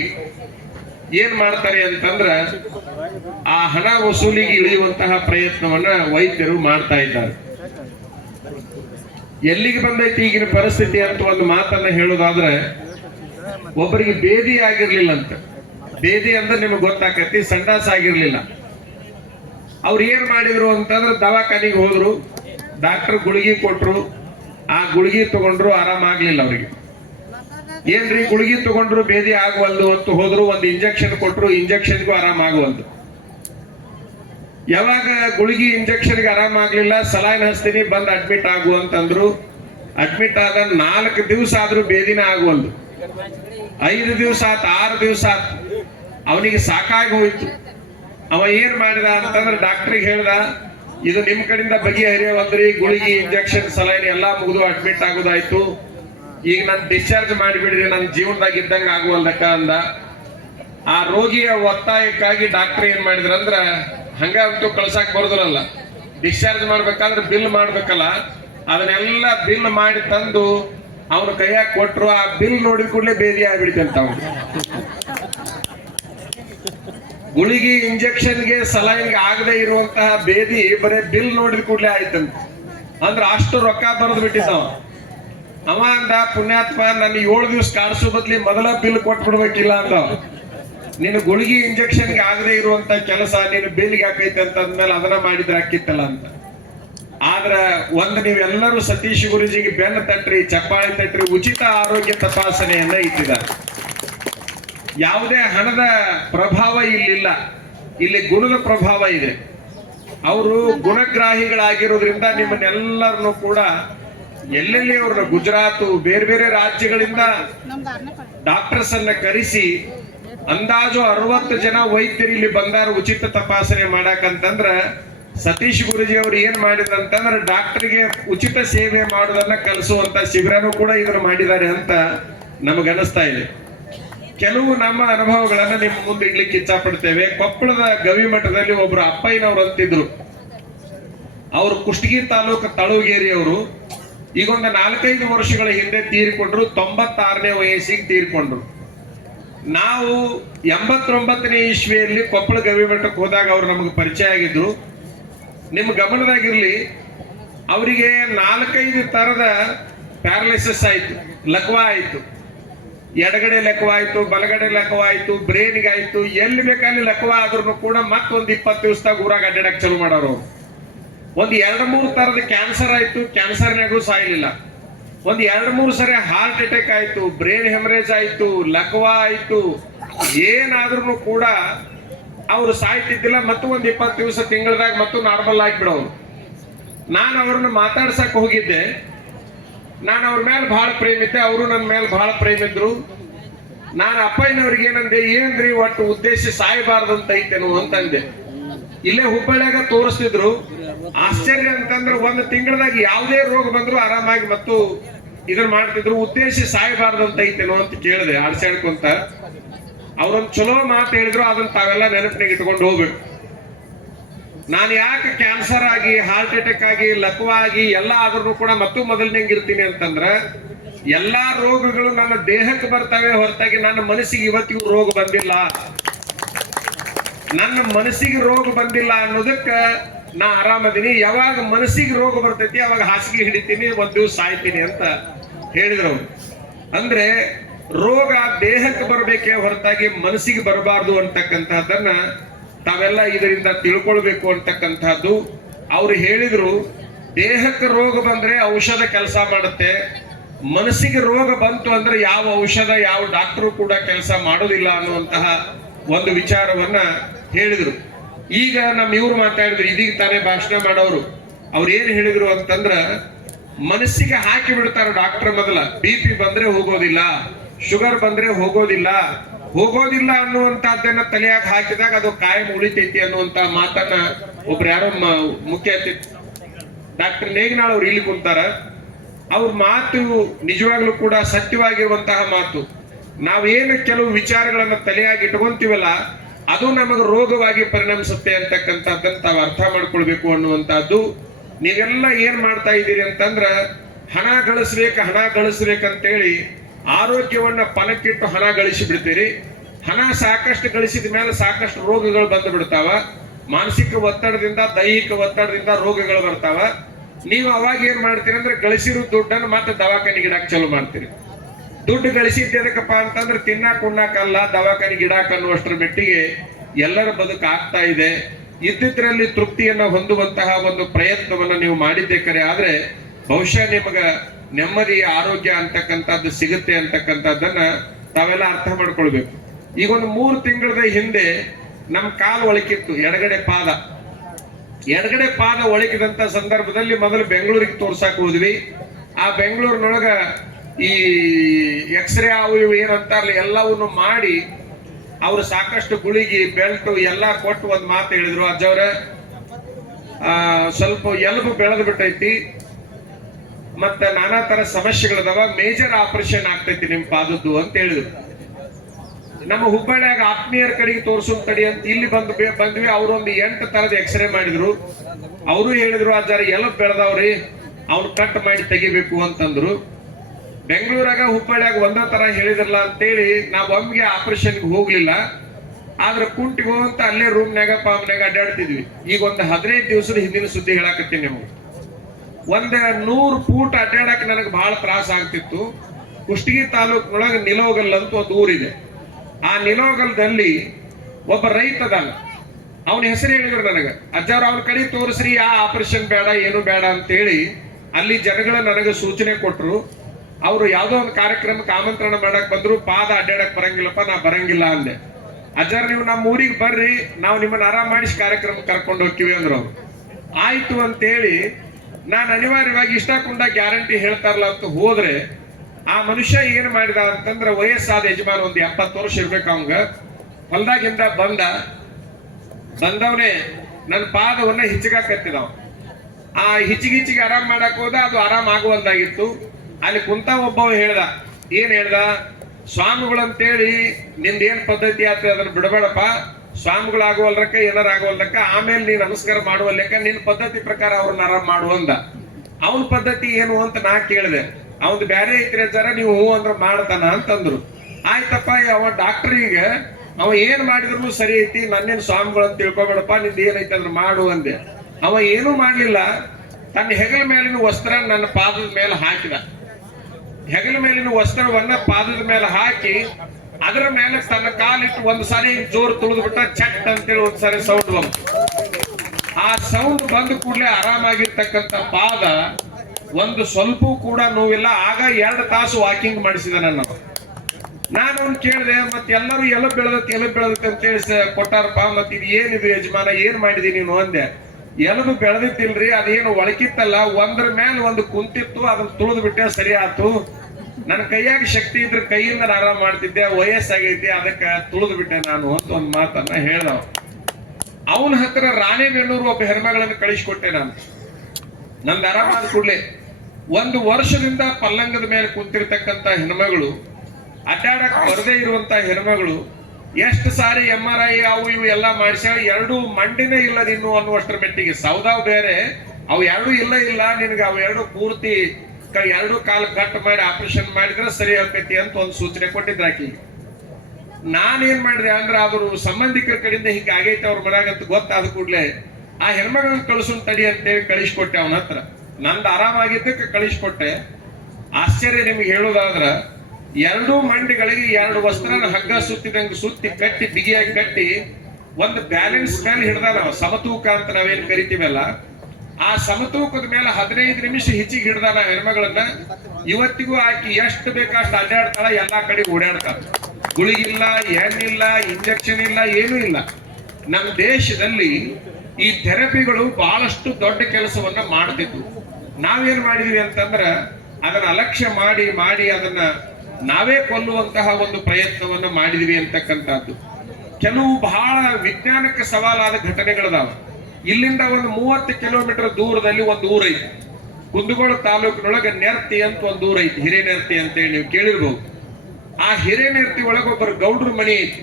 ಏನ್ ಮಾಡ್ತಾರೆ ಅಂತಂದ್ರ ಆ ಹಣ ವಸೂಲಿಗೆ ಇಳಿಯುವಂತಹ ಪ್ರಯತ್ನವನ್ನ ವೈದ್ಯರು ಮಾಡ್ತಾ ಇದ್ದಾರೆ. ಎಲ್ಲಿಗೆ ಬಂದೈತಿ ಈಗಿನ ಪರಿಸ್ಥಿತಿ ಅಂತ ಒಂದು ಮಾತನ್ನ ಹೇಳೋದಾದ್ರೆ, ಒಬ್ಬರಿಗೆ ಬೇದಿ ಆಗಿರ್ಲಿಲ್ಲ ಅಂತ. ಬೇದಿ ಅಂದ್ರೆ ನಿಮಗೆ ಗೊತ್ತಾಕತಿ, ಸಂಡಾಸ ಆಗಿರ್ಲಿಲ್ಲ. ಅವ್ರು ಏನ್ ಮಾಡಿದ್ರು ಅಂತಂದ್ರೆ ದವಾಖಾನಿಗೆ ಹೋದ್ರು, ಡಾಕ್ಟರ್ ಗುಳಿಗೆ ಕೊಟ್ರು, ಆ ಗುಳಿಗೆ ತಗೊಂಡ್ರು, ಆರಾಮಾಗ್ಲಿಲ್ಲ ಅವ್ರಿಗೆ. ಏನ್ರಿ ಗುಳಿಗೆ ತಗೊಂಡ್ರು ಬೇದಿ ಆಗುವಲ್ದು ಅಂತ ಹೋದ್ರು, ಒಂದು ಇಂಜೆಕ್ಷನ್ ಕೊಟ್ರು, ಇಂಜೆಕ್ಷನ್ಗೂ ಆರಾಮಾಗುವಲ್ದು. ಯಾವಾಗ ಗುಳಿಗೆ ಇಂಜೆಕ್ಷನ್ಗೆ ಆರಾಮಾಗ್ಲಿಲ್ಲ, ಸಲಾಯಿನ್ ಹಚ್ತೀನಿ ಬಂದು ಅಡ್ಮಿಟ್ ಆಗು ಅಂತಂದ್ರು. ಅಡ್ಮಿಟ್ ಆದ 4 ದಿವಸ ಆದ್ರೂ ಬೇದಿನ ಆಗುವಲ್ದು. 5 ದಿವಸ ಆತ್, 6 ದಿವಸ ಆತ್, ಅವನಿಗೆ ಸಾಕಾಗಿ ಹೋಯ್ತು. ಅವ ಏನ್ ಮಾಡಿದ ಅಂತಂದ್ರೆ ಡಾಕ್ಟರ್ಗೆ ಹೇಳ್ದ, ಇದು ನಿಮ್ ಕಡೆಯಿಂದ ಬಗೆಹರಿಯವಲ್ದ್ರಿ, ಗುಳಿಗೆ ಇಂಜೆಕ್ಷನ್ ಸಲಾಯಿನ್ ಎಲ್ಲಾ ಮುಗಿದು ಅಡ್ಮಿಟ್ ಆಗೋದಾಯ್ತು, ಈಗ ನಾನು ಡಿಸ್ಚಾರ್ಜ್ ಮಾಡಿಬಿಡ್ರಿ, ನನ್ನ ಜೀವನದಾಗ ಇದ್ದಂಗ ಆಗುವಲ್ದಕ್ಕ ಅಂದ. ಆ ರೋಗಿಯ ಒತ್ತಾಯಕ್ಕಾಗಿ ಡಾಕ್ಟರ್ ಏನ್ ಮಾಡಿದ್ರಂದ್ರ, ಹಂಗ ಅಂತೂ ಕಳ್ಸಾಕ್ ಬರೋದಿಲ್ಲ, ಡಿಸ್ಚಾರ್ಜ್ ಮಾಡ್ಬೇಕಾದ್ರೆ ಬಿಲ್ ಮಾಡ್ಬೇಕಲ್ಲ, ಅದನ್ನೆಲ್ಲ ಬಿಲ್ ಮಾಡಿ ತಂದು ಅವನ ಕೈಯಾಗ ಕೊಟ್ರು. ಆ ಬಿಲ್ ನೋಡಿದ ಕೂಡಲೇ ಬೇದಿ ಆಗ್ಬಿಡ್ತಂತ ಅವ್ನು. ಗುಳಿಗೆ ಇಂಜೆಕ್ಷನ್ಗೆ ಸಲಾಯಿನ್ಗೆ ಆಗದೆ ಇರುವಂತಹ ಬೇದಿ ಬರೇ ಬಿಲ್ ನೋಡಿದ ಕೂಡಲೇ ಆಯ್ತಂತ. ಅಂದ್ರೆ ಅಷ್ಟು ರೊಕ್ಕ ಬರೆದು ಬಿಟ್ಟಿದ್ದಾವ. ಅವ ಅಂದ, ಪುಣ್ಯಾತ್ಮ, ನನ್ನ 7 ದಿವಸ ಕಾಡ್ಸೋ ಬದ್ಲಿ ಮೊದಲ ಬಿಲ್ ಕೊಟ್ಬಿಡ್ಬೇಕಿಲ್ಲ ಅಂದ. ನೀನು ಗುಳಿಗೆ ಇಂಜೆಕ್ಷನ್ಗೆ ಆಗದೆ ಇರುವಂತ ಕೆಲಸ ನೀನು ಬಿಲ್ಗೆ ಹಾಕೈತೆ ಅಂತ ಅಂದ್ಮೇಲೆ ಅದನ್ನ ಮಾಡಿದ್ರೆ ಹಾಕಿತ್ತಲ್ಲ ಅಂತ. ಆದ್ರ ಒಂದು ನೀವೆಲ್ಲರೂ ಸತೀಶ್ ಗುರುಜಿಗೆ ಬೆನ್ನು ತಟ್ರಿ, ಚಪ್ಪಾಳೆ ತಟ್ರಿ, ಉಚಿತ ಆರೋಗ್ಯ ತಪಾಸಣೆಯನ್ನ ಇಟ್ಟಿದ್ದಾರೆ. ಯಾವುದೇ ಹಣದ ಪ್ರಭಾವ ಇಲ್ಲಿಲ್ಲ, ಇಲ್ಲಿ ಗುಣದ ಪ್ರಭಾವ ಇದೆ. ಅವರು ಗುಣಗ್ರಾಹಿಗಳಾಗಿರೋದ್ರಿಂದ ನಿಮ್ಮನ್ನೆಲ್ಲರನ್ನು ಕೂಡ ಎಲ್ಲೆಲ್ಲಿ ಅವ್ರನ್ನ ಗುಜರಾತ್ ಬೇರೆ ಬೇರೆ ರಾಜ್ಯಗಳಿಂದ ಡಾಕ್ಟರ್ಸ್ ಅನ್ನ ಕರೆಸಿ ಅಂದಾಜು 60 ಜನ ವೈದ್ಯರು ಇಲ್ಲಿ ಬಂದಾರ ಉಚಿತ ತಪಾಸಣೆ ಮಾಡಕಂತಂದ್ರ ಸತೀಶ್ ಗುರುಜಿ ಅವರು ಏನ್ ಮಾಡಿದ್ರಂತಂದ್ರೆ ಡಾಕ್ಟರ್ಗೆ ಉಚಿತ ಸೇವೆ ಮಾಡೋದನ್ನ ಕಲಿಸುವಂತ ಶಿಬಿರನೂ ಕೂಡ ಇದನ್ನು ಮಾಡಿದ್ದಾರೆ ಅಂತ ನಮಗನಿಸ್ತಾ ಇದೆ. ಕೆಲವು ನಮ್ಮ ಅನುಭವಗಳನ್ನ ನಿಮ್ಮ ಮುಂದೆ ಇಡ್ಲಿಕ್ಕೆ ಇಚ್ಛಾ ಪಡ್ತೇವೆ. ಕೊಪ್ಪಳದ ಗವಿಮಠದಲ್ಲಿ ಒಬ್ರು ಅಪ್ಪಯ್ಯನವ್ರು ಅಂತಿದ್ರು. ಅವರು ಕುಷ್ಟಗಿ ತಾಲೂಕು ತಳುಗೇರಿ ಅವರು. ಈಗೊಂದು 4-5 ವರ್ಷಗಳ ಹಿಂದೆ ತೀರಿಕೊಂಡ್ರು. 96ನೇ ವಯಸ್ಸಿಗೆ ತೀರಿಕೊಂಡ್ರು. ನಾವು 89ನೇ ಇಸ್ವಿಯಲ್ಲಿ ಕೊಪ್ಪಳ ಗವಿಮಠಕ್ಕೆ ಹೋದಾಗ ಅವ್ರು ನಮಗೆ ಪರಿಚಯ ಆಗಿದ್ರು. ನಿಮ್ಮ ಗಮನದಾಗಿರ್ಲಿ, ಅವರಿಗೆ 4-5 ತರದ ಪ್ಯಾರಲಿಸಿಸ್ ಆಯ್ತು, ಲಕ್ವಾ ಆಯ್ತು. ಎಡಗಡೆ ಲಕವಾಯ್ತು, ಬಲಗಡೆ ಲಕವಾಯ್ತು, ಬ್ರೇನ್ಗಾಯ್ತು, ಎಲ್ಲಿ ಬೇಕಲ್ಲಿ ಲಕವ ಆದ್ರೂ ಕೂಡ ಮತ್ತೊಂದು 20 ದಿವಸದಾಗ ಊರಾಗ ಅಡ್ಡಾಡಕ್ ಚಲೋ ಮಾಡೋರು. ಒಂದು 2-3 ತರದ ಕ್ಯಾನ್ಸರ್ ಆಯ್ತು, ಕ್ಯಾನ್ಸರ್ನಾಗೂ ಸಾಯ್ಲಿಲ್ಲ. ಒಂದು 2-3 ಸರಿ ಹಾರ್ಟ್ ಅಟ್ಯಾಕ್ ಆಯ್ತು, ಬ್ರೇನ್ ಹೆಮರೇಜ್ ಆಯ್ತು, ಲಕವ ಆಯ್ತು, ಏನಾದ್ರೂ ಕೂಡ ಅವ್ರು ಸಾಯ್ತಿದ್ದಿಲ್ಲ. ಮತ್ತು ಒಂದು 20 ದಿವಸ ತಿಂಗಳದಾಗ ಮತ್ತು ನಾರ್ಮಲ್ ಆಗಿಬಿಡೋರು. ನಾನು ಅವ್ರನ್ನ ಮಾತಾಡ್ಸಕ್ ಹೋಗಿದ್ದೆ. ನಾನು ಅವ್ರ ಮೇಲೆ ಬಹಳ ಪ್ರೇಮ ಇದ್ದೆ, ಅವರು ನನ್ನ ಮೇಲೆ ಬಹಳ ಪ್ರೇಮ ಇದ್ರು. ನಾನು ಅಪ್ಪಯ್ಯನವ್ರಿಗೆ ಏನಂದೆ, ಏನ್ರಿ ಒಟ್ಟು ಉದ್ದೇಶ ಸಾಯಬಾರ್ದಂತ ಐತೇನು ಅಂತಂದೆ. ಇಲ್ಲೇ ಹುಬ್ಬಳ್ಳಿಯಾಗ ತೋರಿಸ್ತಿದ್ರು. ಆಶ್ಚರ್ಯ ಅಂತಂದ್ರೆ 1 ತಿಂಗಳದಾಗ ಯಾವುದೇ ರೋಗ ಬಂದ್ರು ಆರಾಮಾಗಿ ಮತ್ತು ಇದನ್ನ ಮಾಡ್ತಿದ್ರು. ಉದ್ದೇಶ ಸಾಯಬಾರ್ದಂತ ಐತೇನು ಅಂತ ಕೇಳಿದೆ ಆಡ್ಸಾಡ್ಕೊಂತ. ಅವ್ರೊಂದು ಚಲೋ ಮಾತು ಹೇಳಿದ್ರು, ಅದನ್ನ ತಾವೆಲ್ಲ ನೆನಪಿನಾಗ ಇಟ್ಕೊಂಡು ಹೋಗ್ಬೇಕು. ನಾನು ಯಾಕೆ ಕ್ಯಾನ್ಸರ್ ಆಗಿ, ಹಾರ್ಟ್ ಅಟ್ಯಾಕ್ ಆಗಿ, ಲಕ್ವ ಆಗಿ ಎಲ್ಲ ಆದ್ರೂ ಕೂಡ ಮತ್ತು ಮೊದಲನೇಂಗ್ ಇರ್ತೀನಿ ಅಂತಂದ್ರ, ಎಲ್ಲಾ ರೋಗಗಳು ನನ್ನ ದೇಹಕ್ಕೆ ಬರ್ತವೆ ಹೊರತಾಗಿ ನನ್ನ ಮನಸ್ಸಿಗೆ ಇವತ್ತಿಗೂ ರೋಗ ಬಂದಿಲ್ಲ. ನನ್ನ ಮನಸ್ಸಿಗೆ ರೋಗ ಬಂದಿಲ್ಲ ಅನ್ನೋದಕ್ಕ ನಾ ಆರಾಮದೀನಿ. ಯಾವಾಗ ಮನಸ್ಸಿಗೆ ರೋಗ ಬರ್ತೈತಿ ಅವಾಗ ಹಾಸಿಗೆ ಹಿಡಿತೀನಿ, 1 ದಿವಸ ಸಾಯ್ತೀನಿ ಅಂತ ಹೇಳಿದ್ರು ಅವ್ರು. ಅಂದ್ರೆ ರೋಗ ದೇಹಕ್ಕೆ ಬರಬೇಕೇ ಹೊರತಾಗಿ ಮನಸ್ಸಿಗೆ ಬರಬಾರ್ದು ಅಂತಕ್ಕಂಥದ್ದನ್ನ ತಾವೆಲ್ಲ ಇದರಿಂದ ತಿಳ್ಕೊಳ್ಬೇಕು ಅಂತಕ್ಕಂಥದ್ದು. ಅವ್ರು ಹೇಳಿದ್ರು, ದೇಹಕ್ಕೆ ರೋಗ ಬಂದ್ರೆ ಔಷಧ ಕೆಲಸ ಮಾಡುತ್ತೆ, ಮನಸ್ಸಿಗೆ ರೋಗ ಬಂತು ಅಂದ್ರೆ ಯಾವ ಔಷಧ ಯಾವ ಡಾಕ್ಟರು ಕೂಡ ಕೆಲಸ ಮಾಡೋದಿಲ್ಲ ಅನ್ನುವಂತಹ ಒಂದು ವಿಚಾರವನ್ನ ಹೇಳಿದ್ರು. ಈಗ ಇವ್ರು ಮಾತಾಡಿದ್ರು, ಇದೀಗ ತಾನೇ ಭಾಷಣ ಮಾಡೋರು. ಅವ್ರು ಏನ್ ಹೇಳಿದ್ರು ಅಂತಂದ್ರ, ಮನಸ್ಸಿಗೆ ಹಾಕಿ ಬಿಡ್ತಾರ ಡಾಕ್ಟರ್. ಮೊದಲ BP ಬಂದ್ರೆ ಹೋಗೋದಿಲ್ಲ, ಶುಗರ್ ಬಂದ್ರೆ ಹೋಗೋದಿಲ್ಲ ಅನ್ನುವಂತಹದ್ದನ್ನ ತಲೆಯಾಗ ಹಾಕಿದಾಗ ಅದು ಕಾಯಂ ಉಳಿತೈತಿ ಅನ್ನುವಂತ ಮಾತನ್ನ ಒಬ್ರು ಯಾರೋ ಮುಖ್ಯ ಅತಿಥಿ ಡಾಕ್ಟರ್ ನೇಗಿನಾಳ್ ಅವ್ರು ಇಲ್ಲಿ ಕುಂತಾರ. ಅವ್ರ ಮಾತು ನಿಜವಾಗ್ಲೂ ಕೂಡ ಸತ್ಯವಾಗಿರುವಂತಹ ಮಾತು. ನಾವೇನು ಕೆಲವು ವಿಚಾರಗಳನ್ನ ತಲೆಯಾಗಿ ಇಟ್ಕೊಂತೀವಲ್ಲ, ಅದು ನಮಗೆ ರೋಗವಾಗಿ ಪರಿಣಮಿಸುತ್ತೆ ಅಂತಕ್ಕಂಥದ್ದನ್ನ ತಾವು ಅರ್ಥ ಮಾಡ್ಕೊಳ್ಬೇಕು ಅನ್ನುವಂತಹದ್ದು. ನೀವೆಲ್ಲ ಏನ್ ಮಾಡ್ತಾ ಇದ್ದೀರಿ ಅಂತಂದ್ರ, ಹಣ ಗಳಿಸ್ಬೇಕಂತೇಳಿ ಆರೋಗ್ಯವನ್ನ ಪಣಕ್ಕಿಟ್ಟು ಹಣ ಗಳಿಸಿ ಬಿಡ್ತೀರಿ. ಹಣ ಸಾಕಷ್ಟು ಗಳಿಸಿದ ಮೇಲೆ ಸಾಕಷ್ಟು ರೋಗಗಳು ಬಂದು ಬಿಡ್ತಾವ. ಮಾನಸಿಕ ಒತ್ತಡದಿಂದ, ದೈಹಿಕ ಒತ್ತಡದಿಂದ ರೋಗಗಳು ಬರ್ತಾವ. ನೀವು ಅವಾಗ ಏನ್ ಮಾಡ್ತೀರಿ ಅಂದ್ರೆ, ಗಳಿಸಿರೋ ದುಡ್ಡನ್ನು ಮತ್ತೆ ದವಾಖಾನಿಗೆ ಇಡಾಕ್ ಚಾಲೂ ಮಾಡ್ತೀರಿ. ದುಡ್ಡು ಗಳಿಸಿದ್ದೇದಕ್ಕಪ್ಪ ಅಂತಂದ್ರೆ ತಿನ್ನಾಕ ಉಣ್ಣಾಕಲ್ಲ, ದವಾಖಾನಿಗೆ ಇಡಾಕ ಅನ್ನುವಷ್ಟರ ಮಟ್ಟಿಗೆ ಎಲ್ಲರ ಬದುಕು ಆಗ್ತಾ ಇದೆ. ಇದ್ದಿದ್ರಲ್ಲಿ ತೃಪ್ತಿಯನ್ನ ಹೊಂದುವಂತಹ ಒಂದು ಪ್ರಯತ್ನವನ್ನ ನೀವು ಮಾಡಿದ್ದೆ ಕರೆ ಆದ್ರೆ ಬಹುಶಃ ನಿಮಗ ನೆಮ್ಮದಿ, ಆರೋಗ್ಯ ಅಂತಕ್ಕಂಥದ್ದು ಸಿಗುತ್ತೆ ಅಂತಕ್ಕಂಥದ್ದನ್ನ ತಾವೆಲ್ಲ ಅರ್ಥ ಮಾಡ್ಕೊಳ್ಬೇಕು. ಈಗ ಒಂದು 3 ತಿಂಗಳ ಹಿಂದೆ ನಮ್ ಕಾಲು ಒಳಕಿತ್ತು, ಎಡಗಡೆ ಪಾದ ಒಳಕಿದಂತ ಸಂದರ್ಭದಲ್ಲಿ ಮೊದಲು ಬೆಂಗಳೂರಿಗೆ ತೋರ್ಸಾಕ್ ಹೋದ್ವಿ. ಆ ಬೆಂಗಳೂರಿನೊಳಗ ಈ ಎಕ್ಸ್ರೇ ಅವು ಇವು ಏನಂತಾರಲ್ಲ ಎಲ್ಲವನ್ನು ಮಾಡಿ ಅವ್ರು ಸಾಕಷ್ಟು ಗುಳಿಗೆ, ಬೆಲ್ಟ್ ಎಲ್ಲ ಕೊಟ್ಟು ಒಂದ್ ಮಾತು ಹೇಳಿದ್ರು, ಅಜ್ಜವ್ರ ಸ್ವಲ್ಪ ಎಲುಬು ಬೆಳೆದು ಬಿಟ್ಟೈತಿ, ಮತ್ತೆ ನಾನಾ ತರ ಸಮಸ್ಯೆಗಳದಾವ, ಮೇಜರ್ ಆಪರೇಷನ್ ಆಗ್ತೈತಿ ನಿಮ್ ಪಾದದ್ದು ಅಂತ ಹೇಳಿದ್ರು. ನಮ್ಮ ಹುಬ್ಬಳ್ಳಿಯಾಗ ಆತ್ಮೀಯರ ಕಡೆಗೆ ತೋರ್ಸೋ ತಡಿ ಅಂತ ಇಲ್ಲಿ ಬಂದ್ವಿ. ಅವರೊಂದು 8 ತರದ ಎಕ್ಸ್ರೇ ಮಾಡಿದ್ರು. ಅವರು ಹೇಳಿದ್ರು, ಅಜ್ಜಾರ ಎಲುಬು ಬೆಳೆದವ್ರಿ, ಅವ್ನು ಕಟ್ ಮಾಡಿ ತೆಗಿಬೇಕು ಅಂತಂದ್ರು. ಬೆಂಗಳೂರಾಗ ಹುಬ್ಬಳ್ಳಿಯಾಗ ಒಂದೇ ತರ ಹೇಳಿದ್ರಲ್ಲ ಅಂತೇಳಿ ನಾವು ಒಮ್ಮೆಗೆ ಆಪರೇಷನ್ಗೆ ಹೋಗ್ಲಿಲ್ಲ. ಆದ್ರೆ ಕುಂಟಿಗೆ ಹೋಗಂತ ಅಲ್ಲೇ ರೂಮ್ನಾಗ ಪಾಮ್ನಾಗ ಅಡ್ಡಾಡ್ತಿದ್ವಿ. ಈಗ ಒಂದು 15 ದಿವಸದ ಹಿಂದಿನ ಸುದ್ದಿ ಹೇಳಾಕತ್ತೀನಿ ನಿಮ್ಗೆ. 100 ಫೂಟ್ ಅಡ್ಡಾಡಕ್ ನನಗೆ ಬಹಳ ತ್ರಾಸ ಆಗ್ತಿತ್ತು. ಕುಷ್ಟಗಿ ತಾಲೂಕಿನೊಳಗೆ ನಿಲೋಗಲ್ ಅಂತ ಒಂದು ಊರಿದೆ. ಆ ನಿಲೋಗಲ್ದಲ್ಲಿ ಒಬ್ಬ ರೈತ ಅದಾನ. ಅವನ ಹೆಸರು ಹೇಳಿದ್ರು ನನಗೆ, ಅಜ್ಜವ್ರು ಅವ್ರ ಕಡೆ ತೋರಿಸ್ರಿ, ಆ ಆಪರೇಷನ್ ಬೇಡ, ಏನು ಬೇಡ ಅಂತೇಳಿ ಅಲ್ಲಿ ಜನಗಳ ನನಗೆ ಸೂಚನೆ ಕೊಟ್ರು. ಅವರು ಯಾವ್ದೋ ಒಂದು ಕಾರ್ಯಕ್ರಮಕ್ಕೆ ಆಮಂತ್ರಣ ಮಾಡಕ್ ಬಂದ್ರು. ಪಾದ ಅಡ್ಡಾಡಕ್ ಬರಂಗಿಲ್ಲಪ್ಪ, ನಾ ಬರಂಗಿಲ್ಲ ಅಂದೆ. ಅಜ್ಜಾರ್ ನೀವು ನಮ್ಮ ಊರಿಗೆ ಬರ್ರಿ, ನಾವು ನಿಮ್ಮನ್ನ ಆರಾಮ್ ಮಾಡಿಸಿ ಕಾರ್ಯಕ್ರಮ ಕರ್ಕೊಂಡು ಹೋಗ್ತೀವಿ ಅಂದ್ರು. ಅವ್ರು ಆಯ್ತು ಅಂತೇಳಿ ನಾನು ಅನಿವಾರ್ಯವಾಗಿ ಇಷ್ಟಕೊಂಡ ಗ್ಯಾರಂಟಿ ಹೇಳ್ತಾರಲ್ಲ ಅಂತ ಹೋದ್ರೆ, ಆ ಮನುಷ್ಯ ಏನ್ ಮಾಡಿದ ಅಂತಂದ್ರೆ, ವಯಸ್ಸಾದ ಯಜಮಾನ, ಒಂದು 70 ವರ್ಷ ಇರ್ಬೇಕು ಅವಂಗ. ಹೊಲ್ದಾಗಿಂದ ಬಂದವನೇ ನನ್ನ ಪಾದವನ್ನ ಹಿಚ್ಚಗಾಕತ್ತಿದವ. ಆ ಹಿಚ್ಚಿಗೆ ಆರಾಮ್ ಮಾಡಕ್ ಹೋದ, ಅದು ಆರಾಮ್ ಆಗುವಂತಾಗಿತ್ತು. ಅಲ್ಲಿ ಕುಂತ ಒಬ್ಬವ ಹೇಳ್ದ, ಏನ್ ಹೇಳ್ದ, ಸ್ವಾಮಿಗಳಂತೇಳಿ ನಿಂದೇನ್ ಪದ್ಧತಿ ಆತ ಅದನ್ನ ಬಿಡಬೇಡಪ್ಪ, ಸ್ವಾಮಿಗಳಾಗುವಲ್ರಕ್ಕ ಏನಾರ ಆಗುವಲ್ರಕ್ಕ, ಆಮೇಲೆ ನೀನ್ ನಮಸ್ಕಾರ ಮಾಡುವಲ್ಲೆಕ್ಕ ನಿನ್ ಪದ್ಧತಿ ಪ್ರಕಾರ ಅವ್ರನ್ನ ಆರಾಮ್ ಮಾಡುವಂದ. ಅವನ ಪದ್ಧತಿ ಏನು ಅಂತ ನಾ ಕೇಳಿದೆ. ಅವನ್ ಬ್ಯಾರೆ ಐತ್ರಿ ಅಜ್ಜಾರ, ನೀವು ಹೂ ಅಂದ್ರ ಮಾಡ್ತಾನ ಅಂತಂದ್ರು. ಆಯ್ತಪ್ಪ, ಅವ ಡಾಕ್ಟರಿಗೆ ಅವ ಏನ್ ಮಾಡಿದ್ರು ಸರಿ ಐತಿ, ನನ್ನೇನ್ ಸ್ವಾಮಿಗಳಂತ ತಿಳ್ಕೊಬೇಡಪ್ಪ, ನಿಂದ ಏನೈತಿ ಅದ್ರ ಮಾಡು ಅಂದೆ. ಅವ ಏನೂ ಮಾಡ್ಲಿಲ್ಲ, ತನ್ನ ಹೆಗಲ ಮೇಲಿನ ವಸ್ತ್ರ ನನ್ನ ಪಾದದ ಮೇಲೆ ಹಾಕಿದ. ಹೆಗಲ ಮೇಲಿನ ವಸ್ತ್ರವನ್ನ ಪಾದದ ಮೇಲೆ ಹಾಕಿ ಅದರ ಮೇಲೆ ತನ್ನ ಕಾಲಿಟ್ಟು ಒಂದು ಸಾರಿ ಜೋರು ತುಳಿದು ಬಿಟ್ಟ ಚಟ್ ಅಂತೇಳಿ ಒಂದ್ಸಾರಿ ಸೌಂಡ್ ಬಂತು. ಆ ಸೌಂಡ್ ಬಂದ ಕೂಡಲೇ ಆರಾಮಾಗಿರ್ತಕ್ಕಂಥ ಪಾದ ಒಂದು ಸ್ವಲ್ಪ ಕೂಡ ನೋವಿಲ್ಲ. ಆಗ 2 ತಾಸು ವಾಕಿಂಗ್ ಮಾಡಿಸಿದ ನಾನು ಅವ್ನು ಕೇಳಿದೆ, ಮತ್ತೆ ಎಲ್ಲರೂ ಎಲ್ಲ ಬೆಳೆದತ್ತೆ ಅಂತೇಳಿ ಕೊಟ್ಟಾರಪ್ಪ, ಮತ್ತೆ ಇದು ಏನಿದು ಯಜಮಾನ, ಏನ್ ಮಾಡಿದಿ ನೀನು ಅಂದೆ. ಎಲಬು ಬೆಳೆದಿತ್ತಿಲ್ರಿ, ಅದೇನು ಒಳಕಿತ್ತಲ್ಲ, ಒಂದ್ರ ಮೇಲೆ ಒಂದು ಕುಂತಿತ್ತು, ಅದನ್ನ ತುಳಿದು ಬಿಟ್ಟೆ, ಸರಿ ಆತು. ನನ್ನ ಕೈಯಾಗ ಶಕ್ತಿ ಇದ್ರೆ ಕೈಯಿಂದ ಆರಾಮ್ ಮಾಡ್ತಿದ್ದೆ, ವಯಸ್ಸಾಗೈತಿ ಅದಕ್ಕೆ ತುಳಿದು ಬಿಟ್ಟೆ ನಾನು ಅಂತ ಒಂದು ಮಾತನ್ನ ಹೇಳ್ದವ. ಅವನ ಹತ್ರ ರಾಣೆಬೆನ್ನೂರು ಒಬ್ಬ ಹೆಣ್ಮಗಳನ್ನು ಕಳಿಸ್ಕೊಟ್ಟೆ ನಾನು. ನಂದು ಆರಾಮಾದ ಕೂಡಲೇ 1 ವರ್ಷದಿಂದ ಪಲ್ಲಂಗದ ಮೇಲೆ ಕುಂತಿರ್ತಕ್ಕಂಥ ಹೆಣ್ಮಗಳು, ಅಡ್ಡಾಡಕ್ ಬರದೇ ಇರುವಂತ ಹೆಣ್ಮಗಳು, ಎಷ್ಟು ಸಾರಿ MRI ಅವು ಇವು ಎಲ್ಲ ಮಾಡಿಸ್ಯಾಳ, 2 ಮಂಡಿನೇ ಇಲ್ಲ ಇನ್ನು ಅನ್ನುವಷ್ಟರ ಮೆಟ್ಟಿಗೆ. ಸೌದಾವ್ ಬೇರೆ, ಅವು 2 ಇಲ್ಲ ನಿನಗೆ ಅವು 2 ಪೂರ್ತಿ 2 ಕಾಲು ಕಟ್ ಮಾಡಿ ಆಪರೇಷನ್ ಮಾಡಿದ್ರೆ ಸರಿ ಆಗ್ತೈತಿ ಅಂತ ಒಂದು ಸೂಚನೆ ಕೊಟ್ಟಿದ್ರು ಆಕಿಗೆ. ನಾನೇನ್ ಮಾಡಿದೆ ಅಂದ್ರೆ, ಅವರು ಸಂಬಂಧಿಕರ ಕಡೆಯಿಂದ ಹಿಂಗೆ ಆಗೈತೆ ಅವ್ರ ಮನ್ಯಾಗಂತ ಗೊತ್ತಾದ ಕೂಡಲೇ ಆ ಹೆಣ್ಮಗಳನ್ನ ಕಳಿಸೋನ್ ತಡಿ ಅಂತೇಳಿ ಕಳಿಸ್ಕೊಟ್ಟೆ ಅವನ ಹತ್ರ. ನಂದು ಆರಾಮಾಗಿದ್ದಕ್ಕೆ ಕಳಿಸ್ಕೊಟ್ಟೆ. ಆಶ್ಚರ್ಯ ನಿಮ್ಗೆ ಹೇಳೋದಾದ್ರ, 2 ಮಂಡಿಗಳಿಗೆ 2 ವಸ್ತ್ರನ ಹಗ್ಗ ಸುತ್ತಿದಂಗೆ ಸುತ್ತಿ ಕಟ್ಟಿ ಬಿಗಿಯಾಗಿ ಕಟ್ಟಿ ಒಂದು ಬ್ಯಾಲೆನ್ಸ್ ಮೇಲೆ ಹಿಡ್ದಾನ. ಸಮತೂಕ ಅಂತ ನಾವೇನ್ ಕರಿತೀವಲ್ಲ, ಆ ಸಮತೂಕದ ಮೇಲೆ 15 ನಿಮಿಷ ಹೆಚ್ಚಿಗೆ ಹಿಡ್ದಾನ ಹೆಣ್ಮಗಳನ್ನ. ಇವತ್ತಿಗೂ ಆಕಿ ಎಷ್ಟು ಬೇಕಷ್ಟು ಅಡ್ಡಾಡ್ತಾಳ, ಎಲ್ಲಾ ಕಡೆ ಓಡಾಡ್ತಾಳ. ಗುಳಿಗಿಲ್ಲ, ಎಣ್ಣಿಲ್ಲ, ಇಂಜೆಕ್ಷನ್ ಇಲ್ಲ, ಏನೂ ಇಲ್ಲ. ನಮ್ಮ ದೇಶದಲ್ಲಿ ಈ ಥೆರಪಿಗಳು ಬಹಳಷ್ಟು ದೊಡ್ಡ ಕೆಲಸವನ್ನ ಮಾಡ್ತಿದ್ವು. ನಾವೇನ್ ಮಾಡಿದ್ವಿ ಅಂತಂದ್ರ, ಅದನ್ನ ಅಲಕ್ಷ್ಯ ಮಾಡಿ ಅದನ್ನ ನಾವೇ ಕೊಲ್ಲುವಂತಹ ಒಂದು ಪ್ರಯತ್ನವನ್ನ ಮಾಡಿದ್ವಿ ಅಂತಕ್ಕಂಥದ್ದು. ಕೆಲವು ಬಹಳ ವಿಜ್ಞಾನಕ್ಕೆ ಸವಾಲಾದ ಘಟನೆಗಳದಾವ. ಇಲ್ಲಿಂದ ಒಂದು 30 ಕಿಲೋಮೀಟರ್ ದೂರದಲ್ಲಿ ಒಂದು ಊರೈತಿ, ಕುಂದಗೋಳ ತಾಲೂಕಿನೊಳಗೆ ನೆರ್ತಿ ಅಂತ ಒಂದು ಊರೈತಿ, ಹಿರೇನೆರ್ತಿ ಅಂತೇಳಿ ನೀವು ಕೇಳಿರ್ಬಹುದು. ಆ ಹಿರೇನೆರ್ತಿ ಒಳಗೆ ಒಬ್ಬರು ಗೌಡ್ರ ಮನಿ ಐತಿ.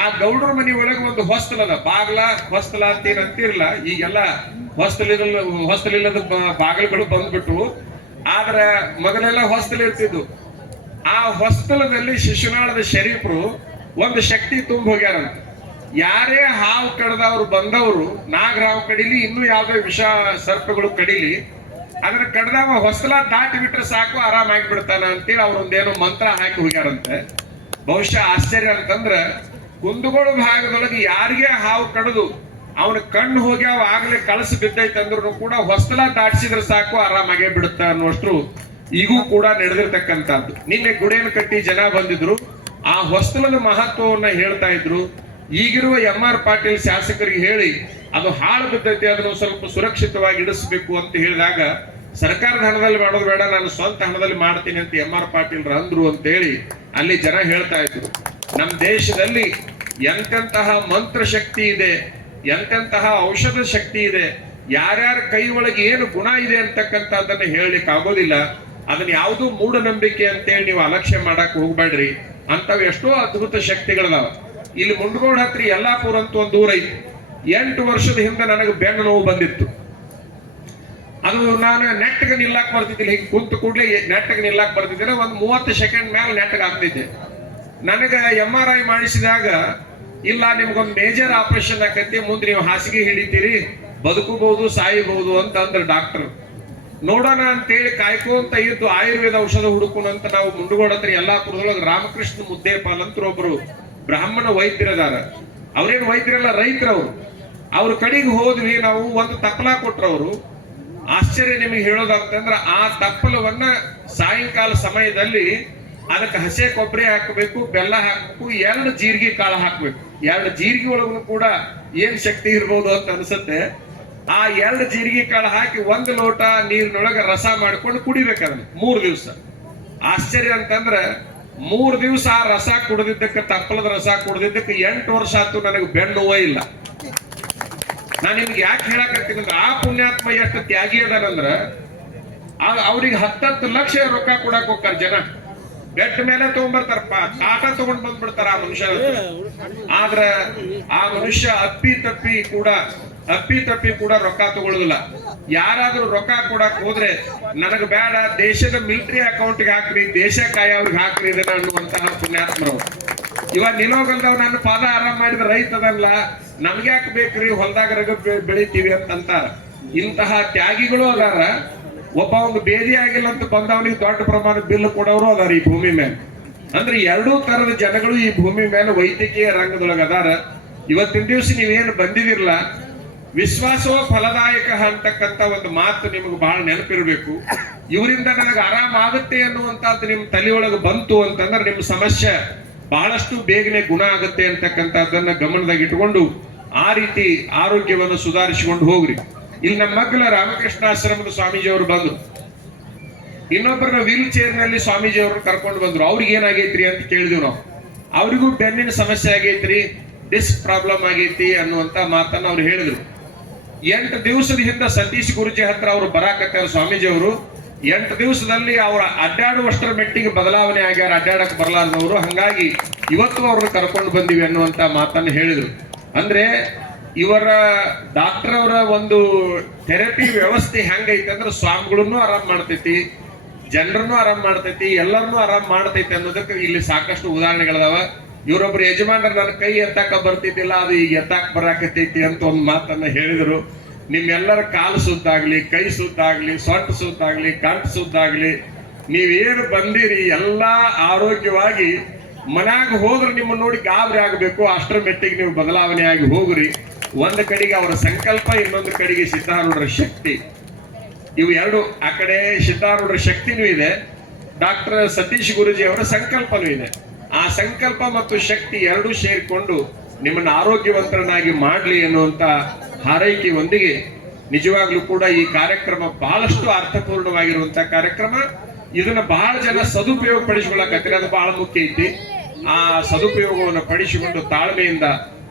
ಆ ಗೌಡ್ರ ಮನಿ ಒಳಗೆ ಒಂದು ಹೊಸ್ತಲದ ಹೊಸ್ತಲ ಅಂತ ಏನಂತಿರ್ಲ, ಈಗೆಲ್ಲ ಹೊಸ್ತಲಿಲ್ಲದ ಬಾಗಿಲುಗಳು ಬಂದ್ಬಿಟ್ಟು, ಆದ್ರೆ ಮೊದಲೆಲ್ಲ ಹೊಸ್ತಲ ಇರ್ತಿದ್ವು. ಆ ಹೊಸ್ತಲದಲ್ಲಿ ಶಿಶುನಾಳದ ಶರೀಫರು ಒಂದು ಶಕ್ತಿ ತುಂಬ ಹೋಗ್ಯಾರಂತ. ಯಾರೇ ಹಾವು ಕಡ್ದವ್ರು ಬಂದವರು, ನಾಗರಾವ್ ಕಡಿಲಿ, ಇನ್ನೂ ಯಾವ್ದೋ ವಿಷ ಸರ್ಪಗಳು ಕಡಿಲಿ, ಅದನ್ನ ಕಡ್ದವ ಹೊಸ್ತಲ ದಾಟಿ ಬಿಟ್ರೆ ಸಾಕು, ಆರಾಮಾಗಿ ಬಿಡ್ತಾನ ಅಂತೇಳಿ ಅವ್ರೊಂದೇನೋ ಮಂತ್ರ ಹಾಕಿ ಹೋಗ್ಯಾರಂತೆ. ಬಹುಶಃ ಆಶ್ಚರ್ಯ ಅಂತಂದ್ರ, ಕುಂದಗೋಳ ಭಾಗದೊಳಗೆ ಯಾರಿಗೆ ಹಾವು ಕಡ್ದು ಅವನ ಕಣ್ಣು ಹೋಗ್ಯಾವ, ಆಗ್ಲೇ ಕಳಸ ಬಿದ್ದೈತೆ ಅಂದ್ರೂ ಕೂಡ ಹೊಸ್ತಲ ದಾಟಿಸಿದ್ರೆ ಸಾಕು, ಆರಾಮಾಗೇ ಬಿಡುತ್ತ ಅನ್ನುವಷ್ಟು ಈಗೂ ಕೂಡ ನಡೆದಿರ್ತಕ್ಕಂಥದ್ದು. ನಿನ್ನೆ ಗುಡೇನು ಕಟ್ಟಿ ಜನ ಬಂದಿದ್ರು, ಆ ಹೊಸ್ತಲದ ಮಹತ್ವವನ್ನ ಹೇಳ್ತಾ ಇದ್ರು. ಈಗಿರುವ MR ಪಾಟೀಲ್ ಶಾಸಕರಿಗೆ ಹೇಳಿ ಅದು ಹಾಳು ಬಿದ್ದೈತಿ, ಅದನ್ನು ಸ್ವಲ್ಪ ಸುರಕ್ಷಿತವಾಗಿ ಇಡಿಸ್ಬೇಕು ಅಂತ ಹೇಳಿದಾಗ, ಸರ್ಕಾರದ ಹಣದಲ್ಲಿ ಮಾಡೋದು ಬೇಡ, ನಾನು ಸ್ವಂತ ಹಣದಲ್ಲಿ ಮಾಡ್ತೀನಿ ಅಂತ MR ಪಾಟೀಲ್ ಅಂದ್ರು ಅಂತ ಹೇಳಿ ಅಲ್ಲಿ ಜನ ಹೇಳ್ತಾ ಇದ್ರು. ನಮ್ಮ ದೇಶದಲ್ಲಿ ಎಂತೆಂತಹ ಮಂತ್ರ ಶಕ್ತಿ ಇದೆ, ಎಂತೆಂತಹ ಔಷಧ ಶಕ್ತಿ ಇದೆ, ಯಾರ್ಯಾರ ಕೈ ಒಳಗೆ ಏನು ಗುಣ ಇದೆ ಅಂತಕ್ಕಂಥದ್ದನ್ನ ಹೇಳಲಿಕ್ಕೆ ಆಗೋದಿಲ್ಲ. ಅದನ್ನ ಯಾವುದು ಮೂಢನಂಬಿಕೆ ಅಂತೇಳಿ ನೀವು ಅಲಕ್ಷ್ಯ ಮಾಡಕ್ ಹೋಗ್ಬೇಡ್ರಿ. ಅಂತವ್ ಎಷ್ಟೋ ಅದ್ಭುತ ಶಕ್ತಿಗಳದಾವ. ಇಲ್ಲಿ ಮುಂಡಗೋಡ ಹತ್ರ ಯಲ್ಲಾಪುರ ಅಂತ ಒಂದು ಊರೈತಿ. 8 ವರ್ಷದ ಹಿಂದೆ ನನಗೆ ಬೆನ್ನು ನೋವು ಬಂದಿತ್ತು. ಅದು ನಾನು ನೆಟ್ಗೆ ನಿಲ್ಲಾಕ್ ಬರ್ತಿದ್ದಿಲ್ಲ, ಹೀಗೆ ಕುಂತು ಕೂಡಲೇ ನೆಟ್ಗೆ ನಿಲ್ಲಾಕ್ ಬರ್ತಿದ್ದಿಲ್ಲ. ಒಂದು 30 ಸೆಕೆಂಡ್ ಮೇಲೆ ನೆಟ್ಗೆ ಆಗ್ತಿದ್ದೆ. ನನಗೆ MRI ಮಾಡಿಸಿದಾಗ, ಇಲ್ಲ ನಿಮ್ಗೊಂದು ಮೇಜರ್ ಆಪರೇಷನ್ ಆಕೈತಿ, ಮುಂದೆ ನೀವು ಹಾಸಿಗೆ ಹಿಡಿತೀರಿ, ಬದುಕಬಹುದು, ಸಾಯಬಹುದು ಅಂತ ಅಂದ್ರೆ ಡಾಕ್ಟರ್. ನೋಡೋಣ ಅಂತೇಳಿ ಕಾಯ್ಕೊಂತ ಇದ್ದು ಆಯುರ್ವೇದ ಔಷಧ ಹುಡುಕೋಣಂತ ನಾವು ಮುಂಡಗೋಡ ಹತ್ರ ಯಲ್ಲಾಪುರದೊಳಗೆ ರಾಮಕೃಷ್ಣ ಮುದ್ದೇಪಾಲ್ ಅಂತ ಒಬ್ರು ಬ್ರಾಹ್ಮಣ ವೈದ್ಯರದಾರ. ಅವ್ರೇನು ವೈದ್ಯರೆಲ್ಲ ರೈತರವ್ರು. ಅವ್ರ ಕಡೆಗೆ ಹೋದ್ವಿ ನಾವು. ಒಂದು ತಪ್ಪಲ ಕೊಟ್ರವ್ರು. ಆಶ್ಚರ್ಯ ನಿಮಗೆ ಹೇಳೋದಂತಂದ್ರ, ಆ ತಪ್ಪಲವನ್ನ ಸಾಯಂಕಾಲ ಸಮಯದಲ್ಲಿ ಅದಕ್ಕೆ ಹಸೆ ಕೊಬ್ಬರಿ ಹಾಕಬೇಕು, ಬೆಲ್ಲ ಹಾಕಬೇಕು, 2 ಜೀರಿಗೆ ಕಾಳು ಹಾಕಬೇಕು. 2 ಜೀರಿಗೆ ಒಳಗೂ ಕೂಡ ಏನ್ ಶಕ್ತಿ ಇರ್ಬೋದು ಅಂತ ಅನ್ಸುತ್ತೆ. ಆ 2 ಜೀರಿಗೆ ಕಾಳು ಹಾಕಿ 1 ಲೋಟ ನೀರಿನೊಳಗೆ ರಸ ಮಾಡ್ಕೊಂಡು ಕುಡಿಬೇಕದನ್ನ 3 ದಿವಸ. ಆಶ್ಚರ್ಯ ಅಂತಂದ್ರ 3 ದಿವಸ ಆ ರಸ ಕುಡಿದಿದ್ದಕ್ಕೆ, ತಪ್ಪಲದ ರಸ ಕುಡಿದಿದ್ದಕ್ಕೆ 8 ವರ್ಷ ಆಯ್ತು, ನನಗೆ ಬೆನ್ನು ನೋವೇ ಇಲ್ಲ. ನಾನು ನಿಮ್ಗೆ ಯಾಕೆ ಹೇಳಕತ್ತೀನಿ ಅಂದ್ರೆ, ಆ ಪುಣ್ಯಾತ್ಮ ಎಷ್ಟು ತ್ಯಾಗಿ ಅದಾನಂದ್ರ, ಅವ್ರಿಗೆ 10 ಲಕ್ಷ ರೊಕ್ಕ ಕೊಡಕ್ ಹೋಗ್ತಾರ ಜನ. ಬೆಟ್ಟ ಮೇಲೆ ತಗೊಂಡ್ಬರ್ತಾರಪ್ಪ, ಕಾಟ ತಗೊಂಡ್ ಬಂದ್ಬಿಡ್ತಾರ ಆ ಮನುಷ್ಯ. ಆದ್ರ ಆ ಮನುಷ್ಯ ಅಪ್ಪಿ ತಪ್ಪಿ ಕೂಡ ರೊಕ್ಕ ತಗೊಳ್ಳೋದಿಲ್ಲ. ಯಾರಾದ್ರೂ ರೊಕ್ಕ ಕೊಡಕ್ ಹೋದ್ರೆ, ನನಗೆ ಬೇಡ, ದೇಶದ ಮಿಲಿಟರಿ ಅಕೌಂಟ್ಗೆ ಹಾಕ್ರಿ, ದೇಶ ಕಾಯವ್ರಿಗೆ ಹಾಕ್ರಿ ಇದನ್ನ ಅನ್ನುವಂತಹ ಪುಣ್ಯಾತ್ಮರವ್ರು. ಇವಾಗ ನಿಲೋಗಲ್ದವ್ ನನ್ನ ಪಾದ ಆರಾಮ್ ಮಾಡಿದ ರೈತ ಅದಲ್ಲ, ನಮ್ಗೆ ಯಾಕೆ ಬೇಕ್ರಿ, ಹೊಲದಾಗ ರಗ ಬೆಳಿತೀವಿ ಅಂತಂತಾರ. ಇಂತಹ ತ್ಯಾಗಿಗಳು ಅದಾರ. ಒಬ್ಬ ಅವ್ನು ಬೇದಿ ಆಗಿಲ್ಲ ಅಂತ ಬಂದವನಿಗೆ ದೊಡ್ಡ ಪ್ರಮಾಣದ ಬಿಲ್ ಕೊಡೋರು ಅದಾರ ಈ ಭೂಮಿ ಮೇಲೆ. ಅಂದ್ರೆ ಎರಡೂ ತರದ ಜನಗಳು ಈ ಭೂಮಿ ಮೇಲೆ ವೈದ್ಯಕೀಯ ರಂಗದೊಳಗೆ ಅದಾರ. ಇವತ್ತಿನ ದಿವಸ ನೀವೇನು ಬಂದಿದಿರಲ್ಲ, ವಿಶ್ವಾಸೋ ಫಲದಾಯಕ ಅಂತಕ್ಕಂಥ ಒಂದು ಮಾತು ನಿಮಗೆ ಬಹಳ ನೆನಪಿರ್ಬೇಕು. ಇವರಿಂದ ನನಗೆ ಆರಾಮ ಆಗುತ್ತೆ ಅನ್ನುವಂಥದ್ದು ನಿಮ್ ತಲೆಯೊಳಗೆ ಬಂತು ಅಂತಂದ್ರೆ ನಿಮ್ಮ ಸಮಸ್ಯೆ ಬಹಳಷ್ಟು ಬೇಗನೆ ಗುಣ ಆಗುತ್ತೆ ಅಂತಕ್ಕಂಥದ್ದನ್ನ ಗಮನದಾಗ ಇಟ್ಕೊಂಡು ಆ ರೀತಿ ಆರೋಗ್ಯವನ್ನು ಸುಧಾರಿಸಿಕೊಂಡು ಹೋಗ್ರಿ. ಇಲ್ಲಿ ನಮ್ಮ ಮಗ್ಗಲ ರಾಮಕೃಷ್ಣಾಶ್ರಮದ ಸ್ವಾಮೀಜಿಯವರು ಬಂದ್ರು, ಇನ್ನೊಬ್ಬರನ್ನ ವೀಲ್ ಚೇರ್ ನಲ್ಲಿ ಸ್ವಾಮೀಜಿಯವರು ಕರ್ಕೊಂಡು ಬಂದ್ರು. ಅವ್ರಿಗೆ ಏನಾಗೈತ್ರಿ ಅಂತ ಕೇಳಿದ್ವಿ ನಾವು. ಅವ್ರಿಗೂ ಬೆನ್ನಿನ ಸಮಸ್ಯೆ ಆಗೈತ್ರಿ, ಡಿಸ್ಕ್ ಪ್ರಾಬ್ಲಮ್ ಆಗೈತಿ ಅನ್ನುವಂತ ಮಾತನ್ನ ಅವ್ರು ಹೇಳಿದ್ರು. 8 ದಿವಸದ ಹಿಂದೆ ಸತೀಶ್ ಗುರುಜಿ ಹತ್ರ ಅವರು ಬರಾಕತ್ತಾರ ಸ್ವಾಮೀಜಿಯವರು. 8 ದಿವಸದಲ್ಲಿ ಅವರ ಅಡ್ಡಾಡುವಷ್ಟರ ಮೆಟ್ಟಿಗೆ ಬದಲಾವಣೆ ಆಗ್ಯಾರ, ಅಡ್ಡಾಡಕ್ ಬರಲಾರದವರು. ಹಂಗಾಗಿ ಇವತ್ತು ಅವ್ರನ್ನ ಕರ್ಕೊಂಡು ಬಂದಿವಿ ಅನ್ನುವಂತ ಮಾತನ್ನು ಹೇಳಿದ್ರು. ಅಂದ್ರೆ ಇವರ ಡಾಕ್ಟರ್ ಅವರ ಒಂದು ಥೆರಪಿ ವ್ಯವಸ್ಥೆ ಹೆಂಗೈತೆ ಅಂದ್ರೆ ಸ್ವಾಮಿಗಳನ್ನು ಆರಾಮ್ ಮಾಡ್ತೈತಿ, ಜನರನ್ನು ಆರಾಮ್ ಮಾಡ್ತೈತಿ, ಎಲ್ಲರನ್ನೂ ಆರಾಮ್ ಮಾಡ್ತೈತಿ ಅನ್ನೋದಕ್ಕೆ ಇಲ್ಲಿ ಸಾಕಷ್ಟು ಉದಾಹರಣೆಗಳದಾವ. ಇವರೊಬ್ರು ಯಜಮಾನರು ನನ್ನ ಕೈ ಎತ್ತಾಕ ಬರ್ತಿದ್ದಿಲ್ಲ, ಅದು ಈಗ ಎತ್ತಾಕ ಬರಾಕತ್ತೈತಿ ಅಂತ ಒಂದು ಮಾತನ್ನ ಹೇಳಿದ್ರು. ನಿಮ್ಮೆಲ್ಲರ ಕಾಲು ಸುದ್ದಾಗ್ಲಿ, ಕೈ ಸುದ್ದಾಗ್ಲಿ, ಸೊಂಟ ಸುದ್ದಾಗ್ಲಿ, ಕಂಠ ಸುದ್ದಾಗ್ಲಿ, ನೀವೇನು ಬಂದಿರಿ ಎಲ್ಲಾ ಆರೋಗ್ಯವಾಗಿ ಮನ್ಯಾಗ ಹೋದ್ರೆ ನಿಮ್ಮನ್ನ ನೋಡಿ ಗಾಬರಿ ಆಗ್ಬೇಕು. ಅಷ್ಟರ ಮೆಟ್ಟಿಗೆ ನೀವು ಬದಲಾವಣೆ ಆಗಿ ಹೋಗ್ರಿ. ಒಂದು ಕಡೆಗೆ ಅವರ ಸಂಕಲ್ಪ, ಇನ್ನೊಂದು ಕಡೆಗೆ ಸಿದ್ಧಾರೂಢರ ಶಕ್ತಿ. ಇವು ಎರಡು, ಆ ಕಡೆ ಸಿದ್ಧಾರೂಢರ ಶಕ್ತಿನೂ ಇದೆ, ಡಾಕ್ಟರ್ ಸತೀಶ್ ಗುರುಜಿ ಅವರ ಸಂಕಲ್ಪನೂ ಇದೆ. ಆ ಸಂಕಲ್ಪ ಮತ್ತು ಶಕ್ತಿ ಎರಡೂ ಸೇರಿಕೊಂಡು ನಿಮ್ಮನ್ನ ಆರೋಗ್ಯವಂತರನ್ನಾಗಿ ಮಾಡ್ಲಿ ಎನ್ನುವಂತ ಹಾರೈಕೆಯೊಂದಿಗೆ ನಿಜವಾಗ್ಲೂ ಕೂಡ ಈ ಕಾರ್ಯಕ್ರಮ ಬಹಳಷ್ಟು ಅರ್ಥಪೂರ್ಣವಾಗಿರುವಂತ ಕಾರ್ಯಕ್ರಮ. ಇದನ್ನ ಬಹಳ ಜನ ಸದುಪಯೋಗ ಪಡಿಸಿಕೊಳ್ಳಕತ್ತೀರಿ, ಅದು ಬಹಳ ಮುಖ್ಯ ಐತಿ. ಆ ಸದುಪಯೋಗವನ್ನು ಪಡಿಸಿಕೊಂಡು ತಾಳ್ಮೆಯಿಂದ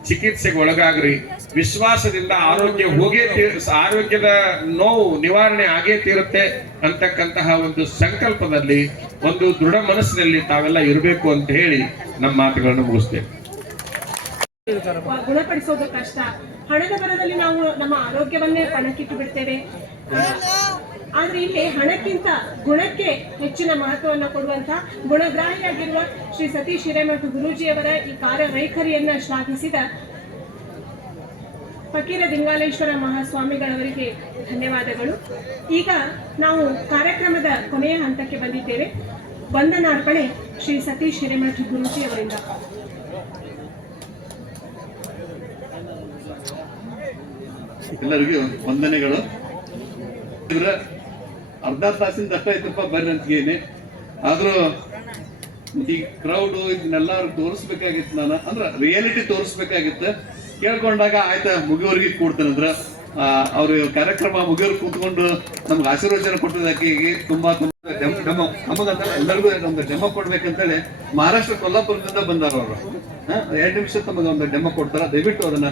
ಚಿಕಿತ್ಸೆಗೆ ಒಳಗಾಗ್ರಿ. ವಿಶ್ವಾಸದಿಂದ ಆರೋಗ್ಯದ ನೋವು ನಿವಾರಣೆ ಆಗೇ ತೀರುತ್ತೆ ಅಂತಕ್ಕಂತಹ ಒಂದು ಸಂಕಲ್ಪದಲ್ಲಿ, ಒಂದು ದೃಢ ಮನಸ್ಸಿನಲ್ಲಿ ತಾವೆಲ್ಲ ಇರಬೇಕು ಅಂತ ಹೇಳಿ ನಮ್ಮ ಮಾತುಗಳನ್ನು ಮುಗಿಸ್ತೇವೆ. ಗುಣಪಡಿಸೋದು ಕಷ್ಟ. ಹಣದ ಬರದಲ್ಲಿ ನಾವು ನಮ್ಮ ಆರೋಗ್ಯವನ್ನೇ ಪಣಕ್ಕಿಟ್ಟು ಬಿಡ್ತೇವೆ. ಆದ್ರೆ ಇಲ್ಲಿ ಹಣಕ್ಕಿಂತ ಗುಣಕ್ಕೆ ಹೆಚ್ಚಿನ ಮಹತ್ವವನ್ನು ಕೊಡುವಂತ ಗುಣಗ್ರಾಹಿಯಾಗಿರುವ ಶ್ರೀ ಸತೀಶ್ ಹಿರೇಮಠ ಗುರೂಜಿಯವರ ಈ ಕಾರ್ಯವೈಖರಿಯನ್ನ ಶ್ಲಾಘಿಸಿದ ಫಕೀರ ದಿಂಗಾಲೇಶ್ವರ ಮಹಾಸ್ವಾಮಿಗಳವರಿಗೆ ಧನ್ಯವಾದಗಳು. ಈಗ ನಾವು ಕಾರ್ಯಕ್ರಮದ ಕೊನೆಯ ಹಂತಕ್ಕೆ ಬಂದಿದ್ದೇವೆ. ವಂದನಾರ್ಪಣೆ ಶ್ರೀ ಸತೀಶ್ ಹಿರೇಮಠ ಗುರೂಜಿ ಅವರಿಂದ. ಎಲ್ಲರಿಗೂ ವಂದನೆಗಳು. ಅರ್ಧ ತಾಸಿಂದ ಅಷ್ಟ ಐತಪ್ಪ ಬರ್ರಿ ಅಂತೇನೆ, ಆದ್ರೂ ಈ ಕ್ರೌಡ್ ಇದನ್ನೆಲ್ಲ ತೋರಿಸ್ಬೇಕಾಗಿತ್ತು. ನಾನು ಅಂದ್ರೆ ರಿಯಾಲಿಟಿ ತೋರಿಸ್ಬೇಕಾಗಿತ್ತು. ಕೇಳ್ಕೊಂಡಾಗ ಆಯ್ತಾ ಮುಗಿಯೋರ್ಗೆ ಕೂಡ್ತಾನಂದ್ರ ಅವ್ರ ಕಾರ್ಯಕ್ರಮ ಮುಗಿಯೋರ್ ಕೂತ್ಕೊಂಡು ನಮ್ಗೆ ಆಶೀರ್ವಚನ ಕೊಟ್ಟಿದ್ದಕ್ಕೆ ತುಂಬಾ ಡೆಮೋ ನಮಗಂತ ಎಲ್ಲರಿಗೂ ಒಂದು ಡೆಮೋ ಕೊಡ್ಬೇಕಂತೇಳಿ ಮಹಾರಾಷ್ಟ್ರ ಕೊಲ್ಲಾಪುರದಿಂದ ಬಂದಾರ ಅವರು. 2 ನಿಮಿಷ ತಮಗೆ ಒಂದು ಡೆಮೋ ಕೊಡ್ತಾರ, ದಯವಿಟ್ಟು ಅದನ್ನ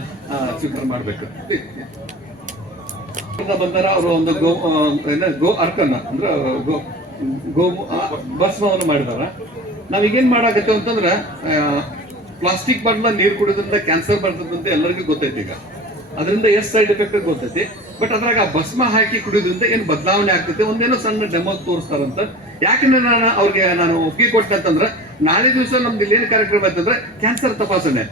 ಸ್ವೀಕಾರ ಮಾಡ್ಬೇಕು. ಬಂದಾರ ಅವರು ಒಂದು ಗೋ ಅರ್ಕನ್ನ ಅಂದ್ರೆ ಗೋ ಭಸ್ಮವನ್ನು ಮಾಡಿದಾರ. ನಾವೀಗೇನ್ ಮಾಡಾಕತ್ತೇವ ಅಂತಂದ್ರ ಪ್ಲಾಸ್ಟಿಕ್ ಬಾಟ್ಲ ನೀರು ಕುಡಿದ್ರಿಂದ ಕ್ಯಾನ್ಸರ್ ಬರ್ತದಂತ ಎಲ್ಲರಿಗೂ ಗೊತ್ತೈತಿ. ಈಗ ಅದರಿಂದ ಎಷ್ಟು ಸೈಡ್ ಎಫೆಕ್ಟ್ ಗೊತ್ತೈತಿ. ಬಟ್ ಅದ್ರಾಗ ಆ ಭಸ್ಮ ಹಾಕಿ ಕುಡಿದ್ರಿಂದ ಏನ್ ಬದಲಾವಣೆ ಆಗ್ತೈತಿ ಒಂದೇನೋ ಸಣ್ಣ ಡೆಮೋ ತೋರಿಸ್ತಾರಂತ. ಯಾಕಂದ್ರೆ ನಾನು ಒಪ್ಪಿಗೆ ಕೊಟ್ಟೆ ಅಂತಂದ್ರ ನಾಳೆ ದಿವಸ ನಮ್ದು ಇಲ್ಲಿ ಏನ್ ಕಾರ್ಯಕ್ರಮ ಐತಂದ್ರೆ ಕ್ಯಾನ್ಸರ್ ತಪಾಸಣೆ.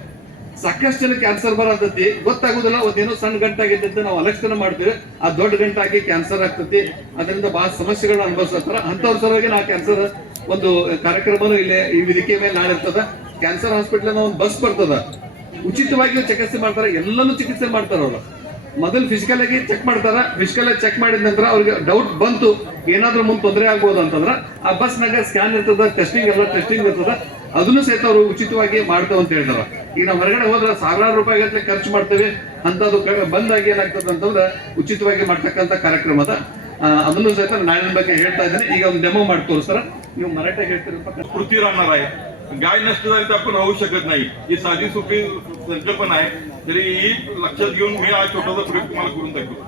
ಸಾಕಷ್ಟು ಜನ ಕ್ಯಾನ್ಸರ್ ಬರತೈತಿ, ಗೊತ್ತಾಗುದಿಲ್ಲ. ಒಂದೇನೋ ಸಣ್ಣ ಗಂಟಾಗಿದ್ದಂತೆ ನಾವು ಅಲಕ್ಷಣ ಮಾಡ್ತೀವಿ, ಆ ದೊಡ್ಡ ಗಂಟಾಗಿ ಕ್ಯಾನ್ಸರ್ ಆಗ್ತೈತಿ. ಅದರಿಂದ ಬಹಳ ಸಮಸ್ಯೆಗಳನ್ನ ಅನುಭವಿಸ್ತಾರ. ಅಂತವ್ರ ಸಲುವಾಗಿ ನಾವು ಕ್ಯಾನ್ಸರ್ ಒಂದು ಕಾರ್ಯಕ್ರಮನೂ ಇಲ್ಲೇ ಈ ವೇದಿಕೆ ಮೇಲೆ ನಾಳೆ ಇರ್ತದ. ಕ್ಯಾನ್ಸರ್ ಹಾಸ್ಪಿಟಲ್ ಒಂದು ಬಸ್ ಬರ್ತದ, ಉಚಿತವಾಗಿ ಚಿಕಿತ್ಸೆ ಮಾಡ್ತಾರೆ, ಎಲ್ಲಾನು ಚಿಕಿತ್ಸೆ ಮಾಡ್ತಾರ ಅವರು. ಮೊದಲು ಫಿಸಿಕಲ್ ಆಗಿ ಚೆಕ್ ಮಾಡ್ತಾರ. ಫಿಸಿಕಲ್ ಆಗಿ ಚೆಕ್ ಮಾಡಿದ ನಂತರ ಅವ್ರಿಗೆ ಡೌಟ್ ಬಂತು ಏನಾದ್ರೂ ಮುಂದೆ ತೊಂದರೆ ಆಗ್ಬೋದು ಅಂತಂದ್ರ ಆ ಬಸ್ನಾಗ ಸ್ಕ್ಯಾನ್ ಇರ್ತದ, ಟೆಸ್ಟಿಂಗ್ ಇರ್ತದ, ಅದನ್ನು ಸಹಿತ ಅವರು ಉಚಿತವಾಗಿ ಮಾಡ್ತೇವೆ ಅಂತ ಹೇಳ್ತಾರ. ಈಗ ನಾವು ಹೊರಗಡೆ ಹೋದ್ರೆ ಸಾವಿರಾರು ರೂಪಾಯಿ ಗಟ್ಟಲೆ ಖರ್ಚು ಮಾಡ್ತೇವೆ. ಅಂತದ್ದು ಬಂದಾಗಿ ಏನಾಗ್ತದೆ ಅಂತಂದ್ರೆ ಉಚಿತವಾಗಿ ಮಾಡ್ತಕ್ಕಂಥ ಕಾರ್ಯಕ್ರಮ ಅದ. ಅದನ್ನು ಸಹಿತ ನಾಳಿನ ಬಗ್ಗೆ ಹೇಳ್ತಾ ಇದ್ದೇನೆ. ಈಗ ಒಂದು ಡೆಮो ಮಾಡಿ तोरसर. ನೀವು मराठी ಹೇಳ್ತೀರಿ. कृती राहणार आहे. गाय नष्ट झाली तर आपण राहू शकत नाही. ही साधी सोपी संकल्पना आहे, तरी ही लक्षात घेऊन मी हा छोटासा प्रयोग तुम्हाला करून दाखवतो.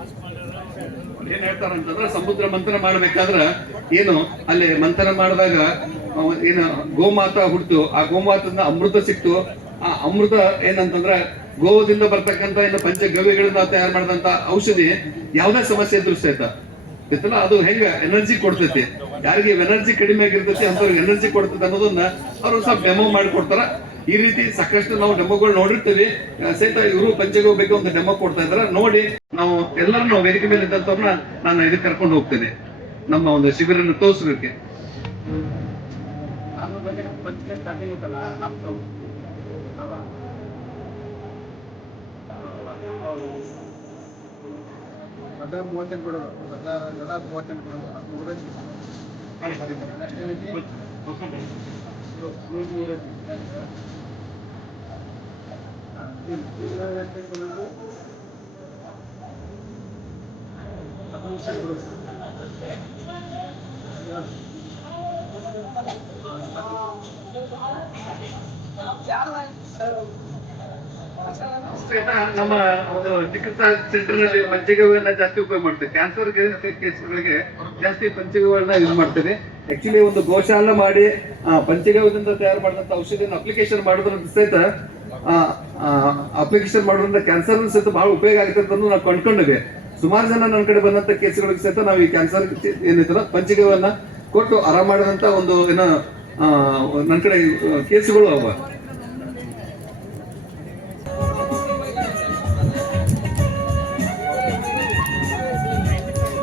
ಏನ್ ಹೇಳ್ತಾರಂತಂದ್ರೆ ಸಮುದ್ರ ಮಂಥನ ಮಾಡ್ಬೇಕಾದ್ರ ಏನು ಅಲ್ಲಿ ಮಂಥನ ಮಾಡಿದಾಗ ಏನು ಗೋಮಾತಾ ಹುಡ್ತು, ಆ ಗೋಮಾತದಿಂದ ಅಮೃತ ಸಿಕ್ತು. ಆ ಅಮೃತ ಏನಂತಂದ್ರ ಗೋದಿಂದ ಬರ್ತಕ್ಕಂತ ಏನು ಪಂಚಗವ್ಯಗಳಿಂದ ತಯಾರು ಮಾಡಿದಂತ ಔಷಧಿ ಯಾವ್ದೇ ಸಮಸ್ಯೆ ಎದುರಿಸ್ತೈತ ಗೊತ್ತಲ್ಲ, ಅದು ಹೆಂಗ ಎನರ್ಜಿ ಕೊಡ್ತೈತಿ. ಯಾರಿಗೆ ಎನರ್ಜಿ ಕಡಿಮೆ ಆಗಿರ್ತೈತಿ ಅಂತವ್ರಿಗೆ ಎನರ್ಜಿ ಕೊಡ್ತೈತಿ ಅನ್ನೋದನ್ನ ಅವ್ರು ಸ್ವಲ್ಪ ಡೆಮೋ ಮಾಡಿಕೊಡ್ತಾರ. ಈ ರೀತಿ ಸಾಕಷ್ಟು ನಾವು ಡೆಮೋಗಳು ನೋಡಿರ್ತೀವಿ. ಸಹಿತ ಇವರು ಪಂಚಗವ್ಯ ಬಗ್ಗೆ ಒಂದು ಡೆಮೋ ಕೊಡ್ತಾ ಇದಾರೆ. ನೋಡಿ ನಾವು ಎಲ್ಲರೂ ವೇದಿಕೆ ಮೇಲೆ ಇದ್ದಂತವ್ರನ್ನ ನಾನು ಇದಕ್ಕೆ ಕರ್ಕೊಂಡು ಹೋಗ್ತೇನೆ. ನಮ್ಮ ಒಂದು ಶಿಬಿರನ್ನು ತೋರಿಸಲಿಕ್ಕೆ. ನಮ್ಮ ಒಂದು ಚಿಕಿತ್ಸಾ ಸೆಂಟರ್ ನಲ್ಲಿ ಪಂಚಗವ್ಯನ ಜಾಸ್ತಿ ಉಪಯೋಗ ಮಾಡ್ತೇವೆ. ಕ್ಯಾನ್ಸರ್ ಕೇಸ್ಗಳಿಗೆ ಜಾಸ್ತಿ ಪಂಚಗವ್ಯನ ಯೂಸ್ ಮಾಡ್ತೇವೆ. ಆಕ್ಚುಲಿ ಒಂದು ಗೋಶಾಲ ಮಾಡಿ ಪಂಚಗವ್ಯದಿಂದ ತಯಾರು ಮಾಡಿದಂತ ಔಷಧಿಯನ್ನು ಅಪ್ಲಿಕೇಶನ್ ಮಾಡೋದ್ರಿಂದ ಸಹಿತ ಅಪ್ಲಿಕೇಶನ್ ಮಾಡೋದ್ರಿಂದ ಕ್ಯಾನ್ಸರ್ ಸಹಿತ ಬಹಳ ಉಪಯೋಗ ಆಗುತ್ತೆ ಅಂತ ನಾವು ಕೊಂಡ್ಕೊಂಡಿವೆ. ಸುಮಾರು ಜನ ನನ್ನ ಕಡೆ ಬಂದಂತ ಕೇಸ್ಗಳಿಗೆ ಸಹಿತ ನಾವು ಈ ಕ್ಯಾನ್ಸರ್ ಏನೈತಲ್ಲ ಪಂಚಗವ್ಯನ ಕೊಟ್ಟು ಆರಾಮ ಮಾಡಿದಂತ ಒಂದು ಏನೋ ನನ್ನ ಕಡೆ ಕೇಸುಗಳು ಅವ.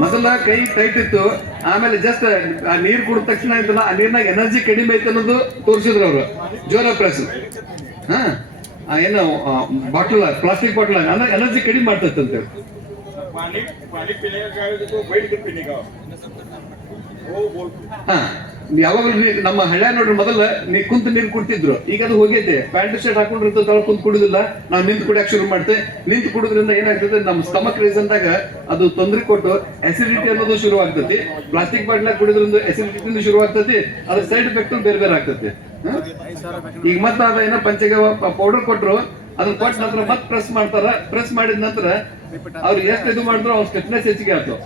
ಮೊದಲ ಕೈ ಟೈಟ್ ಇತ್ತು, ಆಮೇಲೆ ಜಸ್ಟ್ ಆ ನೀರ್ ಕುಡಿದ ತಕ್ಷಣ ಇದ್ದಲ್ಲ ಆ ನೀರ್ನಾಗ ಎನರ್ಜಿ ಕಡಿಮೆ ಐತೆ ಅನ್ನೋದು ತೋರಿಸಿದ್ರು ಅವರು. ಜೋರ ಪ್ರೆಸ್ ಏನು ಬಾಟಲ್ ಪ್ಲಾಸ್ಟಿಕ್ ಬಾಟಲ್ ಅಂದ್ರೆ ಎನರ್ಜಿ ಕಡಿಮೆ ಮಾಡ್ತೈತೆ ಅಂತೇಳಿ. ಯಾವಾಗಲೂ ನಮ್ಮ ಹಳ್ಳ ನೋಡ್ರಿ ಮೊದಲ ನೀ ಕುಂತ ನೀರು ಕುಡ್ತಿದ್ರು, ಈಗ ಅದು ಹೋಗೈತೆ. ಪ್ಯಾಂಟ್ ಶರ್ಟ್ ಹಾಕೊಂಡಿರ್ತ ಕುಂತ್ ಕುಡುದಿಲ್ಲ, ನಾವು ನಿಂತು ಕುಡಿಯಕ್ ಶುರು ಮಾಡ್ತೇವೆ. ನಿಂತು ಕುಡುದ್ರಿಂದ ಏನಾಗ್ತದೆ, ನಮ್ಮ ಸ್ಟಮಕ್ ರೀಸನ್ದಾಗ ಅದು ತೊಂದರೆ ಕೊಟ್ಟು ಅಸಿಡಿಟಿ ಅನ್ನೋದು ಶುರು ಆಗ್ತೈತಿ. ಪ್ಲಾಸ್ಟಿಕ್ ಬಾಟ್ಲ ಕುಡಿದ್ರಿಂದ ಅಸಿಡಿಟಿ ಶುರು ಆಗ್ತೈತಿ. ಅದ್ರ ಸೈಡ್ ಎಫೆಕ್ಟ್ ಬೇರೆ ಬೇರೆ ಆಗ್ತೈತಿ. ಈಗ ಮತ್ತೆ ಅದ ಏನೋ ಪಂಚಗವ್ಯ ಪೌಡರ್ ಕೊಟ್ರು, ಅದನ್ನ ಕೊಟ್ಟ ನಂತರ ಮತ್ತೆ ಪ್ರೆಸ್ ಮಾಡ್ತಾರ. ಪ್ರೆಸ್ ಮಾಡಿದ ನಂತರ ಅವ್ರು ಎಷ್ಟು ಇದು ಮಾಡಿದ್ರು ಅವ್ರ ಸ್ಟಿಫ್ನೆಸ್ ಹೆಚ್ಚಿಗೆ ಆಯ್ತು.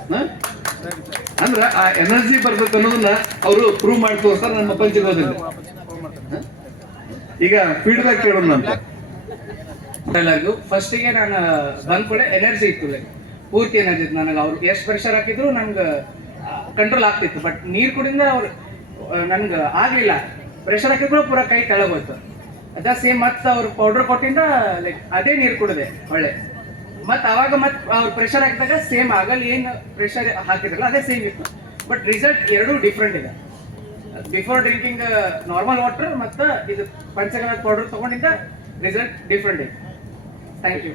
ಅಂದ್ರ ಆ ಎನರ್ಜಿ ಬರ್ತೈತೆ ಅನ್ನೋದನ್ನ ಅವರು ಪ್ರೂವ್ ಮಾಡಿ ತೋರಿಸ್ತಾರೆ ನಮ್ಮ ಪಂಚಗವ್ಯದಲ್ಲಿ. ಈಗ ಫೀಡ್ಬ್ಯಾಕ್ ಕೇಳೋಣ ಅಂತ. ಫಸ್ಟಿಗೆ ನಾನು ಬಂದ್ ಕೂಡ ಎನರ್ಜಿ ಇತ್ತು, ಲೈಕ್ ಪೂರ್ತಿ ಎನರ್ಜಿ ಇತ್ತು ನನಗೆ. ಅವ್ರು ಎಷ್ಟು ಪ್ರೆಷರ್ ಹಾಕಿದ್ರು ನನ್ಗೆ ಕಂಟ್ರೋಲ್ ಆಗ್ತಿತ್ತು. ಬಟ್ ನೀರ್ ಕುಡಿಯಿಂದ ಅವ್ರು ನನ್ಗೆ ಆಗ್ಲಿಲ್ಲ. ಪ್ರೆಷರ್ ಹಾಕಿದ್ರು ಪೂರ ಕೈ ಕೆಳಗೋಯ್ತು. ಅದ ಸೇಮ್ ಮತ್ ಅವ್ರು ಪೌಡರ್ ಕೊಟ್ಟಿಂದ ಲೈಕ್ ಅದೇ ನೀರು ಕುಡಿದೆ ಒಳ್ಳೆ. ಮತ್ ಅವಾಗ ಮತ್ ಅವ್ರು ಪ್ರೆಷರ್ ಹಾಕಿದಾಗ ಸೇಮ್ ಆಗಲ್ಲ, ಏನ್ ಪ್ರೆಷರ್ ಹಾಕಿದ್ರಲ್ಲ ಅದೇ ಸೇಮ್ ಇತ್ತು. ಬಟ್ ರಿಸಲ್ಟ್ ಎರಡೂ ಡಿಫ್ರೆಂಟ್ ಇದೆ. ಬಿಫೋರ್ ಡ್ರಿಂಕಿಂಗ್ ನಾರ್ಮಲ್ ವಾಟರ್ ಮತ್ತು ಇದು ಪಂಚಗವ್ಯ ಪೌಡರ್ ತಗೊಂಡಿದ್ದ ರಿಸಲ್ಟ್ ಡಿಫ್ರೆಂಟ್ ಇದೆ. Thank you.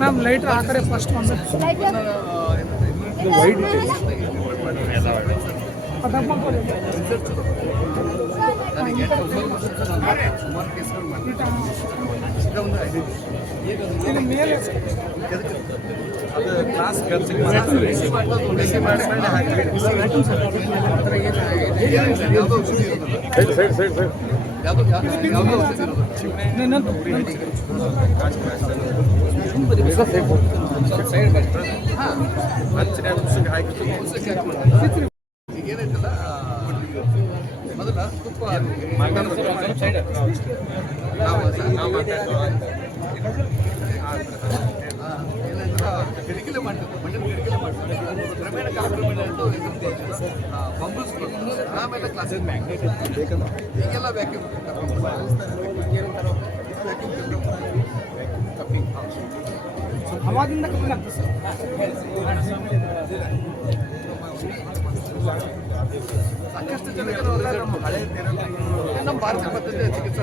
ಮ್ಯಾಮ್ ಲೈಟ್ರ್ ಆ ಕಡೆ ಫಸ್ಟ್ ಒಂದು ಮೇಲೆ ಈಗೇನೈತಲ್ಲ ಮೊದಲ ತುಪ್ಪ ಕಿಡಿಕಿಲೆ ಮಾಡ್ತಿತ್ತು, ಮಣ್ಣಿನ ಕಿಡಿಕಿಲೆ ಮಾಡ್ತಿತ್ತು. ಕ್ರಮೇಣ ಕಾಲಕ್ರಮೇಣ ಬಂಬಲ್ಸ್ ಆಮೇಲೆ ಕ್ಲಾಸಿಕ್ ಮ್ಯಾಗ್ನೆಟ್ ಈಗೆಲ್ಲ ವ್ಯಾಕ್ಯೂಮ್ ಕಪ್ಪಿಂಗ್ ಅವಾಗಿಂದ ಕಪ್ಪಿಂಗ್ ಆಗ್ತದೆ ಸರ್. ಸಾಕಷ್ಟು ಜನಕ್ಕೆ ನಮ್ಮ ಹಳೆ ನಮ್ಮ ಭಾರತೀಯ ಪದ್ಧತಿಯ ಚಿಕಿತ್ಸಾ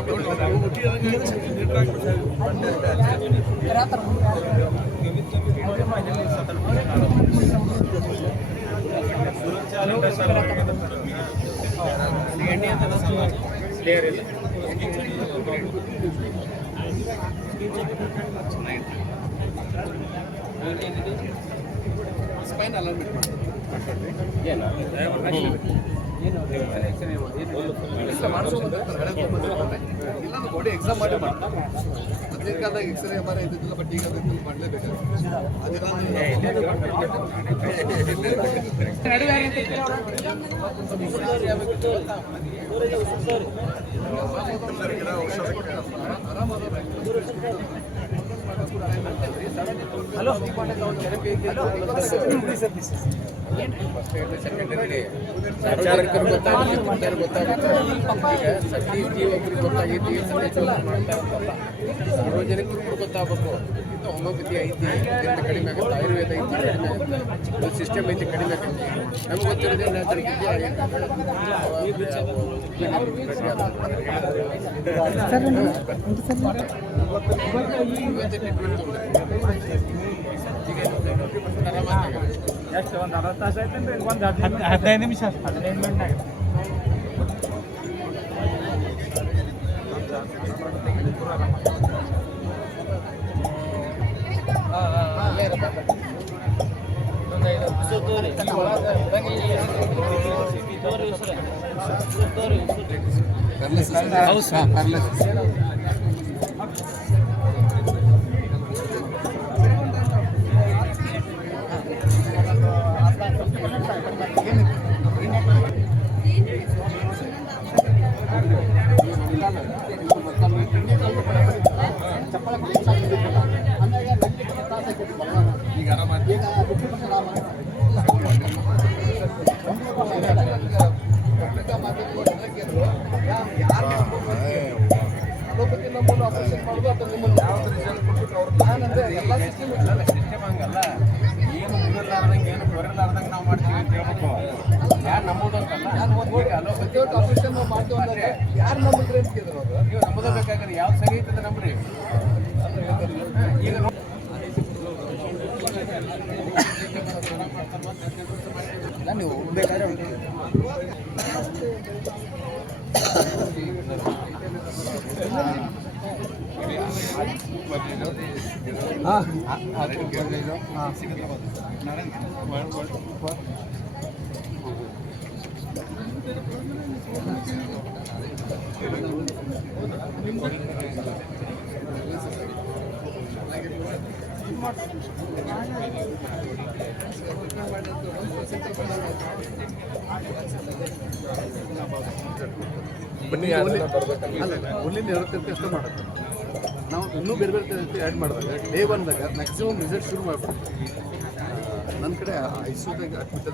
ಸ್ಪೈನ್ ಅಲೈನ್ಮೆಂಟ್ ಇಲ್ಲ ಬಾಡಿ ಎಕ್ಸಾಮ್ ಮಾಡಿ ಮಾಡ್ತಾರೆ. ಮೊದಲಿನ ಕಾಲದಾಗ ಎಕ್ಸ್ರೇ ಎಮ್ ಆರ್ ಐ ಇದ್ದಿದ್ದಿಲ್ಲ, ಬಟ್ ಈಗ ಅದಕ್ಕೆ ಮಾಡಲೇಬೇಕಾಗುತ್ತೆ. ಸಾರ್ವಜನಿಕರು ಗೊತ್ತಾಗುತ್ತೆ ಈಗ ಸತೀಶ್ ಜಿ ಒಬ್ರಿಗೆ ಗೊತ್ತಾಗೈತಿ, ಮಾಡ್ತಾ ಇರ್ತಲ್ಲ, ಸಾರ್ವಜನಿಕರು ಗೊತ್ತಾಗಬೇಕು. ಹೋಮಿಯೋಪತಿ ಐತಿ, ಇದರಿಂದ ಕಡಿಮೆ ಆಗುತ್ತೆ, ಆಯುರ್ವೇದ ಐತಿ ಕಡಿಮೆ ಆಗುತ್ತೆ, ಸಿಸ್ಟಮ್ ಐತಿ ಕಡಿಮೆ ಆಗುತ್ತೆ. ನಮ್ಗೆ ಗೊತ್ತಿರೋದೇ ಎಷ್ಟು ಒಂದು 40 ತಾಸು ಆಯ್ತೇನ್ರಿ? ಒಂದು 15 ನಿಮಿಷ 15 ಮಿನಿಟ್ನಾಗ ಸಿಸ್ಟಮ್ ಹಂಗಲ್ಲ. ಏನು ಮುಗಿರ್ಲಾರ್ದಂಗೆ ಏನು ಬರಲಾರ್ದಂಗೆ ನಾವು ಮಾಡ್ತೀವಿ ಅಂತ ಹೇಳ್ಬೇಕು. ಯಾರು ನಂಬೋದು ಅಂತಲ್ಲ, ಯಾರು ನಂಬಿದ್ರೆ ನೀವು ನಂಬೋದ ಬೇಕಾದ್ರೆ ಯಾವ್ದು ಸರಿ ಐತದ ನಂಬ್ರಿ. ಈಗ ನೀವು ಬೇಕಾದ್ರೆ ಬನ್ನಿ ಹುಲ್ಲಿನ ಇರುತ್ತೆ ಅಷ್ಟು ಮಾಡುತ್ತೆ. ನಾವು ಇನ್ನೂ ಬೇರೆ ಬೇರೆ ಆ್ಯಡ್ ಮಾಡಿದಾಗ ಡೇ ಒನ್ದಾಗ ಮ್ಯಾಕ್ಸಿಮಮ್ ರಿಸಲ್ಟ್ ಶುರು ಮಾಡ್ಬಿಡ್ತೀವಿ. ನನ್ನ ಕಡೆ ಐಸಿಯುದಾಗ ಅಡ್ಮಿಟ್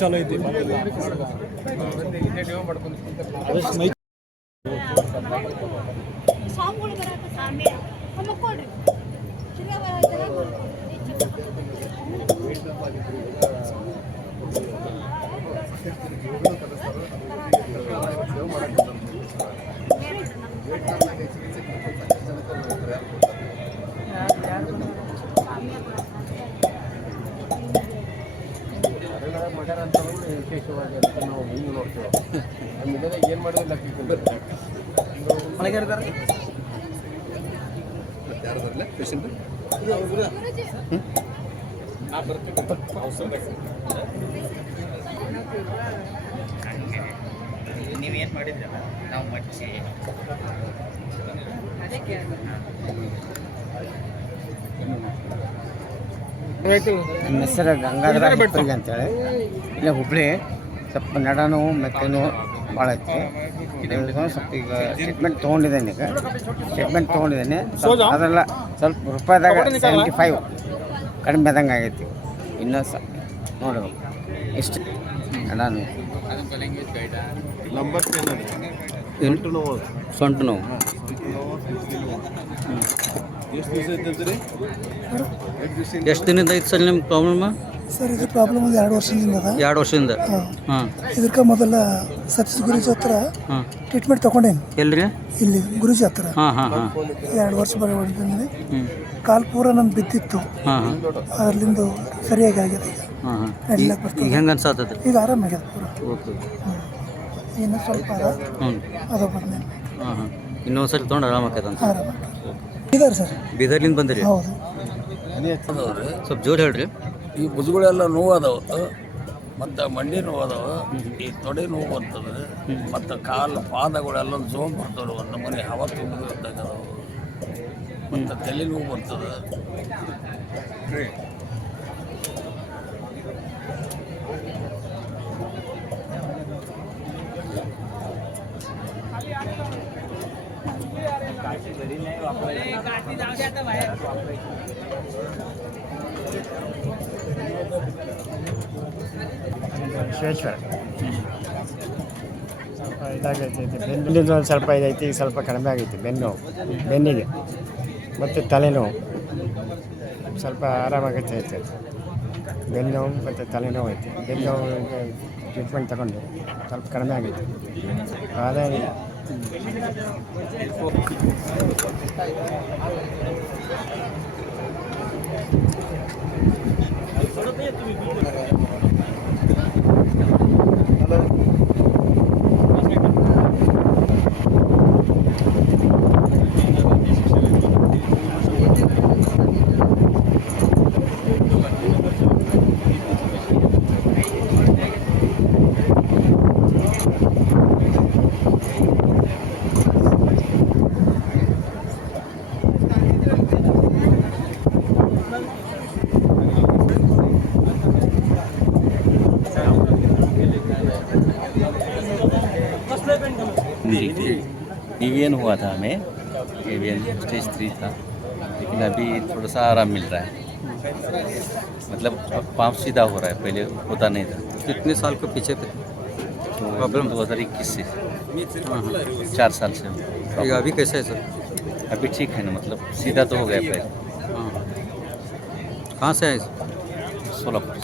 ಚಾಲು ಐತಿ. ಮಾಡ್ಯಾರ ಅಂತ ವಿಶೇಷವಾಗಿ ಅಂತ ನಾವು ಹಿಂಗೆ ನೋಡ್ತೇವೆ. ನಮ್ಮ ಇಂಡಿಯಾದಾಗ ಏನು ಮಾಡೋದಿಲ್ಲ ಮನೆಗಾರಿದ್ದಾರೆ ಯಾರದಾರಲ್ಲ ಪೇಷಂಟ್ ನೀವೇನು ಮಾಡಿದ್ರಲ್ಲ ನಾವು ಮಚ್ಚಿ ನನ್ನ ಹೆಸರು ಗಂಗಾಧರ ಹಿಪ್ಪರಿಗೆ ಅಂತೇಳಿ. ಇಲ್ಲೇ ಹುಬ್ಳಿ. ಸ್ವಲ್ಪ ನಡ ನೋವು ಮೆಕ್ಕೆ ನೋವು ಭಾಳ ಐತಿ. ಸ್ವಲ್ಪ ಈಗ ಟ್ರೀಟ್ಮೆಂಟ್ ತೊಗೊಂಡಿದ್ದೇನೆ. ಅದೆಲ್ಲ ಸ್ವಲ್ಪ ರೂಪಾಯಿದಾಗ 75 ಕಡಿಮೆ ಆದಂಗೆ ಆಗೈತಿ. ಇನ್ನೂ ನೋಡ್ಬೇಕು ಎಷ್ಟು ನಡ ನೋವು. ಸೊಂಟ ನೋವು ಎಷ್ಟು ದಿನದಿಂದ ಐತೆ ಸರ್ ನಿಮ್ಮ ಪ್ರಾಬ್ಲಮ್? ಸರ್ ಇದು ಪ್ರಾಬ್ಲಮ್ ಒಂದು 2 ವರ್ಷದಿಂದ ಅದ. 2 ವರ್ಷದಿಂದ. ಹಾಂ. ಇದಕ್ಕೆ ಮೊದಲ ಸತೀಶ್ ಗುರುಜಿ ಹತ್ರ ಟ್ರೀಟ್ಮೆಂಟ್ ತೊಗೊಂಡೇನಿ. ಎಲ್ರಿ? ಇಲ್ಲಿ ಗುರುಜಿ ಹತ್ರ. ಹಾಂ ಹಾಂ ಹಾಂ. 2 ವರ್ಷ ಬರೀ ಹೊಡೆದಿದ್ದೀನಿ. ಕಾಲು ಪೂರ ನಂದು ಬಿದ್ದಿತ್ತು. ಹಾಂ. ಅದರಿಂದ ಸರಿಯಾಗಿ ಆಗಿದೆ ಈಗ. ಹಾಂ ಹಾಂ. ನಡಿಲಕ್ಕೆ ಬರ್ತದೆ. ಹೆಂಗೆ ಅನ್ಸಾತದೆ? ಈಗ ಆರಾಮಾಗಿದೆ ಪೂರ. ಓಕೆ. ಇನ್ನೂ ಸ್ವಲ್ಪ ಅದ. ಅದು ಬಂದೆ. ಹಾಂ ಹಾಂ. ಇನ್ನೊಂದು ಸರಿ ತೊಗೊಂಡು ಆರಾಮಾಗ್ತದೆ ಅಂತ. ಆರಾಮಾಗಿ ಇದಾರೆ ಸರ್. ಬೀದರ್ಲಿಂದ ಬಂದಿರಿ? ಹೌದು. ಸ್ವಲ್ಪ ಜೋರು ಹೇಳ್ರಿ. ಈ ಭುಜಗಳೆಲ್ಲ ನೋವು ಅದಾವ, ಮತ್ತು ಮಂಡಿ ನೋವು ಅದಾವ, ಈ ತೊಡೆ ನೋವು ಬರ್ತದೆ, ಮತ್ತು ಕಾಲು ಪಾದಗಳೆಲ್ಲ ಜೋಮ್ ಬರ್ತವೆ, ಒಂದು ಮನೆ ಹವಾ ತುಂಬಿದಾಗ ಅದಾವ, ಮತ್ತು ತಲೆ ನೋವು ಬರ್ತದೆ. ಶಿವೇಶ್ವರ ಸ್ವಲ್ಪ ಇದಾಗೈತಿ ಬೆನ್ನಿಂದ ಒಂದು ಸ್ವಲ್ಪ ಇದೈತಿ ಈಗ ಸ್ವಲ್ಪ ಕಡಿಮೆ ಆಗೈತಿ ಬೆನ್ನಿಗೆ ಮತ್ತು ತಲೆನೋವು ಸ್ವಲ್ಪ ಆರಾಮಾಗೈತೆ ಐತೆ ಬೆನ್ನೋವು ಮತ್ತು ತಲೆನೋವು ಐತಿ ಬೆನ್ನೋವು ಟ್ರೀಟ್ಮೆಂಟ್ ತಗೊಂಡು ಸ್ವಲ್ಪ ಕಡಿಮೆ ಆಗೈತಿ ಅದೇನಿಲ್ಲ. एवियन हुआ था हमें, एवियन स्टेज 3 था, लेकिन अभी थोड़ा सा आराम मिल रहा है, मतलब पाँव सीधा हो रहा है, पहले होता नहीं था। कितने साल को पीछे पे प्रॉब्लम 2021 से 4 साल से अभी कैसे है सर? अभी ठीक है ना, मतलब सीधा तो हो गया पहले। कहाँ से आए? सोलापुर।